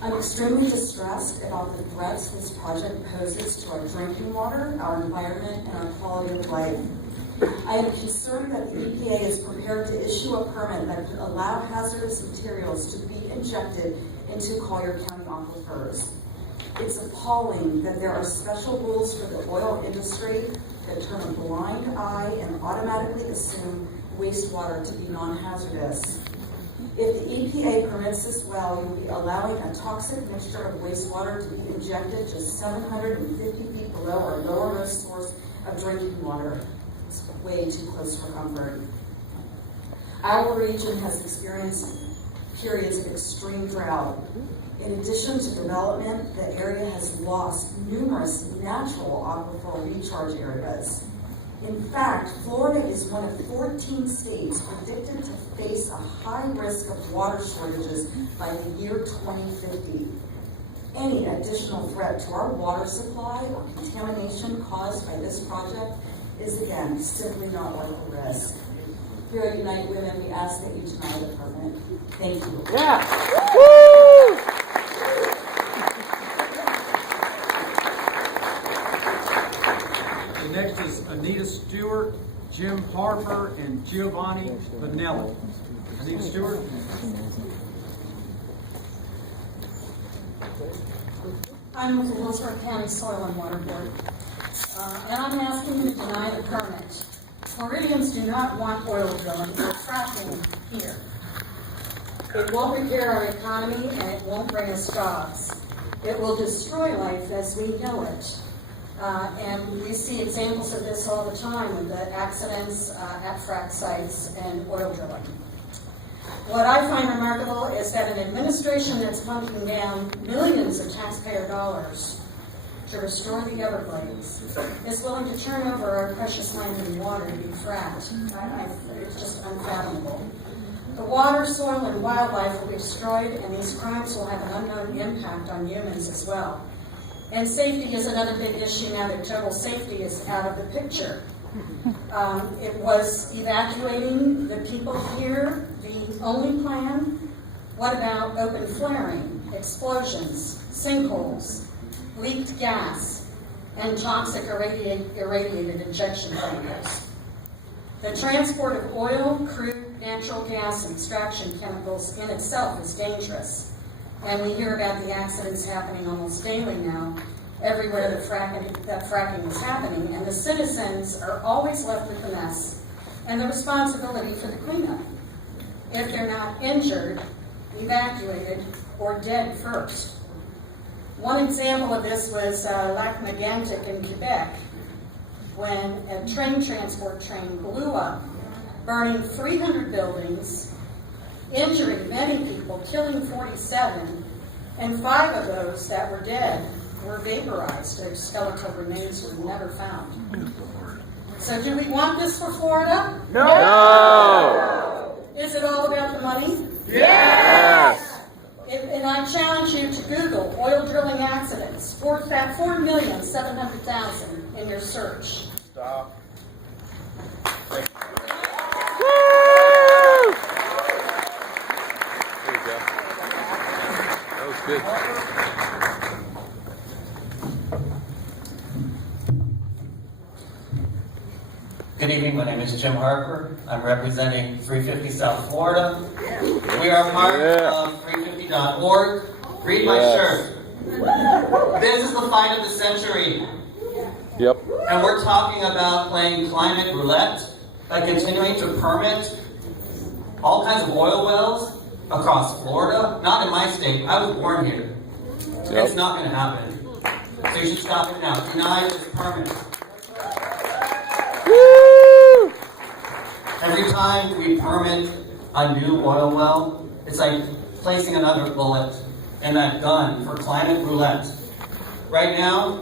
I'm extremely distressed about the threats this project poses to our drinking water, our environment, and our quality of life. I am concerned that the EPA is prepared to issue a permit that could allow hazardous materials to be injected into Collier County aquifers. It's appalling that there are special rules for the oil industry that turn a blind eye and automatically assume wastewater to be non-hazardous. If the EPA permits this well, you'll be allowing a toxic mixture of wastewater to be injected just 750 feet below our lowermost source of drinking water. It's way too close for comfort. Our region has experienced periods of extreme drought. In addition to development, the area has lost numerous natural aquifer recharge areas. In fact, Florida is one of 14 states predicted to face a high risk of water shortages by the year 2050. Any additional threat to our water supply or contamination caused by this project is, again, simply not worth the risk. Here at Unite Women, we ask that you deny the permit. Thank you. Yeah. Woo! Next is Anita Stewart, Jim Harper, and Giovanni Vanelli. Anita Stewart. I'm with the Hillsborough County Soil and Water Board, and I'm asking you to deny the permit. Floridians do not want oil drilling or fracking here. It won't repair our economy and it won't bring us jobs. It will destroy life as we know it. And we see examples of this all the time with the accidents at frack sites and oil drilling. What I find remarkable is that an administration that's plunking down millions of taxpayer dollars to restore the Everglades is willing to turn over our precious land and water to be fracked. It's just unfathomable. The water, soil, and wildlife will be destroyed, and these crimes will have an unknown impact on humans as well. And safety is another big issue now that total safety is out of the picture. It was evacuating the people here the only plan. What about open flaring, explosions, sinkholes, leaked gas, and toxic irradiated injection chemicals? The transport of oil, crude, natural gas, and extraction chemicals in itself is dangerous. And we hear about the accidents happening almost daily now, everywhere that fracking is happening, and the citizens are always left with the mess and the responsibility for the cleanup. If they're not injured, evacuated, or dead first. One example of this was Lac Mégantic in Quebec, when a transport train blew up, burning 300 buildings, injuring many people, killing 47, and 5 of those that were dead were vaporized. Their skeletal remains were never found. So do we want this for Florida? No! Is it all about the money? Yes! And I challenge you to Google oil drilling accidents, 4,700,000 in your search. Stop. There you go. That was good. Good evening, my name is Jim Harper. I'm representing 350 South Florida. We are part of 350.org. Read my shirt. This is the fight of the century. Yep. And we're talking about playing climate roulette by continuing to permit all kinds of oil wells across Florida. Not in my state. I was born here. Yep. It's not going to happen. So you should stop it now. Deny this permit. Every time we permit a new oil well, it's like placing another bullet in that gun for climate roulette. Right now,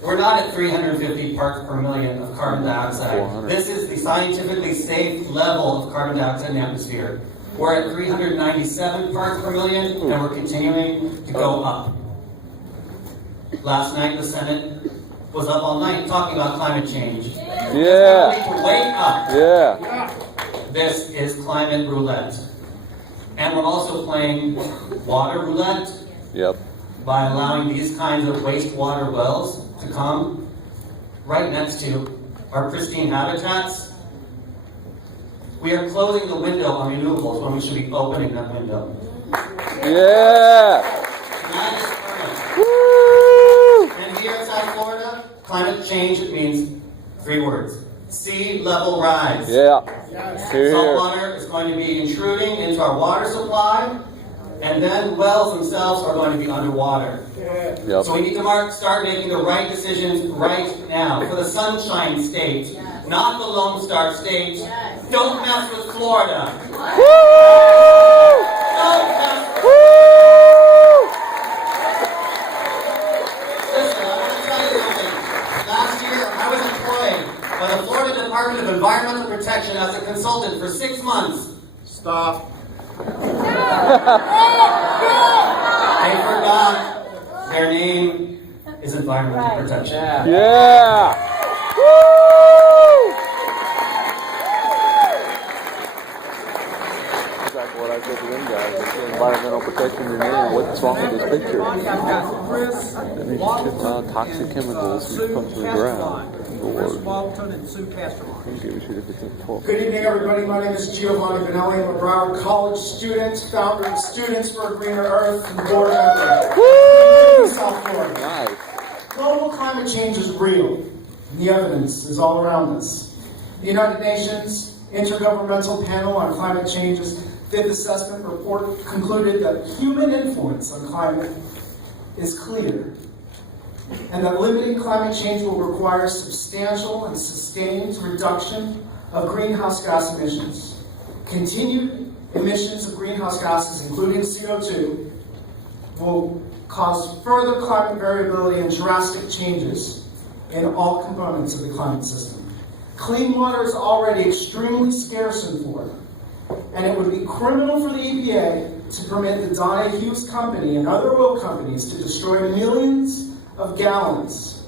we're not at 350 parts per million of carbon dioxide. This is the scientifically safe level of carbon dioxide in the atmosphere. We're at 397 parts per million, and we're continuing to go up. Last night, the Senate was up all night talking about climate change. Yeah. We need to wake up. Yeah. This is climate roulette. And we're also playing water roulette. Yep. By allowing these kinds of wastewater wells to come right next to our pristine habitats. We are closing the window on renewables when we should be opening that window. Yeah. And here in South Florida, climate change means 3 words. Sea level rise. Yeah. Salt water is going to be intruding into our water supply, and then wells themselves are going to be underwater. Yep. So we need to start making the right decisions right now for the Sunshine State, not the Lone Star State. Don't mess with Florida. Don't mess with Listen, I want to tell you something. Last year, I was employed by the Florida Department of Environmental Protection as a consultant for 6 months. Stop. They forgot their name is Environmental Protection. Yeah. Exactly what I said to them guys. It's environmental protection your name. What's wrong with this picture? That means you ship toxic chemicals which come to the ground. Chris Walton and Sue Castro. Good evening, everybody. My name is Giovanni Vanelli. I'm a Broward College student, founder of Students for a Greener Earth, and board member in South Florida. Nice. Global climate change is real, and the evidence is all around us. The United Nations Intergovernmental Panel on Climate Change's 5th assessment report concluded that human influence on climate is clear, and that limiting climate change will require substantial and sustained reduction of greenhouse gas emissions. Continued emissions of greenhouse gases, including CO2, will cause further climate variability and drastic changes in all components of the climate system. Clean water is already extremely scarce in Florida, and it would be criminal for the EPA to permit the Donahue's company and other oil companies to destroy millions of gallons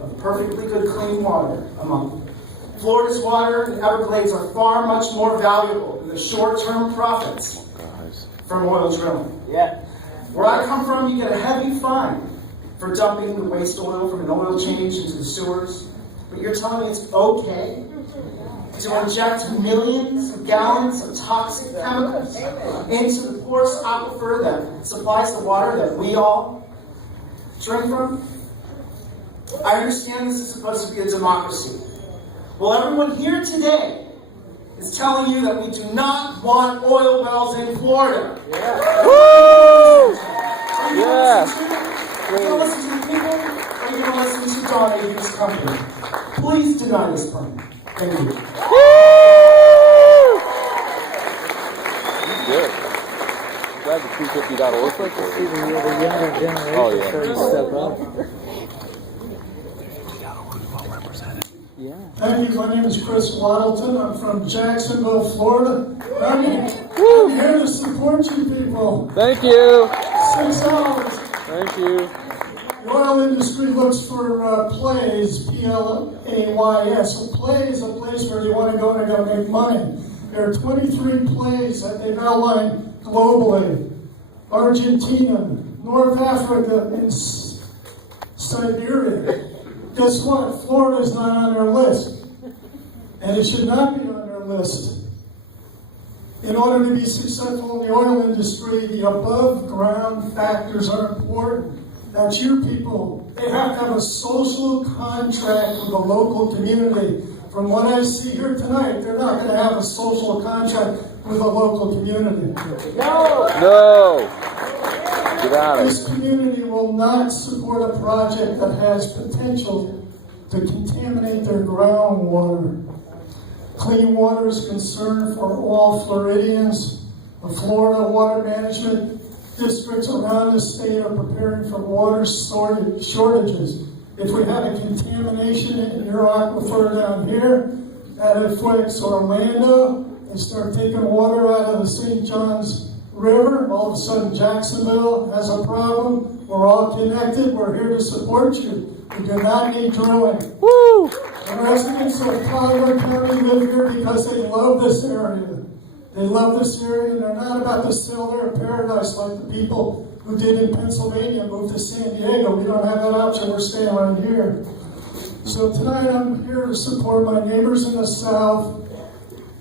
of perfectly good clean water a month. Florida's water and Everglades are far much more valuable than the short-term profits from oil drilling. Yeah. Where I come from, you get a heavy fine for dumping the waste oil from an oil change into the sewers. But you're telling me it's okay to inject millions of gallons of toxic chemicals into the porous aquifer that supplies the water that we all drink from? I understand this is supposed to be a democracy. Well, everyone here today is telling you that we do not want oil wells in Florida. Yeah. Woo! Yeah. Are you going to listen to the people, or are you going to listen to Donahue's company? Please deny this permit. Thank you. Good. I'm glad the 250.org. Like to see the younger generation step up. Yeah. Thank you. My name is Chris Waddleton. I'm from Jacksonville, Florida. I'm here to support you people. Thank you. 6 hours. Thank you. The oil industry looks for plays, P-L-A-Y-S. A play is a place where you want to go and they're going to make money. There are 23 plays that they've outlined globally. Argentina, North Africa, and Siberia. Guess what? Florida's not on their list. And it should not be on their list. In order to be successful in the oil industry, the above ground factors are important. That's your people. They have to have a social contract with the local community. From what I see here tonight, they're not going to have a social contract with the local community. No! No! Get out of This community will not support a project that has potential to contaminate their groundwater. Clean water is concern for all Floridians. The Florida water management districts around the state are preparing for water shortages. If we have a contamination in your aquifer down here, that affects Orlando, and start taking water out of the St. Johns River, all of a sudden Jacksonville has a problem. We're all connected. We're here to support you. We do not need drilling. Woo! The residents of Collier County live here because they love this area. They love this area, and they're not about to sell their paradise like the people who did in Pennsylvania, moved to San Diego. We don't have that option. We're staying right here. So tonight I'm here to support my neighbors in the South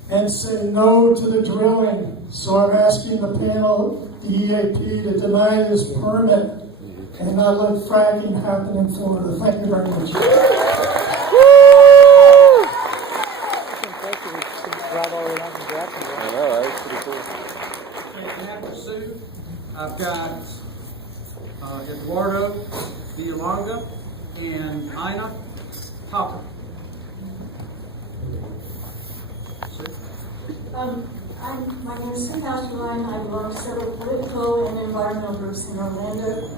and say no to the drilling. So I'm asking the panel, the EAP, to deny this permit and not let fracking happen in Florida. Thank you very much. I know, that's pretty cool. In that pursuit, I've got Eduardo De Longa and Ina Hopper. My name is Sue Line. I belong to several political and environmental groups in Orlando.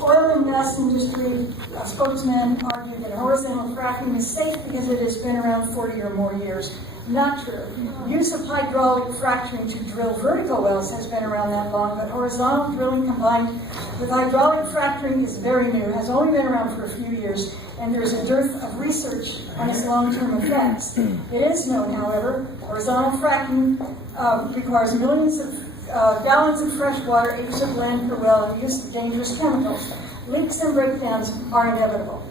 Oil and gas industry spokesmen argue that horizontal fracking is safe because it has been around 40 or more years. Not true. Use of hydraulic fracturing to drill vertical wells has been around that long, but horizontal drilling combined with hydraulic fracturing is very new, has only been around for a few years, and there's a dearth of research on its long-term effects. It is known, however, horizontal fracking requires millions of gallons of fresh water, acres of land per well, and use of dangerous chemicals. Leaks and breakdowns are inevitable.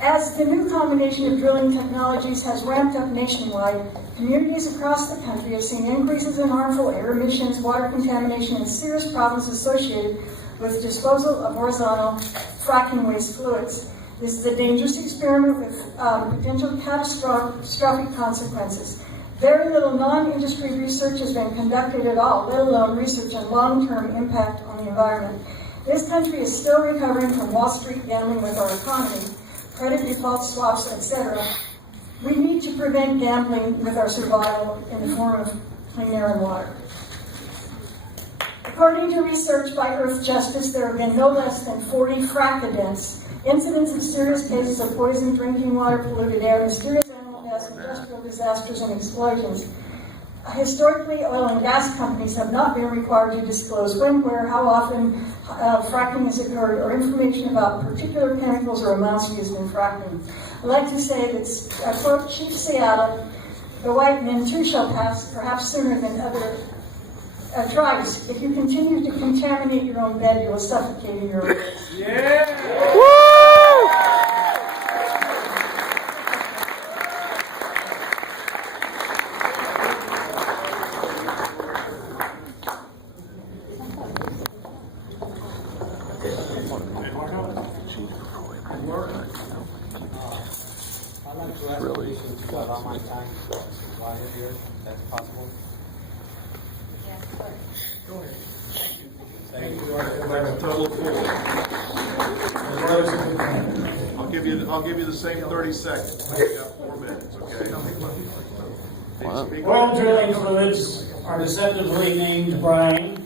As the new combination of drilling technologies has ramped up nationwide, communities across the country have seen increases in harmful air emissions, water contamination, and serious problems associated with disposal of horizontal fracking waste fluids. This is a dangerous experiment with potential catastrophic consequences. Very little non-industry research has been conducted at all, let alone research on long-term impact on the environment. This country is still recovering from Wall Street gambling with our economy, credit default swaps, etc. We need to prevent gambling with our survival in the form of clean air and water. According to research by Earth Justice, there have been no less than 40 frackidents, incidents of serious cases of poisoned drinking water, polluted air, mysterious animal deaths, industrial disasters, and explosions. Historically, oil and gas companies have not been required to disclose when, where, how often fracking has occurred, or information about particular chemicals or amounts used in fracking. I'd like to say that, I quote Chief Seattle, "The white men too shall pass, perhaps sooner than other tribes. If you continue to contaminate your own bed, you will suffocate in your roots." Yeah! Really? Thank you. That's a total of 4. I'll give you the same 30 seconds. You got 4 minutes, okay? Oil drilling fluids are deceptively named brine.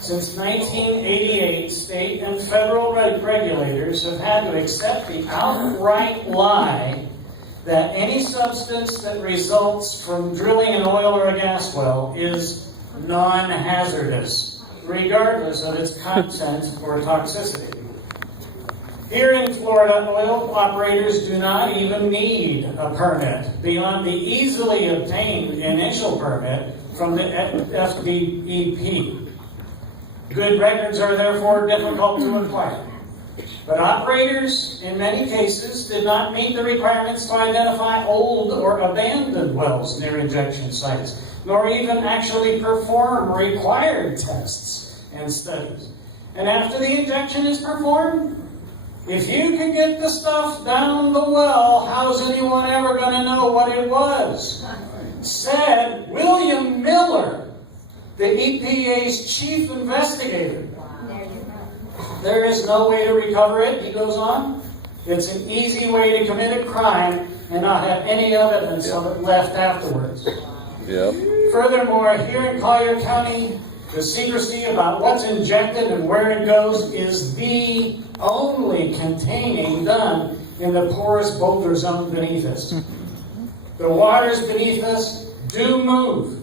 Since 1988, state and federal regulators have had to accept the outright lie that any substance that results from drilling an oil or a gas well is non-hazardous, regardless of its content or toxicity. Here in Florida, oil operators do not even need a permit beyond the easily obtained initial permit from the FDEP. Good records are therefore difficult to acquire. But operators, in many cases, did not meet the requirements to identify old or abandoned wells near injection sites, nor even actually perform required tests and studies. And after the injection is performed, if you can get the stuff down the well, how's anyone ever going to know what it was? Said William Miller, the EPA's chief investigator. There is no way to recover it, he goes on. It's an easy way to commit a crime and not have any evidence of it left afterwards. Furthermore, here in Collier County, the secrecy about what's injected and where it goes is the only containing done in the porous boulder zone beneath us. The waters beneath us do move.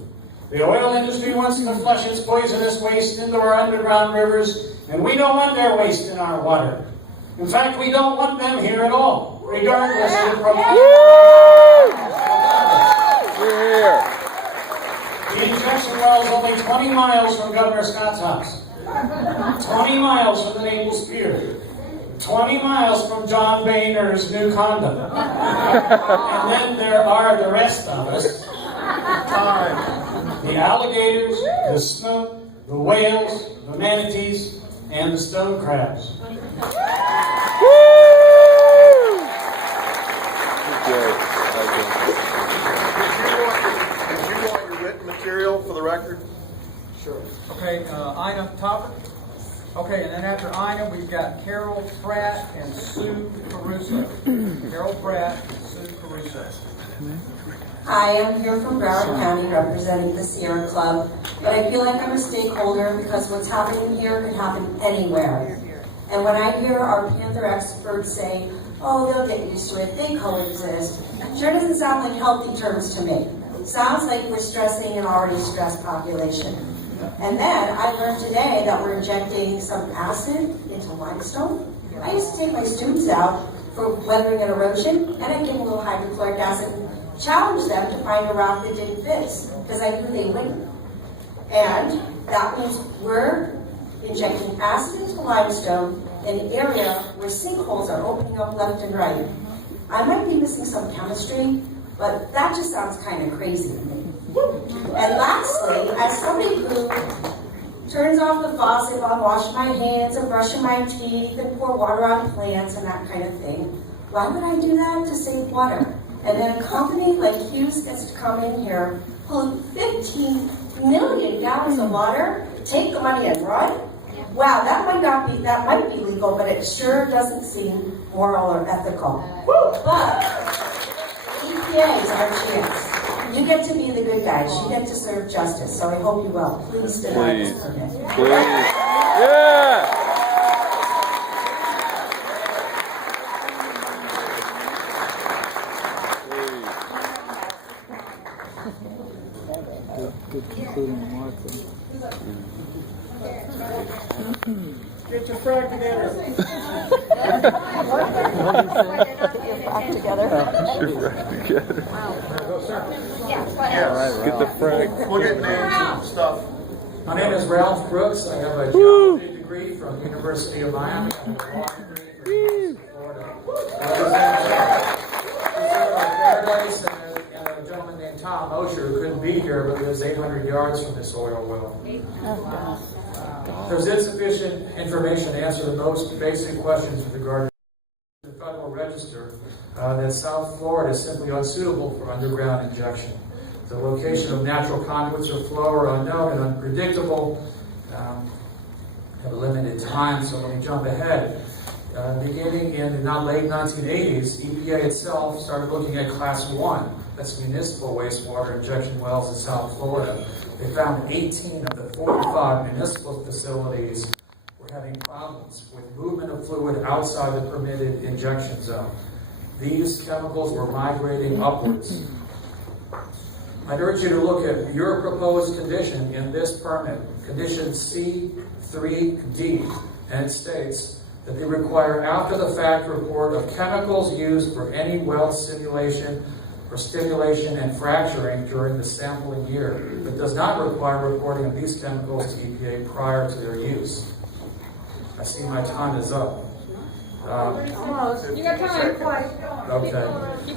The oil industry wants to flush its poisonous waste into our underground rivers, and we don't want their waste in our water. In fact, we don't want them here at all, regardless of the The injection well is only 20 miles from Governor Scott's house, 20 miles from the Naples Pier, 20 miles from John Boehner's new condo. And then there are the rest of us. The alligators, the snook, the whales, the manatees, and the stone crabs. Did you want your written material for the record? Sure. Okay, Ina Topper. Okay, and then after Ina, we've got Carol Pratt and Sue Caruso. Carol Pratt and Sue Caruso. Hi, I'm here from Broward County representing the Sierra Club, but I feel like I'm a stakeholder because what's happening here could happen anywhere. And when I hear our Panther experts say, oh, they'll get used to it, they coexist, sure doesn't sound like healthy terms to me. Sounds like we're stressing an already stressed population. And then I learned today that we're injecting some acid into limestone. I used to take my students out for weathering and erosion, and I'd give them a little hydrochloric acid, challenge them to find a route that didn't fit, because I knew they wouldn't. And that means we're injecting acid into limestone in an area where sinkholes are opening up left and right. I might be missing some chemistry, but that just sounds kind of crazy to me. And lastly, as somebody who turns off the faucet while I'm washing my hands and brushing my teeth and pour water on plants and that kind of thing, why would I do that? To save water. And then a company like Hughes gets to come in here, pull 15 million gallons of water, take the money and run? Wow, that might be legal, but it sure doesn't seem moral or ethical. But EPA is our chance. You get to be the good guys. You get to serve justice. So I hope you will. Please deny this permit. Please. Yeah! frag together. Yes. Get the frag. We'll get names and stuff. My name is Ralph Brooks. I have a geology degree from the University of Miami and a law degree from the University of Florida. Paradise and a gentleman named Tom Osher who couldn't be here but lives 800 yards from this oil well. There's insufficient information to answer the most basic questions with regard to the Federal Register that South Florida is simply unsuitable for underground injection. The location of natural conduits or flow are unknown and unpredictable. Have a limited time, so let me jump ahead. Beginning in the late 1980s, EPA itself started looking at Class 1, that's municipal wastewater injection wells in South Florida. They found 18 of the 45 municipal facilities were having problems with movement of fluid outside the permitted injection zone. These chemicals were migrating upwards. I'd urge you to look at your proposed condition in this permit, condition C3D, and it states that they require after-the-fact report of chemicals used for any well simulation or stimulation and fracturing during the sampling year, but does not require reporting of these chemicals to EPA prior to their use. I see my time is up. Almost. You got time. Okay.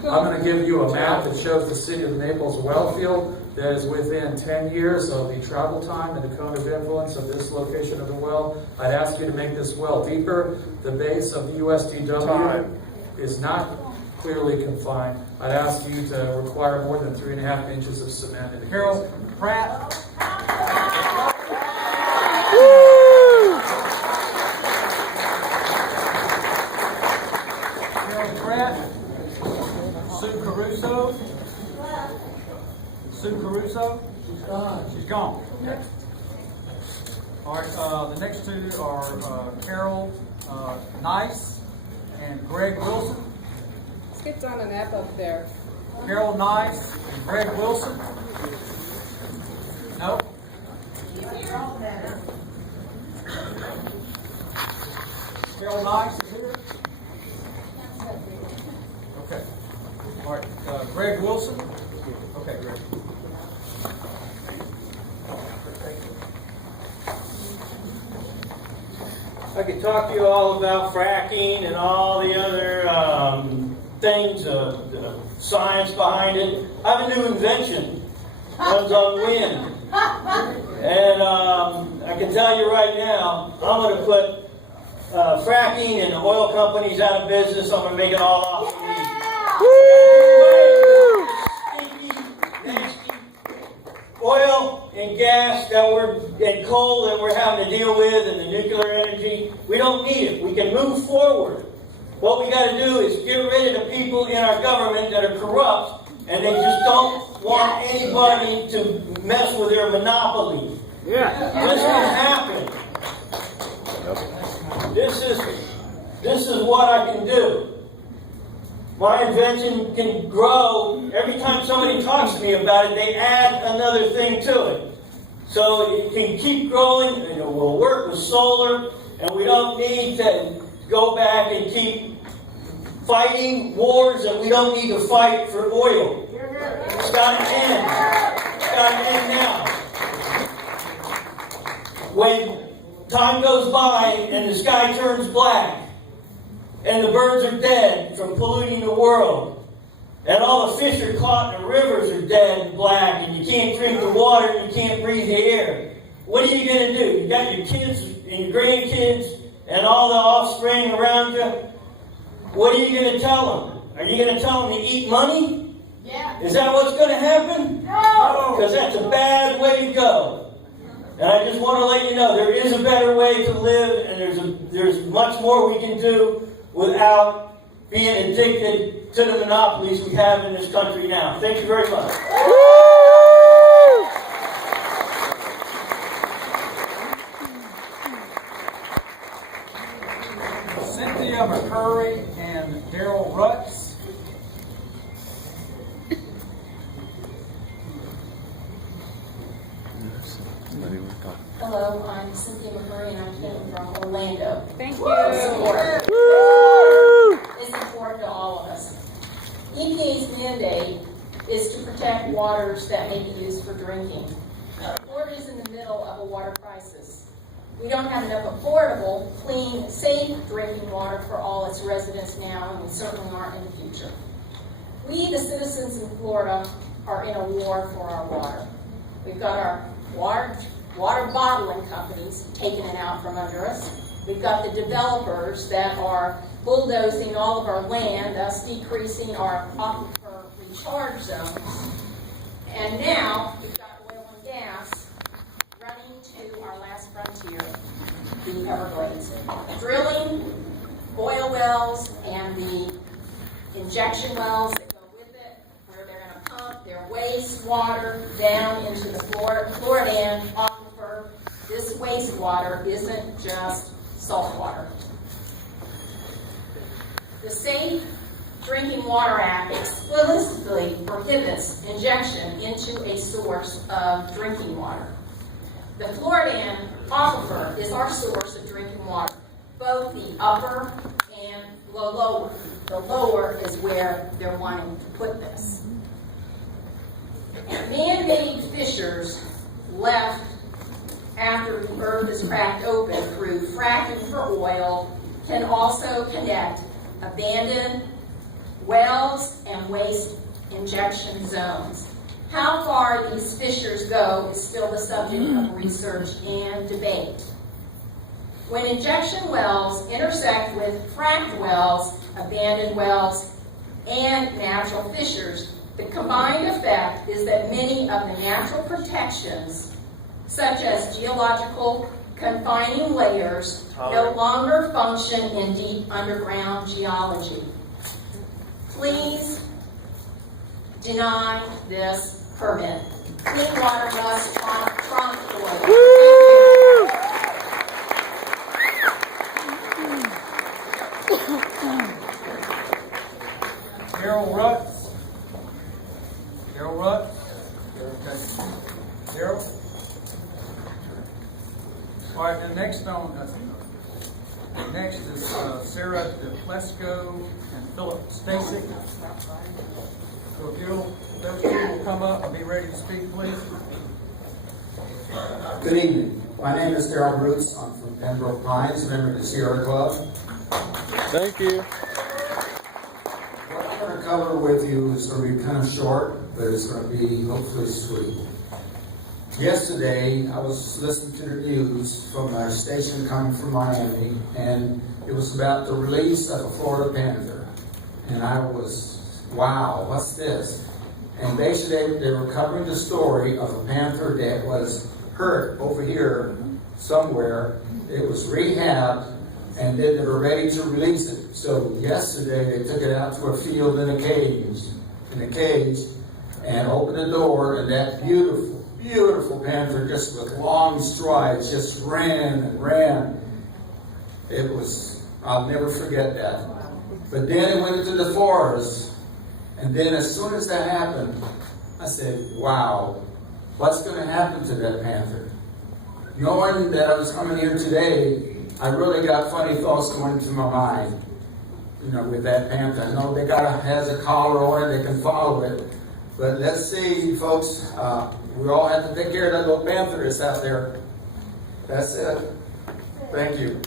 I'm going to give you a map that shows the city of Naples well field that is within 10 years of the travel time and the cone of influence of this location of the well. I'd ask you to make this well deeper. The base of the USDW is not clearly confined. I'd ask you to require more than 3.5 inches of cement in the Carol Pratt. Sue Caruso? Sue Caruso? She's gone. She's gone. Okay. All right, the next two are Carol Nice and Greg Wilson. Skip's on an app up there. Carol Nice and Greg Wilson. No? Carol Nice is here? Okay. All right, Greg Wilson. Okay, Greg. I could talk to you all about fracking and all the other things, the science behind it. I have a new invention. Runs on wind. And I can tell you right now, I'm going to put fracking and the oil companies out of business. I'm going to make it all off of me. Oil and gas and coal that we're having to deal with, and the nuclear energy, we don't need it. We can move forward. What we got to do is get rid of the people in our government that are corrupt, and they just don't want anybody to mess with their monopoly. Yeah. This can happen. This is what I can do. My invention can grow. Every time somebody talks to me about it, they add another thing to it. So it can keep growing, and it will work with solar, and we don't need to go back and keep fighting wars that we don't need to fight for oil. It's got to end. It's got to end now. When time goes by and the sky turns black, and the birds are dead from polluting the world, and all the fish are caught in the rivers are dead and black, and you can't drink the water and you can't breathe the air. What are you going to do? You got your kids and your grandkids and all the offspring around you. What are you going to tell them? Are you going to tell them to eat money? Yeah. Is that what's going to happen? No! Because that's a bad way to go. And I just want to let you know there is a better way to live, and there's much more we can do without being addicted to the monopolies we have in this country now. Thank you very much. Cynthia McCurry and Daryl Rutz. Hello, I'm Cynthia McCurry and I'm from Orlando. drinking. Florida is in the middle of a water crisis. We don't have enough affordable, clean, safe drinking water for all its residents now, and we certainly aren't in the future. We, the citizens in Florida, are in a war for our water. We've got our water bottling companies taking it out from under us. We've got the developers that are bulldozing all of our land, thus decreasing our aquifer recharge zones. And now we've got oil and gas running to our last frontier, the Everglades. Drilling oil wells and the injection wells that go with it, where they're going to pump their wastewater down into the Floridan aquifer. This wastewater isn't just salt water. The Safe Drinking Water Act explicitly prohibits injection into a source of drinking water. The Floridan aquifer is our source of drinking water, both the upper and the lower. The lower is where they're wanting to put this. Man-made fissures left after the earth is cracked open through fracking for oil can also connect abandoned wells and waste injection zones. How far these fissures go is still the subject of research and debate. When injection wells intersect with fracked wells, abandoned wells, and natural fissures, the combined effect is that many of the natural protections, such as geological confining layers, no longer function in deep underground geology. Please deny this permit. Clean water must trump oil. Daryl Rutt. Daryl Rutt. Daryl. All right, the next next is Sarah DePlesco and Philip Stasic. So if those two will come up and be ready to speak, please. Good evening. My name is Daryl Roots. I'm from Pembroke Pines, member of the Sierra Club. Thank you. What I'm going to cover with you is going to be kind of short, but it's going to be hopefully sweet. Yesterday, I was listening to the news from a station coming from Miami, and it was about the release of a Florida panther. And I was, wow, what's this? And basically, they were covering the story of a panther that was hurt over here somewhere. It was rehabbed, and then they were ready to release it. So yesterday, they took it out to a field in a cage, and opened the door, and that beautiful panther, just with long strides, just ran and ran. It was, I'll never forget that. But then it went into the forest, and then as soon as that happened, I said, wow, what's going to happen to that panther? Knowing that I was coming here today, I really got funny thoughts going through my mind, with that panther. I know they has a collar on it, they can follow it. But let's see, folks, we all have to take care of that little panther that's out there. That's it. Thank you.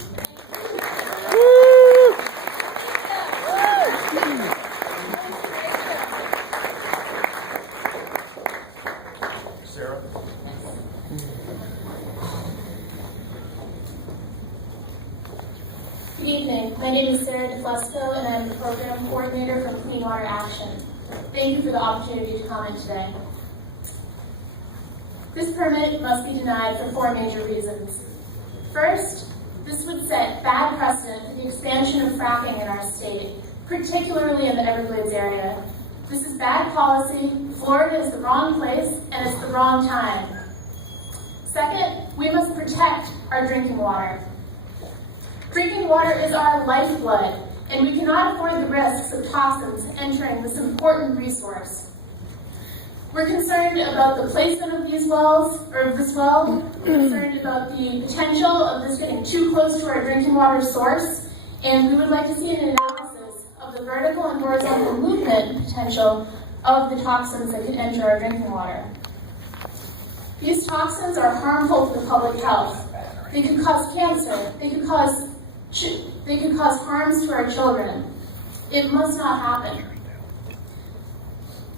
Sarah. Good evening. My name is Sarah DeFlusco, and I'm the program coordinator from Clean Water Action. Thank you for the opportunity to comment today. This permit must be denied for 4 major reasons. First, this would set bad precedent for the expansion of fracking in our state, particularly in the Everglades area. This is bad policy, Florida is the wrong place, and it's the wrong time. Second, we must protect our drinking water. Drinking water is our lifeblood, and we cannot afford the risks of toxins entering this important resource. We're concerned about the placement of these wells, or of this well. We're concerned about the potential of this getting too close to our drinking water source, and we would like to see an analysis of the vertical and horizontal movement potential of the toxins that could enter our drinking water. These toxins are harmful to the public health. They could cause cancer. They could cause harms to our children. It must not happen.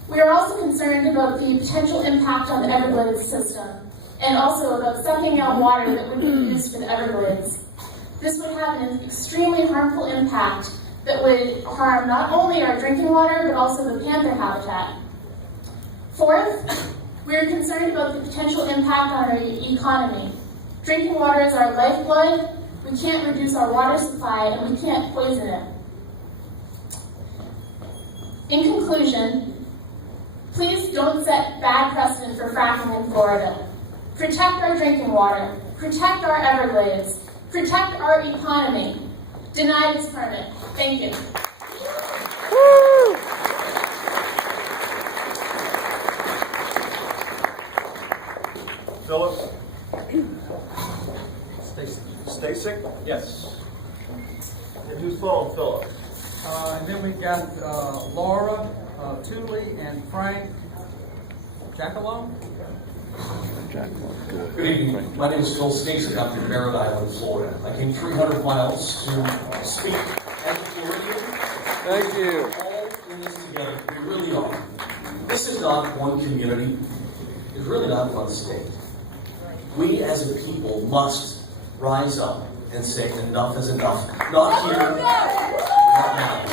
We are also concerned about the potential impact on the Everglades system, and also about sucking out water that would be used for the Everglades. This would have an extremely harmful impact that would harm not only our drinking water, but also the panther habitat. Fourth, we are concerned about the potential impact on our economy. Drinking water is our lifeblood. We can't reduce our water supply, and we can't poison it. In conclusion, please don't set bad precedent for fracking in Florida. Protect our drinking water. Protect our Everglades. Protect our economy. Deny this permit. Thank you. Woo! Philip? Stasic? Yes. And who's following Philip? And then we got Laura, Thule, and Frank Jackalow. Good evening. My name is Phil Stasic. I'm from Merritt Island, Florida. I came 300 miles to speak at the Floridian. Thank you. We're all in this together. We really are. This is not one community. It's really not one state. We as a people must rise up and say enough is enough. Not here, not now.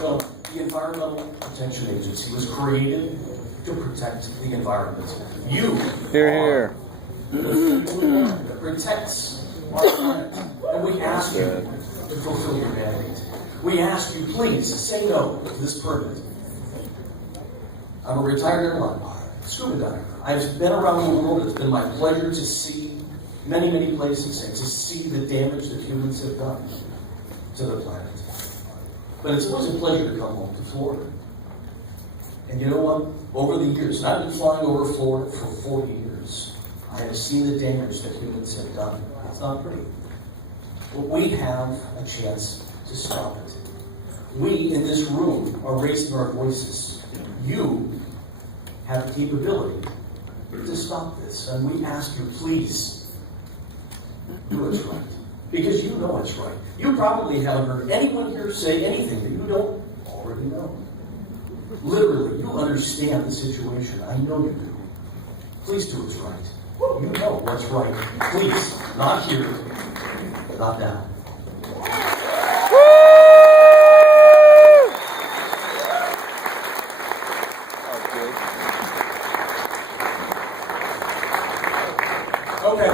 Well, the Environmental Protection Agency was created to protect the environment. You Here. that protects our planet. And we ask you to fulfill your mandate. We ask you, please, say no to this permit. I'm a retired airline scuba diver. I've been around the world. It's been my pleasure to see many, many places and to see the damage that humans have done to the planet. But it's always a pleasure to come home to Florida. And you know what? Over the years, and I've been flying over Florida for 40 years, I have seen the damage that humans have done. It's not pretty. But we have a chance to stop it. We in this room are raising our voices. You have the capability to stop this. And we ask you, please, do what's right. Because you know it's right. You probably haven't heard anyone here say anything that you don't already know. Literally, you understand the situation. I know you do. Please do what's right. You know what's right. Please, not here, not now. Okay,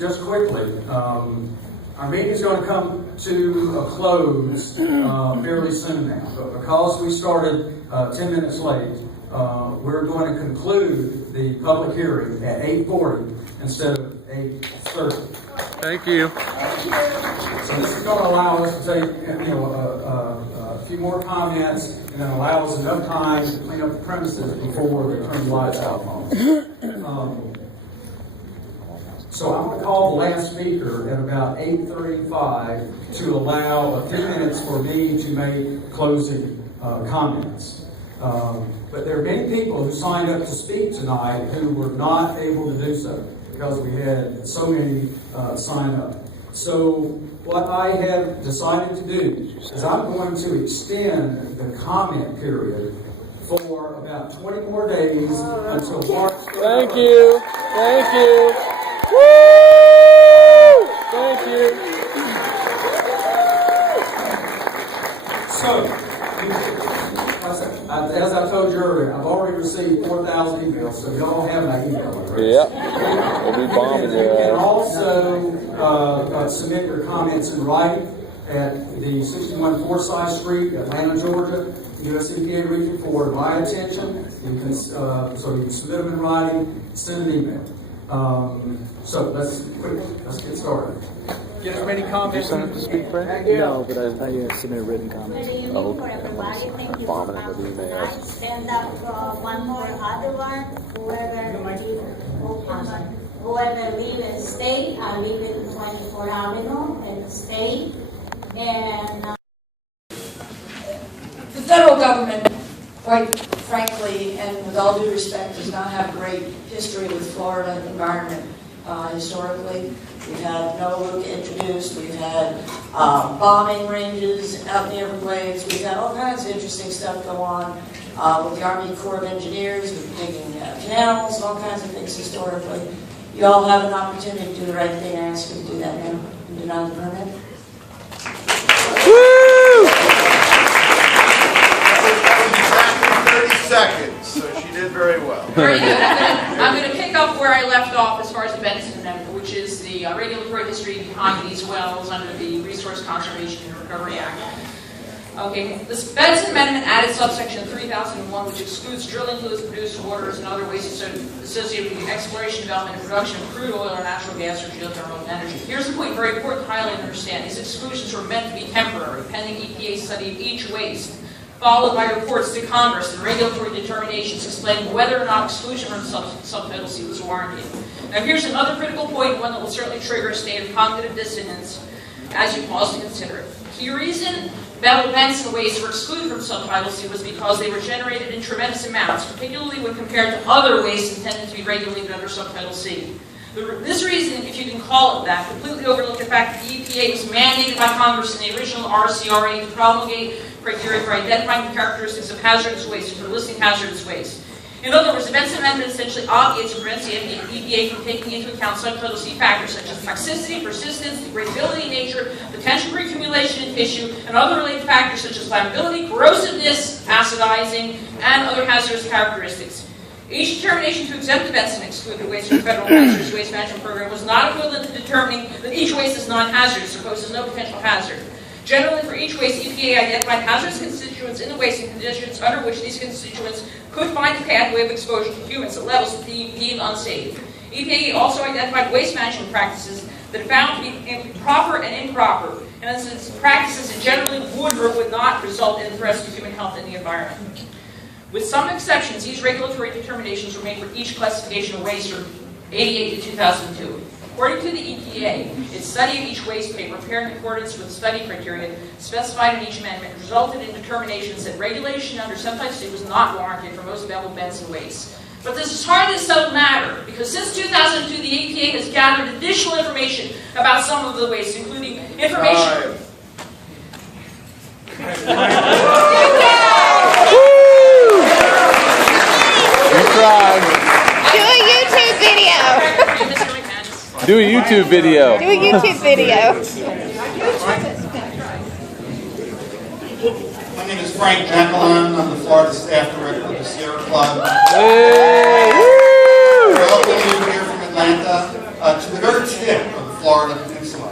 just quickly. Our meeting's going to come to a close fairly soon now, but because we started 10 minutes late, we're going to conclude the public hearing at 8:40 instead of 8:30. Thank you. So this is going to allow us to take a few more comments and then allow us enough time to clean up the premises before we turn the lights out. So I'm going to call the last speaker at about 8:35 to allow a few minutes for me to make closing comments. But there are many people who signed up to speak tonight who were not able to do so because we had so many sign up. So what I have decided to do is I'm going to extend the comment period for about 20 more days until March 3rd. Thank you. Thank you. Woo! Thank you. So, as I told you earlier, I've already received 4,000 emails, so y'all have my email address. Yep. We'll be bombing You can also submit your comments in writing at the 61 Forsyth Street, Atlanta, Georgia, U.S. EPA Region 4. To my attention, you can, so you can submit them in writing, send an email. So let's get started. Get as many comments. Did you sign up to speak, Brad? No, but I submitted written comments. Good evening for everybody. Thank you for coming tonight. And one more other one, whoever live in the state, I live in 24 Avenue in the state. And the federal government, right frankly, and with all due respect, does not have great history with Florida environment historically. We've had Noah introduced, we've had bombing ranges out in the Everglades, we've had all kinds of interesting stuff go on with the Army Corps of Engineers, with digging canals, all kinds of things historically. You all have an opportunity to do the right thing. I ask you to do that now and deny the permit. Woo! 30 seconds, so she did very well. Very good. I'm going to pick up where I left off as far as the Benson Amendment, which is the regulatory history behind these wells under the Resource Conservation and Recovery Act. Okay, this Benson Amendment added subsection 3001, which excludes drilling fluids, produced waters, and other wastes associated with the exploration, development, and production of crude oil or natural gas or geothermal energy. Here's the point, very important to highlight and understand. These exclusions were meant to be temporary, pending EPA study of each waste, followed by reports to Congress and regulatory determinations explaining whether or not exclusion from Subtitle C was warranted. Now here's another critical point, one that will certainly trigger a state of cognitive dissonance as you pause to consider it. The reason Benson wastes were excluded from Subtitle C was because they were generated in tremendous amounts, particularly when compared to other wastes intended to be regulated under Subtitle C. This reason, if you can call it that, completely overlooked the fact that the EPA was mandated by Congress in the original RCRA to promulgate criteria for identifying the characteristics of hazardous waste and for listing hazardous waste. In other words, the Benson Amendment essentially obligates and prevents the EPA from taking into account Subtitle C factors such as toxicity, persistence, degradability in nature, potential for accumulation in tissue, and other related factors such as flammability, corrosiveness, acidizing, and other hazardous characteristics. Each determination to exempt the Benson excluded waste from the Federal Hazardous Waste Management Program was not equivalent to determining that each waste is non-hazardous or poses no potential hazard. Generally, for each waste, EPA identified hazardous constituents in the waste and conditions under which these constituents could find a pathway of exposure to humans at levels that deemed unsafe. EPA also identified waste management practices that it found to be improper and improper, and as practices that generally would or would not result in threats to human health and the environment. With some exceptions, these regulatory determinations were made for each classification of waste from 1988 to 2002. According to the EPA, its study of each waste paper prepared in accordance with study criteria specified in each amendment resulted in determinations that regulation under Subtitle C was not warranted for most available Benson waste. But this is hardly a settled matter, because since 2002, the EPA has gathered additional information about some of the waste, including information... Do a YouTube video. Do a YouTube video. My name is Frank Jacqueline. I'm the Florida Staff Director of the Sierra Club. Hey! Welcome you here from Atlanta to the very tip of the Florida Peninsula.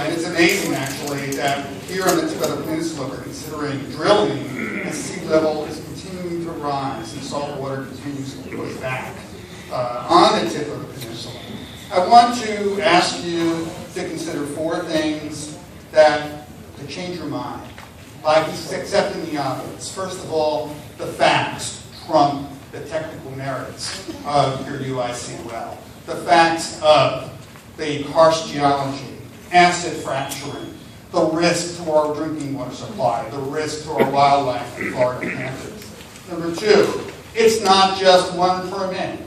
And it's amazing, actually, that here on the tip of the peninsula we're considering drilling as sea level is continuing to rise and salt water continues to push back on the tip of the peninsula. I want to ask you to consider 4 things that could change your mind by accepting the obvious. First of all, the facts trump the technical merits of your UIC well. The facts of the harsh geology, acid fracturing, the risk to our drinking water supply, the risk to our wildlife and Florida panthers. Number 2, it's not just one permit.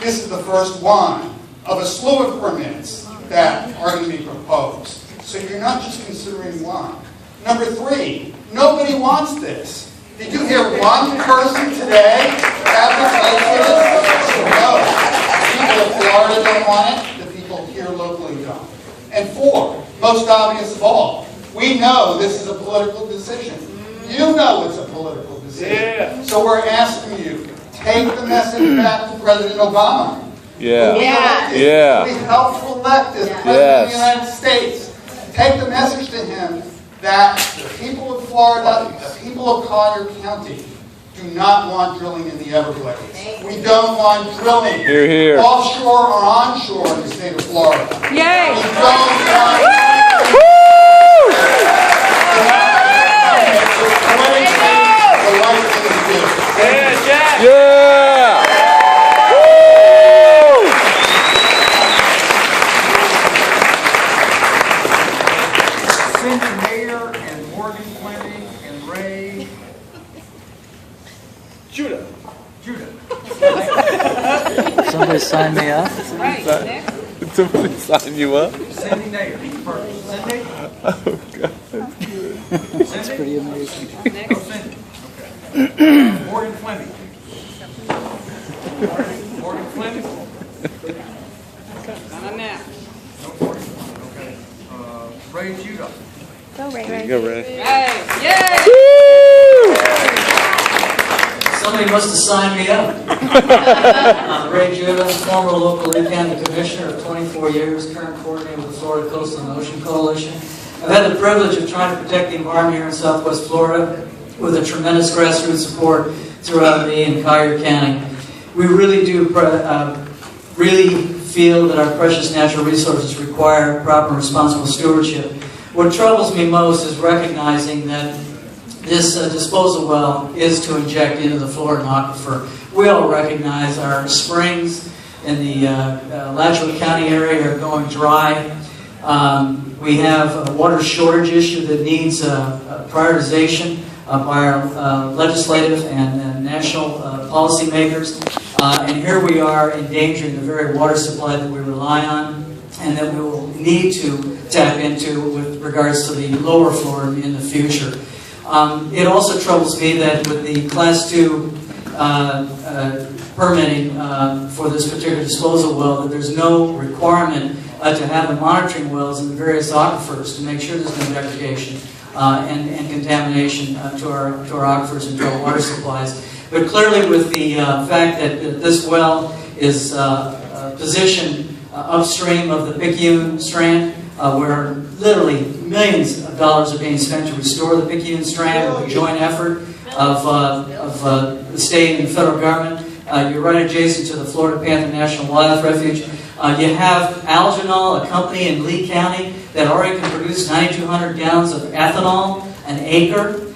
This is the first one of a slew of permits that are going to be proposed. So you're not just considering one. Number 3, nobody wants this. Did you hear one person today advocate this? No. The people of Florida don't want it. The people here locally don't. And 4, most obvious of all, we know this is a political decision. You know it's a political decision. Yeah. So we're asking you, take the message back to President Obama. Yeah. We helped elect as President of the United States. Take the message to him that the people of Florida, the people of Collier County, do not want drilling in the Everglades. We don't want drilling offshore or onshore in the state of Florida. Yay! We don't want the right thing to do. Yeah, Jack! Yeah! Judah. Somebody sign me up. Somebody sign you up? Cindy Nair first. Cindy? Oh, God. That's pretty amazing. No, Cindy. Okay. Morgan Fleming. Morgan Fleming? Not on that. No, Morgan. Okay. Ray Judah. Go, Ray. Go, Ray. Hey, yay! Somebody must have signed me up. I'm Ray Judah, former local Lee County Commissioner of 24 years, current coordinator with the Florida Coastal and Ocean Coalition. I've had the privilege of trying to protect the environment here in Southwest Florida with a tremendous grassroots support throughout me and Collier County. We really do really feel that our precious natural resources require proper and responsible stewardship. What troubles me most is recognizing that this disposal well is to inject into the Florida aquifer. We all recognize our springs in the Alachua County area are going dry. We have a water shortage issue that needs prioritization by our legislative and national policymakers. And here we are endangering the very water supply that we rely on and that we will need to tap into with regards to the lower Florida in the future. It also troubles me that with the Class 2 permitting for this particular disposal well, that there's no requirement to have the monitoring wells in the various aquifers to make sure there's no degradation and contamination to our aquifers and to our water supplies. But clearly with the fact that this well is positioned upstream of the Picayune Strand, where literally millions of dollars are being spent to restore the Picayune Strand with a joint effort of the state and the federal government. You're right adjacent to the Florida Panther National Wildlife Refuge. You have Alginol, a company in Lee County that already can produce 9,200 gallons of ethanol an acre.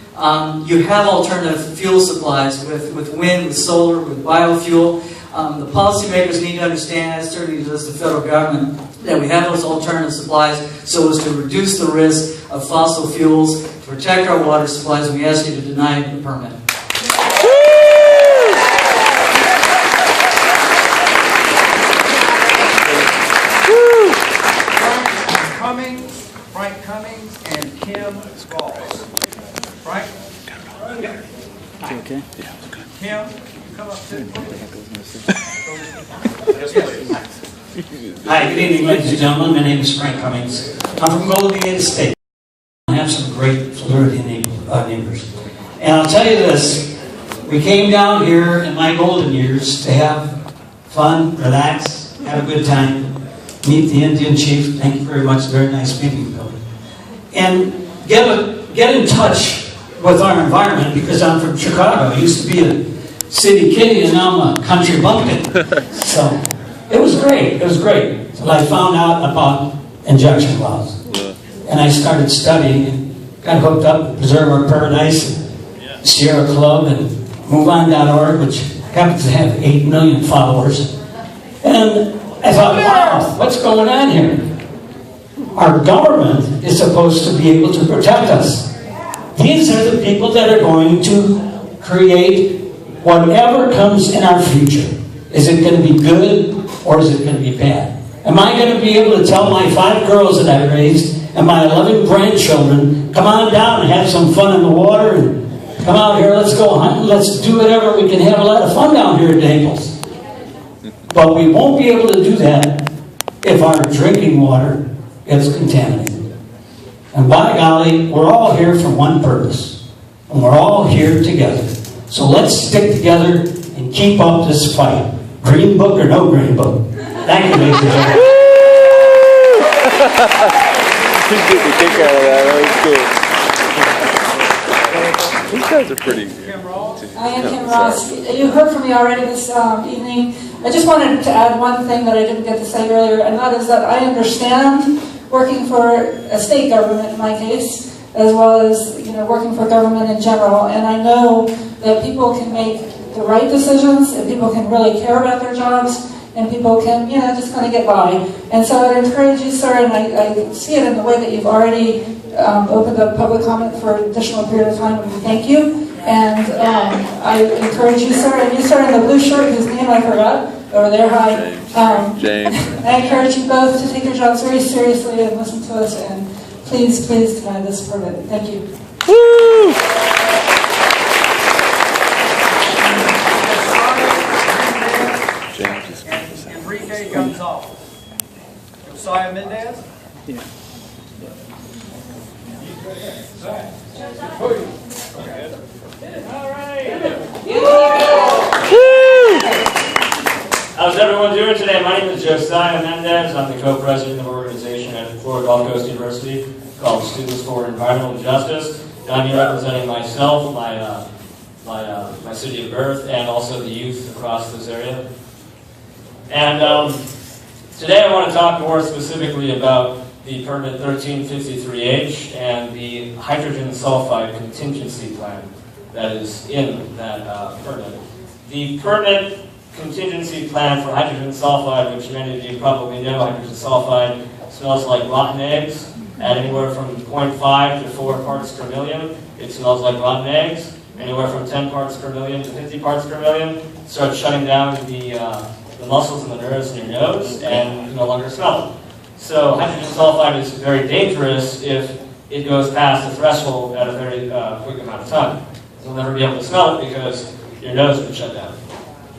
You have alternative fuel supplies with wind, with solar, with biofuel. The policymakers need to understand, as certainly does the federal government, that we have those alternative supplies so as to reduce the risk of fossil fuels, to protect our water supplies, and we ask you to deny the permit. Frank Cummings, and Kim Balls. Frank? Okay. Kim, you come up to Hi, good evening, ladies and gentlemen. My name is Frank Cummings. I'm from Golden Gate State. I have some great Floridian neighbors. And I'll tell you this, we came down here in my golden years to have fun, relax, have a good time, meet the Indian chief. Thank you very much. Very nice meeting, Bill. And get in touch with our environment because I'm from Chicago. I used to be a city kitty and now I'm a country bumpkin. So it was great. It was great. Until I found out about injection wells. And I started studying and got hooked up with Preserve Our Paradise, and Sierra Club, and MoveOn.org, which happens to have 8 million followers. And I thought, wow, what's going on here? Our government is supposed to be able to protect us. These are the people that are going to create whatever comes in our future. Is it going to be good or is it going to be bad? Am I going to be able to tell my 5 girls that I raised and my 11 grandchildren, come on down and have some fun in the water and come out here, let's go hunting, let's do whatever, we can have a lot of fun down here in Naples. But we won't be able to do that if our drinking water gets contaminated. And by golly, we're all here for one purpose. And we're all here together. So let's stick together and keep up this fight. Green book or no green book. Thank you, ladies and gentlemen. He's getting a kick out of that. That was cool. These guys are pretty. I am Kim Ross. You heard from me already this evening. I just wanted to add one thing that I didn't get to say earlier, and that is that I understand working for a state government in my case, as well as working for government in general, and I know that people can make the right decisions, and people can really care about their jobs, and people can, just kind of get by. And so I'd encourage you, sir, and I see it in the way that you've already opened up public comment for an additional period of time, and we thank you. And I encourage you, sir, and you, sir, in the blue shirt, whose name I forgot, over there, hi. James. I encourage you both to take your jobs very seriously and listen to us, and please, please deny this permit. Thank you. Woo! Enrique Gonzalez. Josiah Mendez? Yeah. How's everyone doing today? My name is Josiah Mendez. I'm the co-president of an organization at Florida Gulf Coast University called Students for Environmental Justice. I'm here representing myself, my city of birth, and also the youth across this area. And today I want to talk more specifically about the permit 1353H and the hydrogen sulfide contingency plan that is in that permit. The permit contingency plan for hydrogen sulfide, which many of you probably know, hydrogen sulfide smells like rotten eggs at anywhere from 0.5 to 4 parts per million. It smells like rotten eggs. Anywhere from 10 parts per million to 50 parts per million. It starts shutting down the muscles and the nerves in your nose, and you can no longer smell it. So hydrogen sulfide is very dangerous if it goes past the threshold at a very quick amount of time. You'll never be able to smell it because your nose has been shut down.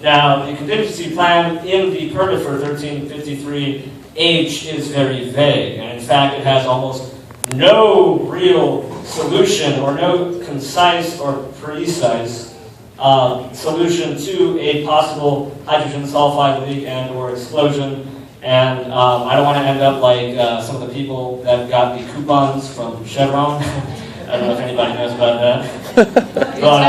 Now, the contingency plan in the permit for 1353H is very vague, and in fact, it has almost no real solution or no concise or precise solution to a possible hydrogen sulfide leak and or explosion. And I don't want to end up like some of the people that got the coupons from Chevron. I don't know if anybody knows about that. But,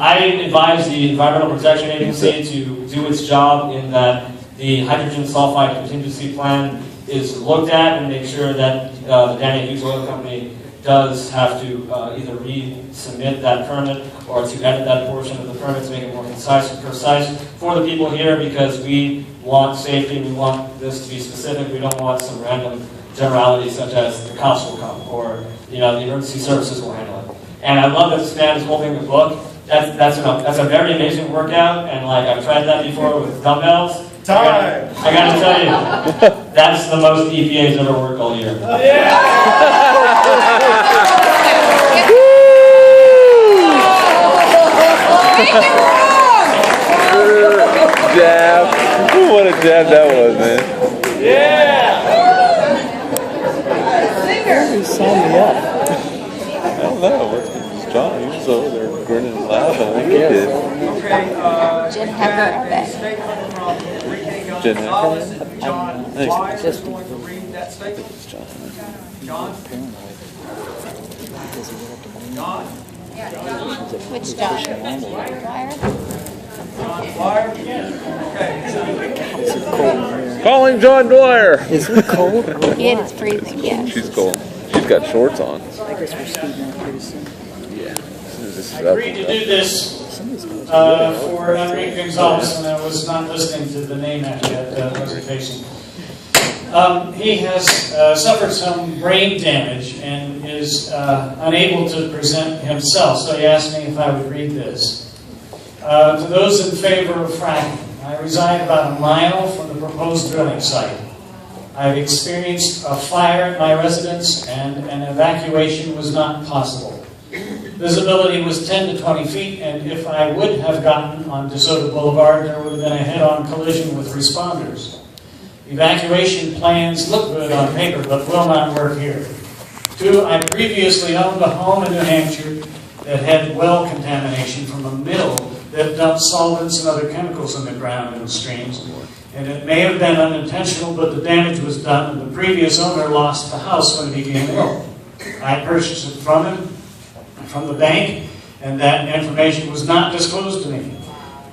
I advise the Environmental Protection Agency to do its job in that the hydrogen sulfide contingency plan is looked at and make sure that the Danny Hughes Oil Company does have to either resubmit that permit or to edit that portion of the permit to make it more concise and precise for the people here, because we want safety and we want this to be specific. We don't want some random generalities such as the cops will come or the emergency services will handle it. And I love that this man is holding the book. That's a very amazing workout, and like I've tried that before with dumbbells. I gotta tell you, that's the most EPA's ever worked all year. Jab. What a jab that was, man. Who signed me up? I don't know. It's John. He was over there grinning and laughing like he did. Jen Hacker, statement from Enrique Gonzalez and John Dwyer is going to read that statement. John? John? Which John? Dwyer? John Dwyer? Okay. Call him John Dwyer. Is it cold? Yeah, it's freezing, yeah. She's cold. She's got shorts on. I guess we're speeding up pretty soon. Yeah. I agreed to do this for Enrique Gonzalez, and I was not listening to the name after that presentation. He has suffered some brain damage and is unable to present himself, so he asked me if I would read this. To those in favor of fracking, I reside about a mile from the proposed drilling site. I've experienced a fire at my residence, and an evacuation was not possible. Visibility was 10 to 20 feet, and if I would have gotten on DeSoto Boulevard, there would have been a head-on collision with responders. Evacuation plans look good on paper, but will not work here. 2, I previously owned a home in New Hampshire that had well contamination from a mill that dumped solvents and other chemicals in the ground and the streams. And it may have been unintentional, but the damage was done, and the previous owner lost the house when he became ill. I purchased it from him, from the bank, and that information was not disclosed to me.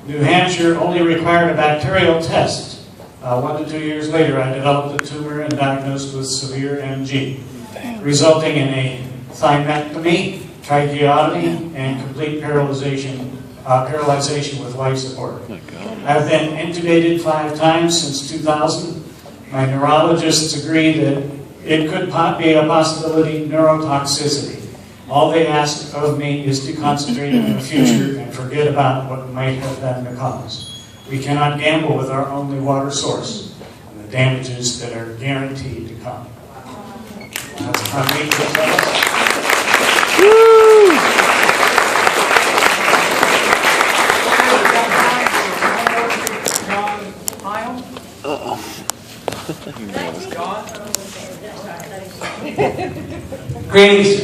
New Hampshire only required a bacterial test. 1 to 2 years later, I developed a tumor and diagnosed with severe MG, resulting in a thymectomy, tracheotomy, and complete paralyzation with life support. I've been intubated 5 times since 2000. My neurologists agree that it could be a possibility neurotoxicity. All they ask of me is to concentrate on the future and forget about what might have been the cause. We cannot gamble with our only water source and the damages that are guaranteed to come. That's how we do it. Greetings.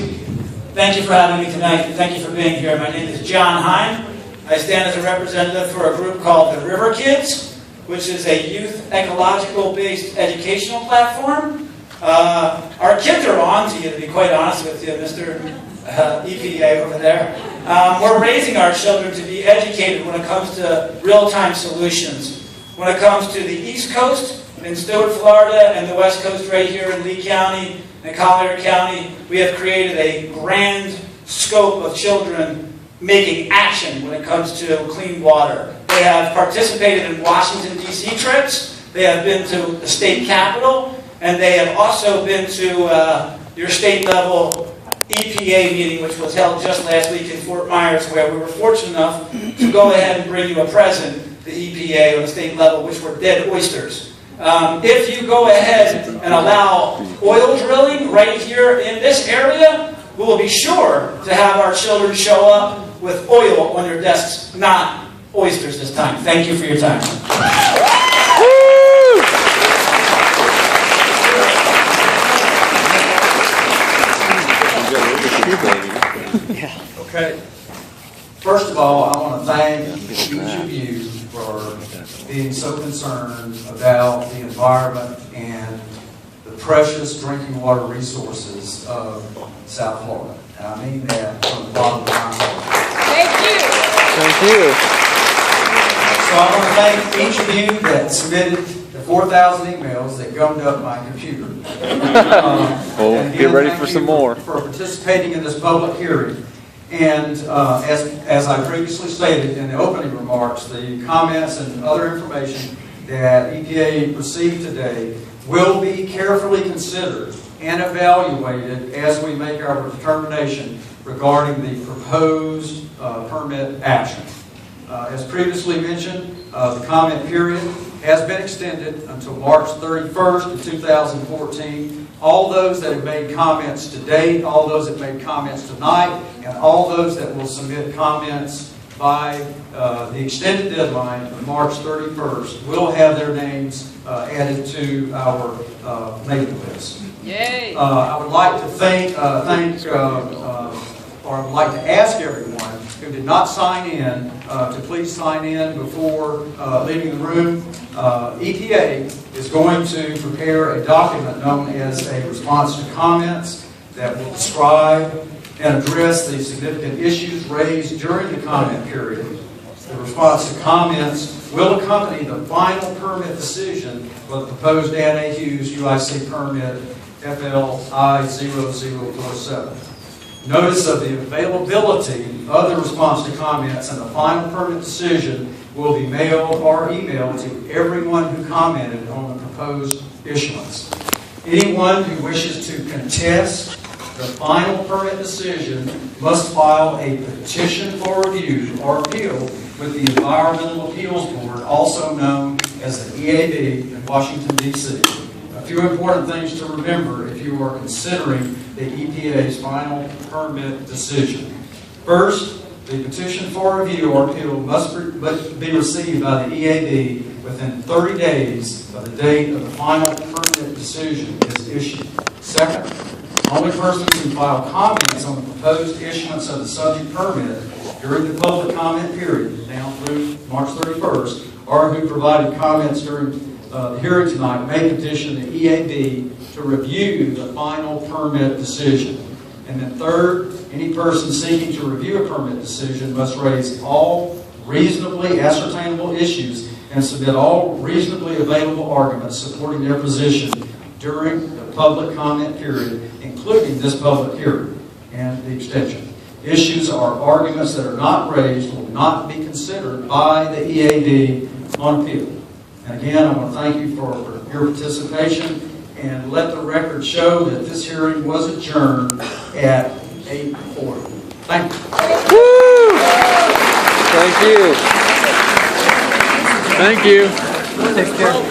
Thank you for having me tonight. Thank you for being here. My name is John Hine. I stand as a representative for a group called the River Kids, which is a youth ecological-based educational platform. Our kids are on to you, to be quite honest with you, Mr. EPA over there. We're raising our children to be educated when it comes to real-time solutions. When it comes to the East Coast in Stewart, Florida, and the West Coast right here in Lee County and Collier County, we have created a grand scope of children making action when it comes to clean water. They have participated in Washington, D.C. trips. They have been to the state capitol. And they have also been to your state-level EPA meeting, which was held just last week in Fort Myers, where we were fortunate enough to go ahead and bring you a present, the EPA on the state level, which were dead oysters. If you go ahead and allow oil drilling right here in this area, we will be sure to have our children show up with oil on your desks, not oysters this time. Thank you for your time. Okay. First of all, I want to thank each of you for being so concerned about the environment and the precious drinking water resources of South Florida. And I mean that from the bottom of my heart. Thank you. Thank you. So I want to thank each of you that submitted the 4,000 emails that gummed up my computer. Well, get ready for some more. For participating in this public hearing. And as I previously stated in the opening remarks, the comments and other information that EPA received today will be carefully considered and evaluated as we make our determination regarding the proposed permit action. As previously mentioned, the comment period has been extended until March 31st of 2014. All those that have made comments to date, all those that made comments tonight, and all those that will submit comments by the extended deadline of March 31st will have their names added to our mailing list. Yay! I would like to or I would like to ask everyone who did not sign in to please sign in before leaving the room. EPA is going to prepare a document known as a response to comments that will describe and address the significant issues raised during the comment period. The response to comments will accompany the final permit decision for the proposed Dan A. Hughes UIC permit FLI0047. Notice of the availability of the response to comments and the final permit decision will be mailed or emailed to everyone who commented on the proposed issuance. Anyone who wishes to contest the final permit decision must file a petition for review or appeal with the Environmental Appeals Board, also known as the EAB in Washington, D.C. A few important things to remember if you are considering the EPA's final permit decision. First, the petition for review or appeal must be received by the EAB within 30 days of the date of the final permit decision is issued. Second, only persons who file comments on the proposed issuance of the subject permit during the public comment period, now through March 31st, or who provided comments during the hearing tonight may petition the EAB to review the final permit decision. And then third, any person seeking to review a permit decision must raise all reasonably ascertainable issues and submit all reasonably available arguments supporting their position during the public comment period, including this public hearing and the extension. Issues or arguments that are not raised will not be considered by the EAB on appeal. And again, I want to thank you for your participation and let the record show that this hearing was adjourned at 840. Thank you. Woo! Thank you. Thank you. Take care.